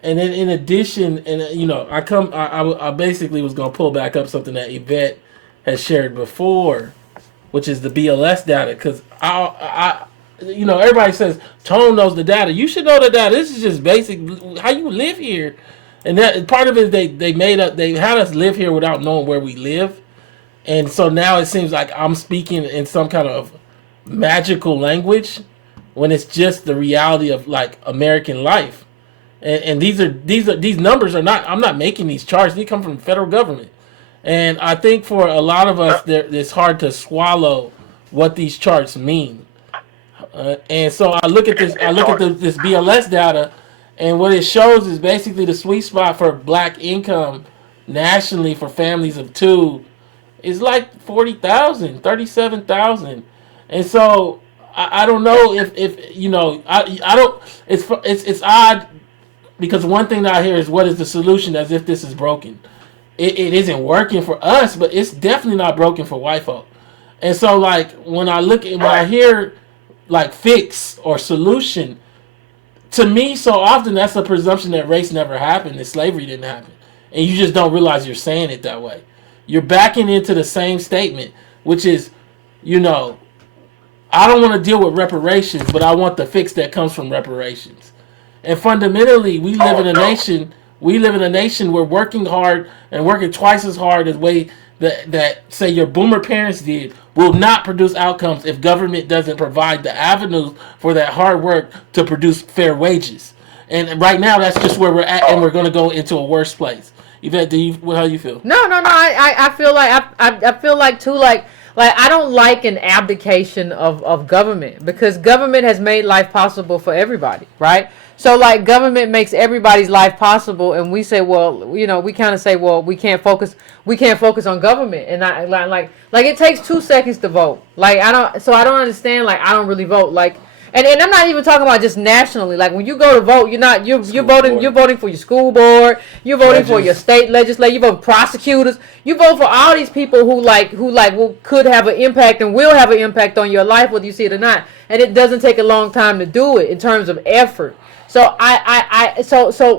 And then in addition, I basically was gonna pull back up something that Yvette has shared before, which is the BLS data, because everybody says Tone knows the data. You should know the data. This is just basic how you live here, and that part of it is they had us live here without knowing where we live, and so now it seems like I'm speaking in some kind of magical language when it's just the reality of like American life, and these numbers are not. I'm not making these charts. They come from the federal government. And I think for a lot of us, it's hard to swallow what these charts mean. And so I look at this BLS data, and what it shows is basically the sweet spot for black income nationally for families of 2 is like 40,000, 37,000. And so I don't know if I don't. It's odd because one thing that I hear is what is the solution, as if this is broken. It isn't working for us, but it's definitely not broken for white folk. And so, like, when I hear, like, fix or solution, to me, so often that's a presumption that race never happened, that slavery didn't happen. And you just don't realize you're saying it that way. You're backing into the same statement, which is, I don't want to deal with reparations, but I want the fix that comes from reparations. And fundamentally, we live in a nation where working hard and working twice as hard as way that say your boomer parents did will not produce outcomes if government doesn't provide the avenues for that hard work to produce fair wages. And right now, that's just where we're at, and we're going to go into a worse place. Yvette, how you feel? No. I feel like I feel like too like I don't like an abdication of government, because government has made life possible for everybody, right? So like government makes everybody's life possible, and we say, well, we kind of say, well, we can't focus on government, and I like it takes 2 seconds to vote. Like I don't understand. Like I don't really vote. Like and I'm not even talking about just nationally. Like when you go to vote, you're voting for your school board, you're voting for your state legislature, you vote for prosecutors, you vote for all these people who could have an impact and will have an impact on your life whether you see it or not. And it doesn't take a long time to do it in terms of effort. So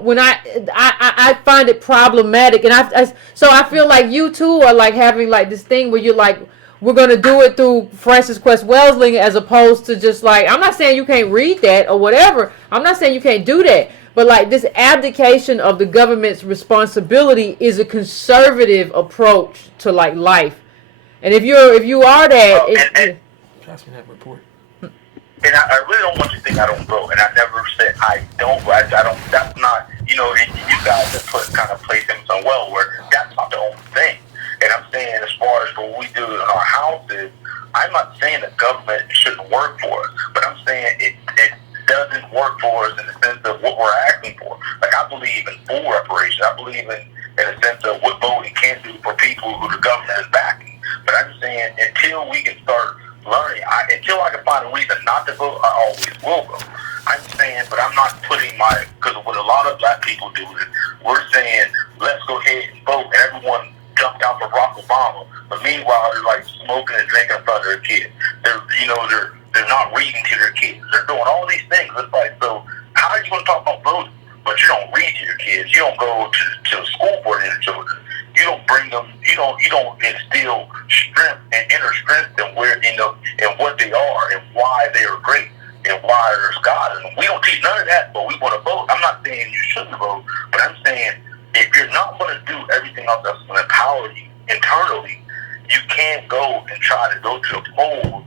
when I find it problematic, and I feel like you too are like having like this thing where you're like, we're gonna do it through Frances Quest Welsling, as opposed to just like, I'm not saying you can't read that or whatever. I'm not saying you can't do that, but like this abdication of the government's responsibility is a conservative approach to like life. And if you are that, pass me that report. And I really don't want you to think I don't vote. And I never said I don't. I don't. That's not. You guys have kind of placed him somewhere where that's not the only thing. And I'm saying, as far as what we do in our houses, I'm not saying the government work for us in the sense of what we're asking for. Like, I believe in full reparation. I believe in a sense of what voting can do for people who the government is backing. But I'm saying until we can start learning, until I can find a reason not to vote, I always will vote. I'm saying, but I'm not putting because what a lot of black people do is we're saying, let's go ahead and vote, and everyone jumped out for Barack Obama. But meanwhile, they're like smoking and drinking in front of their kids. They're not reading to their kids. They're doing all these things. It's like, so how are you going to talk about voting, but you don't read to your kids? You don't go to the school board in your children. You don't bring them. You don't instill strength and inner strength in what they are and why they are great and why there's God. And we don't teach none of that, but we want to vote. I'm not saying you shouldn't vote, but I'm saying if you're not going to do everything else that's going to empower you internally, you can't go and try to go to a poll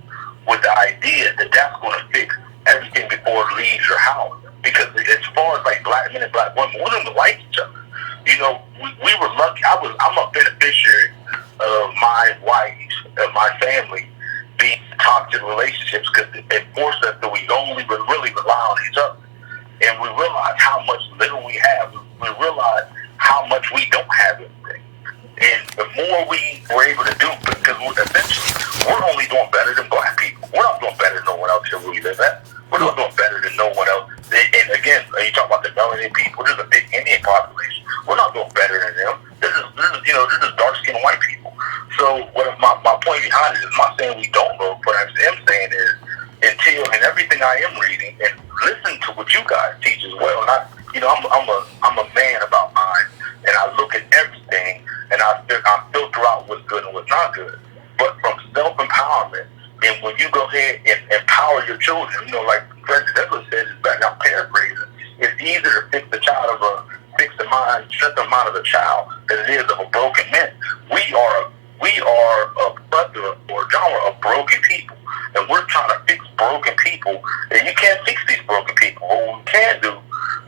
with the idea that that's going to fix everything before it leaves your house. Because as far as like black men and black women, we don't like each other. You know, we were lucky. I'm a beneficiary of my wife, of my family being in toxic relationships because it forced us that we only really rely on each other. And we realize how much little we have. We realize how much we don't have anything. And the more we were able to do, because essentially we're only doing better than black people. We're not doing better than no one else here where we live at. We're not doing better than no one else. And again, you talk about the melanated people. There's a big Indian population. We're not doing better than them. This is dark-skinned white people. So what my point behind it is, I'm not saying we don't vote. What I am saying is, and everything I am reading and listening to what you guys teach as well. And I'm a man about mine, and I look at everything and I filter out what's good and what's not good. But from self-empowerment, and when you go ahead and empower your children, like President Douglas said, I'm paraphrasing, it's easier to fix the strength of mind of a child than it is of a broken man. We are a plethora or genre of broken people, and we're trying to fix broken people, and you can't fix these broken people. What we can do,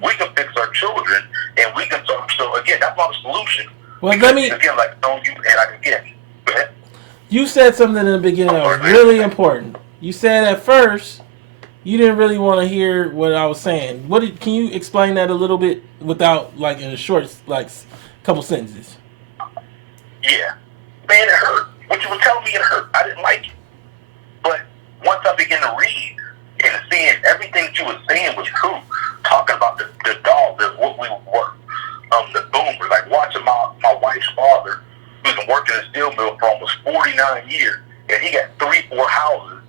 we can fix our children, and we can start. So again, that's not a solution. Well, because, again, like don't you and I again. Go ahead. You said something in the beginning that was really important. You said at first you didn't really want to hear what I was saying. Can you explain that a little bit without like in a short couple sentences? Yeah. Man, it hurt. What you were telling me, it hurt. I didn't like it. But once I began to read and seeing everything that you were saying was true, talking about the dog, what we were, the boomer, like watching my wife's father, who's been working in a steel mill for almost 49 years, and he got 3-4 houses,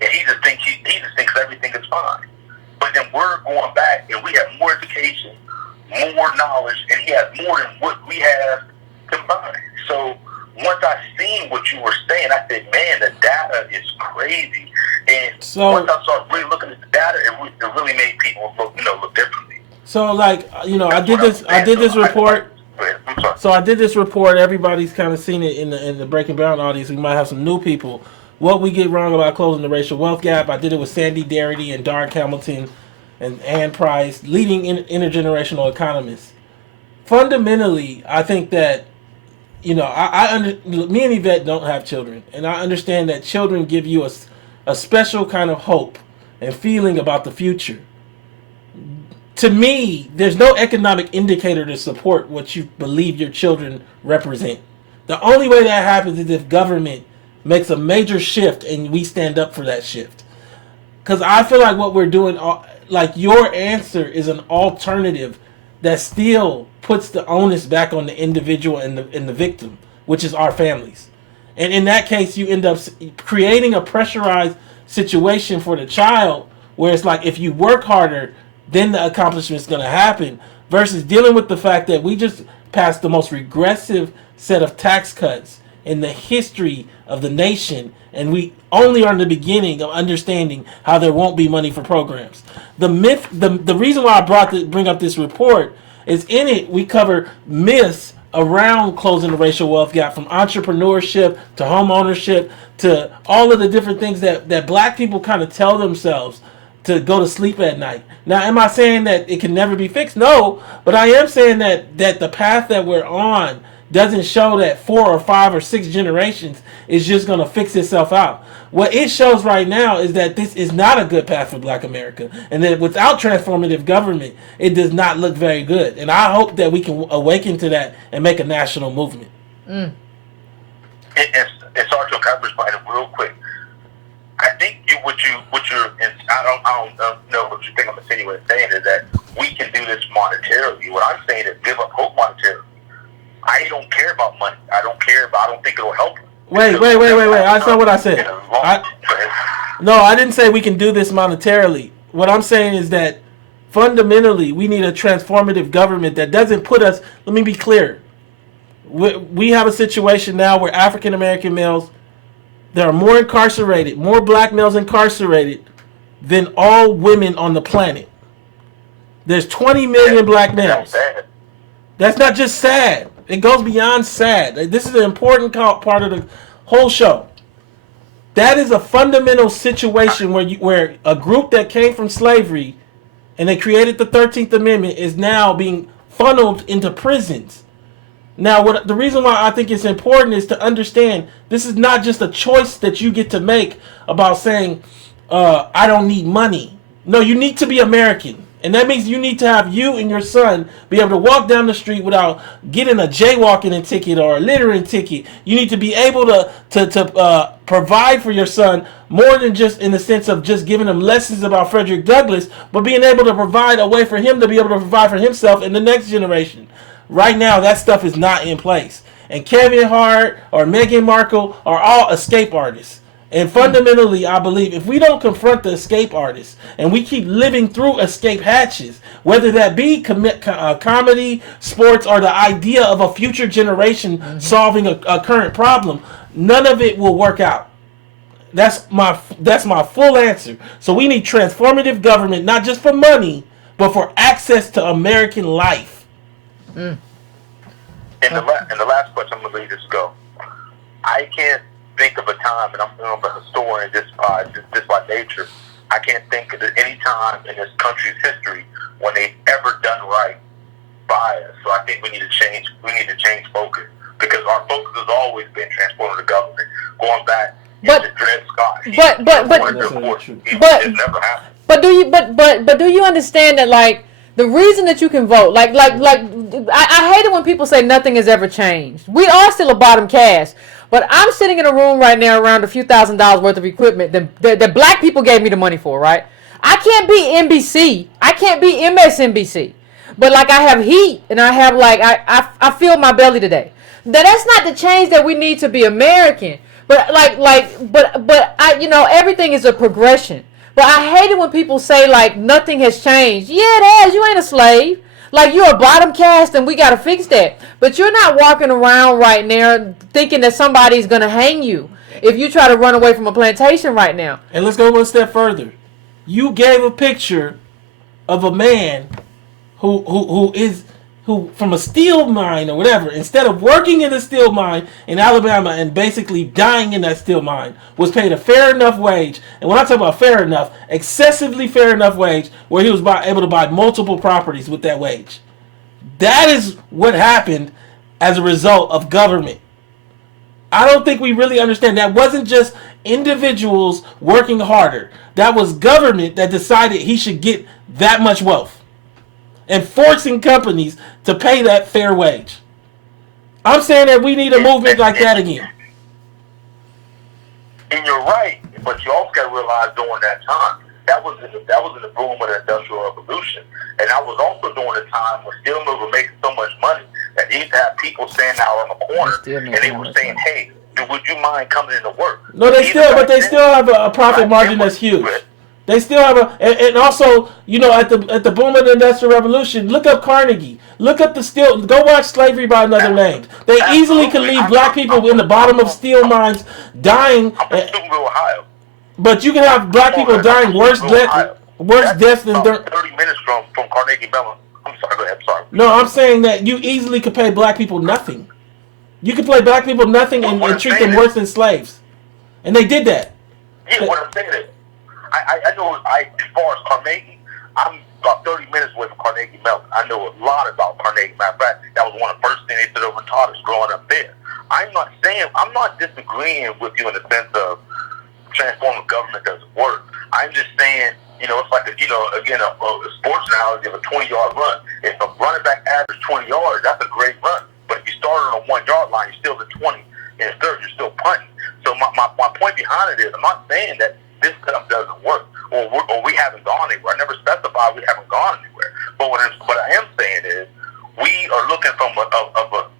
and he just thinks everything is fine. But then we're going back, and we have more education, more knowledge, and he has more than what we have combined. So once I seen what you were saying, I said, man, the data is crazy. And once I started really looking at the data, it really made people look differently. So like, I did this report. So I did this report. Everybody's kind of seen it in the Breaking Down audience. We might have some new people. What we get wrong about closing the racial wealth gap. I did it with Sandy Darity and Dark Hamilton and Ann Price, leading intergenerational economists. Fundamentally, I think that me and Yvette don't have children, and I understand that children give you a special kind of hope and feeling about the future. To me, there's no economic indicator to support what you believe your children represent. The only way that happens is if government makes a major shift and we stand up for that shift. Because I feel like what we're doing, like your answer is an alternative that still puts the onus back on the individual and the victim, which is our families. And in that case, you end up creating a pressurized situation for the child where it's like if you work harder, then the accomplishment is going to happen, versus dealing with the fact that we just passed the most regressive set of tax cuts in the history of the nation, and we only are in the beginning of understanding how there won't be money for programs. The reason why I bring up this report is in it we cover myths around closing the racial wealth gap, from entrepreneurship to home ownership to all of the different things that black people kind of tell themselves to go to sleep at night. Now, am I saying that it can never be fixed? No, but I am saying that the path that we're on doesn't show that 4 or 5 or 6 generations is just going to fix itself out. what it shows right now is that this is not a good path for Black America, and that without transformative government, it does not look very good. And I hope that we can awaken to that and make a national movement. And Sergeant Copper's point, real quick. I think what you're, and I don't know what you think I'm insinuating saying is that we can do this monetarily. What I'm saying is give up hope monetarily. I don't care about money. I don't think it'll help. Wait. That's not what I said. No, I didn't say we can do this monetarily. What I'm saying is that fundamentally we need a transformative government that doesn't put us, let me be clear. We have a situation now where African American males, there are more incarcerated, more black males incarcerated than all women on the planet. There's 20 million black males. That's not just sad. It goes beyond sad. This is an important part of the whole show. That is a fundamental situation where a group that came from slavery and they created the 13th Amendment is now being funneled into prisons. Now, the reason why I think it's important is to understand this is not just a choice that you get to make about saying, I don't need money. No, you need to be American. And that means you need to have you and your son be able to walk down the street without getting a jaywalking ticket or a littering ticket. You need to be able to provide for your son more than just in the sense of just giving him lessons about Frederick Douglass, but being able to provide a way for him to be able to provide for himself and the next generation. Right now, that stuff is not in place. And Kevin Hart or Meghan Markle are all escape artists. And fundamentally, I believe if we don't confront the escape artists and we keep living through escape hatches, whether that be comedy, sports, or the idea of a future generation solving a current problem, none of it will work out. That's my full answer. So we need transformative government, not just for money, but for access to American life. And the last question, I'm going to let this go. I can't think of a time, and I'm a historian just by nature, I can't think of any time in this country's history when they've ever done right by us. So I think we need to change focus, because our focus has always been transformative government, going back into Dred Scott. But do you understand that, like, the reason that you can vote, I hate it when people say nothing has ever changed. We are still a bottom caste. But I'm sitting in a room right now around a few $1,000s worth of equipment that black people gave me the money for, right? I can't be NBC. I can't be MSNBC. But like I have heat and I have I feel my belly today. That's not the change that we need to be American. But but everything is a progression. But I hate it when people say like nothing has changed. Yeah, it has. You ain't a slave. Like, you're a bottom caste and we got to fix that. But you're not walking around right now thinking that somebody's going to hang you if you try to run away from a plantation right now. And let's go one step further. You gave a picture of a man who from a steel mine or whatever, instead of working in a steel mine in Alabama and basically dying in that steel mine, was paid a fair enough wage. And when I talk about fair enough, excessively fair enough wage, where he was able to buy multiple properties with that wage. That is what happened as a result of government. I don't think we really understand. That wasn't just individuals working harder. That was government that decided he should get that much wealth and forcing companies to pay that fair wage. I'm saying that we need a movement like that again. And you're right, but you also got to realize during that time, that was in the boom of the Industrial Revolution, and that was also during a time when steel mills were making so much money that they used to have people standing out on the corner, and they were saying, "Hey, would you mind coming into work?" No, they still have a profit margin that's huge. They still have and also, at the boom of the Industrial Revolution, look up Carnegie. Look up go watch Slavery by Another Name. They easily could leave black people in the bottom of steel mines dying. I'm from Ohio. But you can have black people dying worse deaths than 30 minutes from Carnegie Mellon. I'm sorry, go ahead, I'm sorry. No, I'm saying that you easily could pay black people nothing. You could pay black people nothing and treat them worse than slaves. And they did that. Yeah, what I'm saying is, I know, as far as Carnegie, I'm about 30 minutes away from Carnegie Mellon. I know a lot about Carnegie. Matter of fact, that was one of the first things they stood over and taught us growing up there. I'm not disagreeing with you in the sense of transform a government doesn't work. I'm just saying, it's like again, a sports analogy of a 20-yard run. If a running back average 20 yards, that's a great run. But if you start on a 1-yard line, you're still at 20, and third, you're still punting. So my point behind it is, I'm not saying that this stuff doesn't work, or we haven't gone anywhere. I never specified we haven't gone anywhere. But what I am saying is, we are looking from a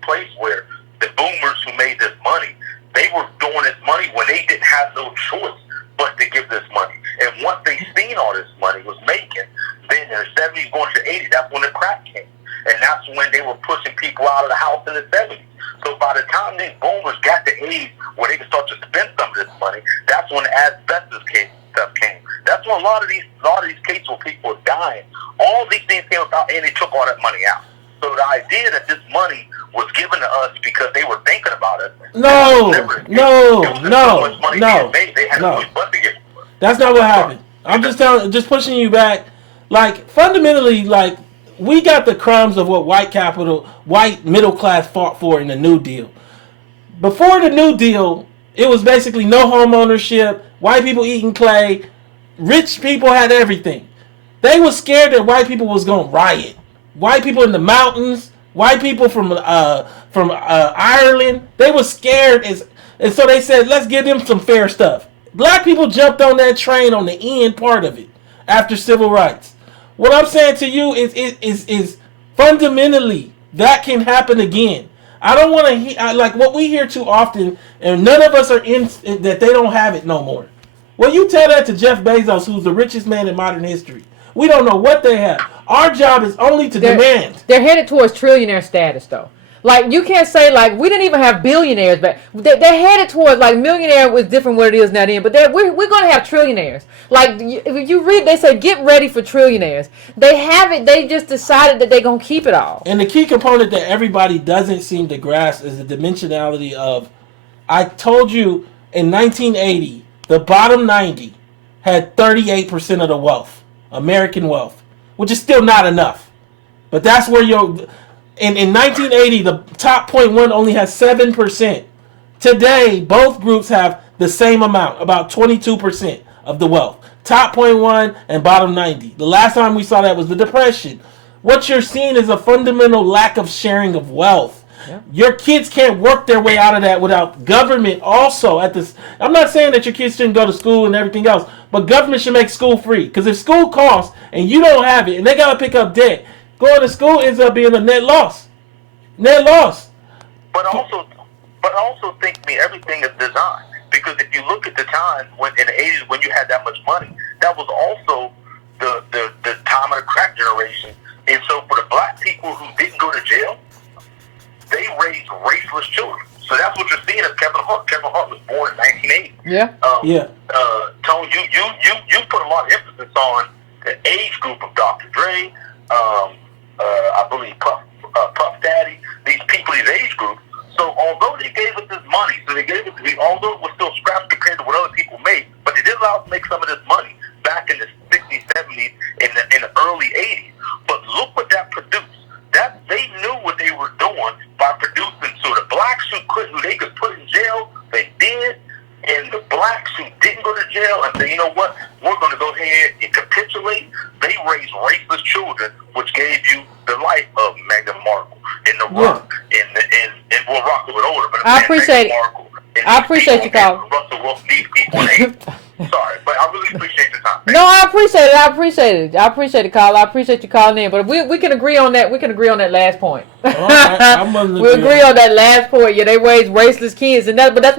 place where the boomers who made this money, they were doing this money when they didn't have no choice but to give this money. And once they seen all this money was making, then in the 70s going to the 80s, that's when the crack came. And that's when they were pushing people out of the house in the 70s. So by the time these boomers got to age where they could start to spend some of this money, that's when the asbestos stuff came. That's when a lot of these cases where people are dying, all these things came about, and they took all that money out. So the idea that this money was given to us because they were thinking about it. No. That's not what happened. I'm just pushing you back. Like, fundamentally, like, we got the crumbs of what white middle class fought for in the New Deal. Before the New Deal, it was basically no home ownership, white people eating clay, rich people had everything. They were scared that white people was going to riot. White people in the mountains, white people from Ireland, they were scared, and so they said, let's give them some fair stuff. Black people jumped on that train on the end part of it after civil rights. What I'm saying to you is fundamentally that can happen again. I don't want to hear like what we hear too often, and none of us are in that they don't have it no more. Well, you tell that to Jeff Bezos, who's the richest man in modern history. We don't know what they have. Our job is only to demand. They're headed towards trillionaire status, though. Like, you can't say, like, we didn't even have billionaires back. They're headed towards, like, millionaire was different what it is now then, but we're going to have trillionaires. Like, if you read, they say, get ready for trillionaires. They have it. They just decided that they're going to keep it all. And the key component that everybody doesn't seem to grasp is the dimensionality of, I told you, in 1980, the bottom 90 had 38% of the wealth, American wealth, which is still not enough. But that's where in 1980, the top 0.1 only has 7%. Today, both groups have the same amount, about 22% of the wealth. Top 0.1 and bottom 90. The last time we saw that was the Depression. What you're seeing is a fundamental lack of sharing of wealth. Yeah. Your kids can't work their way out of that without government also at this. I'm not saying that your kids shouldn't go to school and everything else, but government should make school free. Because if school costs and you don't have it and they got to pick up debt, going to school ends up being a net loss. Net loss. But I also think everything is designed. Because if you look at the time when in the 80s when you had that much money, that was also the time of the crack generation. And so for the black people who didn't go to jail, they raised raceless children. So that's what you're seeing of Kevin Hart. Kevin Hart was born in 1980. Yeah. Tone, you put a lot of emphasis on the age group of Dr. Dre, I believe Puff Daddy, these people, these age groups. So although they gave us this money, although it was still scraps compared to what other people made, but they did allow us to make some of this money back in the 60s, 70s, in the early 80s. But look what that produced. That they knew what they were doing by producing. So the blacks who they could put in jail, they did. And the blacks who didn't go to jail and say, you know what, we're going to go ahead and capitulate. They raised raceless children, which gave you the life of Meghan Markle and The Rock, and well, Rock was older, but I appreciate it. I appreciate you, Carl. Russell Wilson, these people. Sorry, but I really appreciate the time. No, I appreciate it, Carl. I appreciate you calling in. But we can agree on that. We can agree on that last point. We agree on that last point. Yeah, they raised raceless kids, and but that's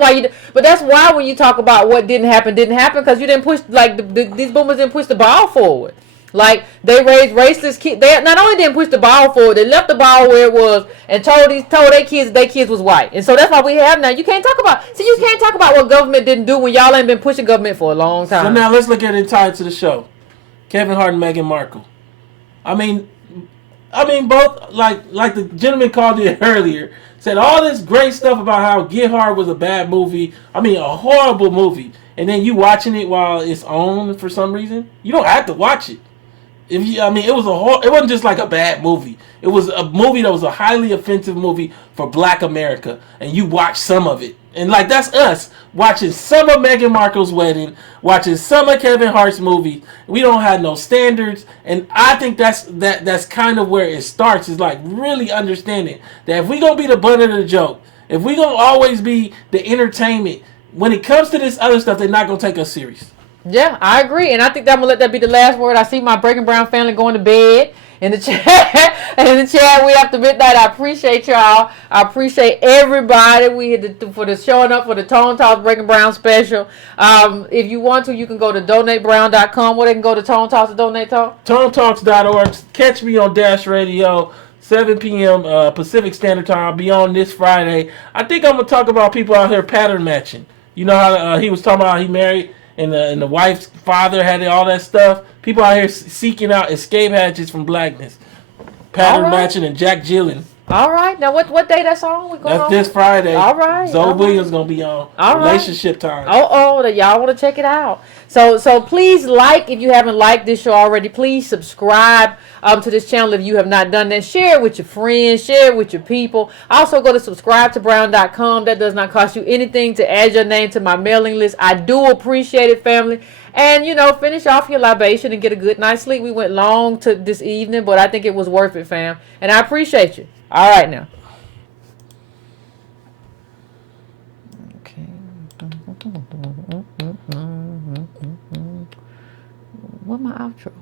why when you talk about what didn't happen because you didn't push these boomers didn't push the ball forward. Like, they raised raceless kids. They not only didn't push the ball forward, they left the ball where it was and told their kids was white. And so that's why we have now. You can't talk about what government didn't do when y'all ain't been pushing government for a long time. So now let's look at it tied to the show. Kevin Hart and Meghan Markle. I mean both like the gentleman called it earlier, said all this great stuff about how Get Hard was a bad movie. I mean, a horrible movie. And then you watching it while it's on for some reason. You don't have to watch it. It was it wasn't just like a bad movie. It was a movie that was a highly offensive movie for Black America, and you watch some of it, and like that's us watching some of Meghan Markle's wedding, watching some of Kevin Hart's movie. We don't have no standards, and I think that's kind of where it starts. Is like really understanding that if we gonna be the butt of the joke, if we gonna always be the entertainment, when it comes to this other stuff, they're not gonna take us serious. Yeah, I agree, and I think that I'm gonna let that be the last word. I see my Breaking Brown family going to bed in the chat. In the chat, we after midnight. I appreciate y'all. I appreciate everybody. We had for the showing up for the Tone Talks Breaking Brown special. If you want to, you can go to donatebrown.com. Where they can go to Tone Talks to donate talk. ToneTalks.org. Catch me on Dash Radio. 7 p.m. Pacific Standard Time. I'll be on this Friday. I think I'm gonna talk about people out here pattern matching. You know how he was talking about how he married and the wife's father had all that stuff. People out here seeking out escape hatches from blackness, pattern matching and Jack Gillen. All right, now what day that's on? That's this Friday. All right, Zoe Williams gonna be on. Relationship Time. That y'all want to check it out. So please like if you haven't liked this show already. Please subscribe to this channel if you have not done that. Share it with your friends. Share it with your people. Also go to subscribetobrown.com. That does not cost you anything to add your name to my mailing list. I do appreciate it, family. And finish off your libation and get a good night's sleep. We went long to this evening, but I think it was worth it, fam. And I appreciate you. All right now. Okay. What my outro?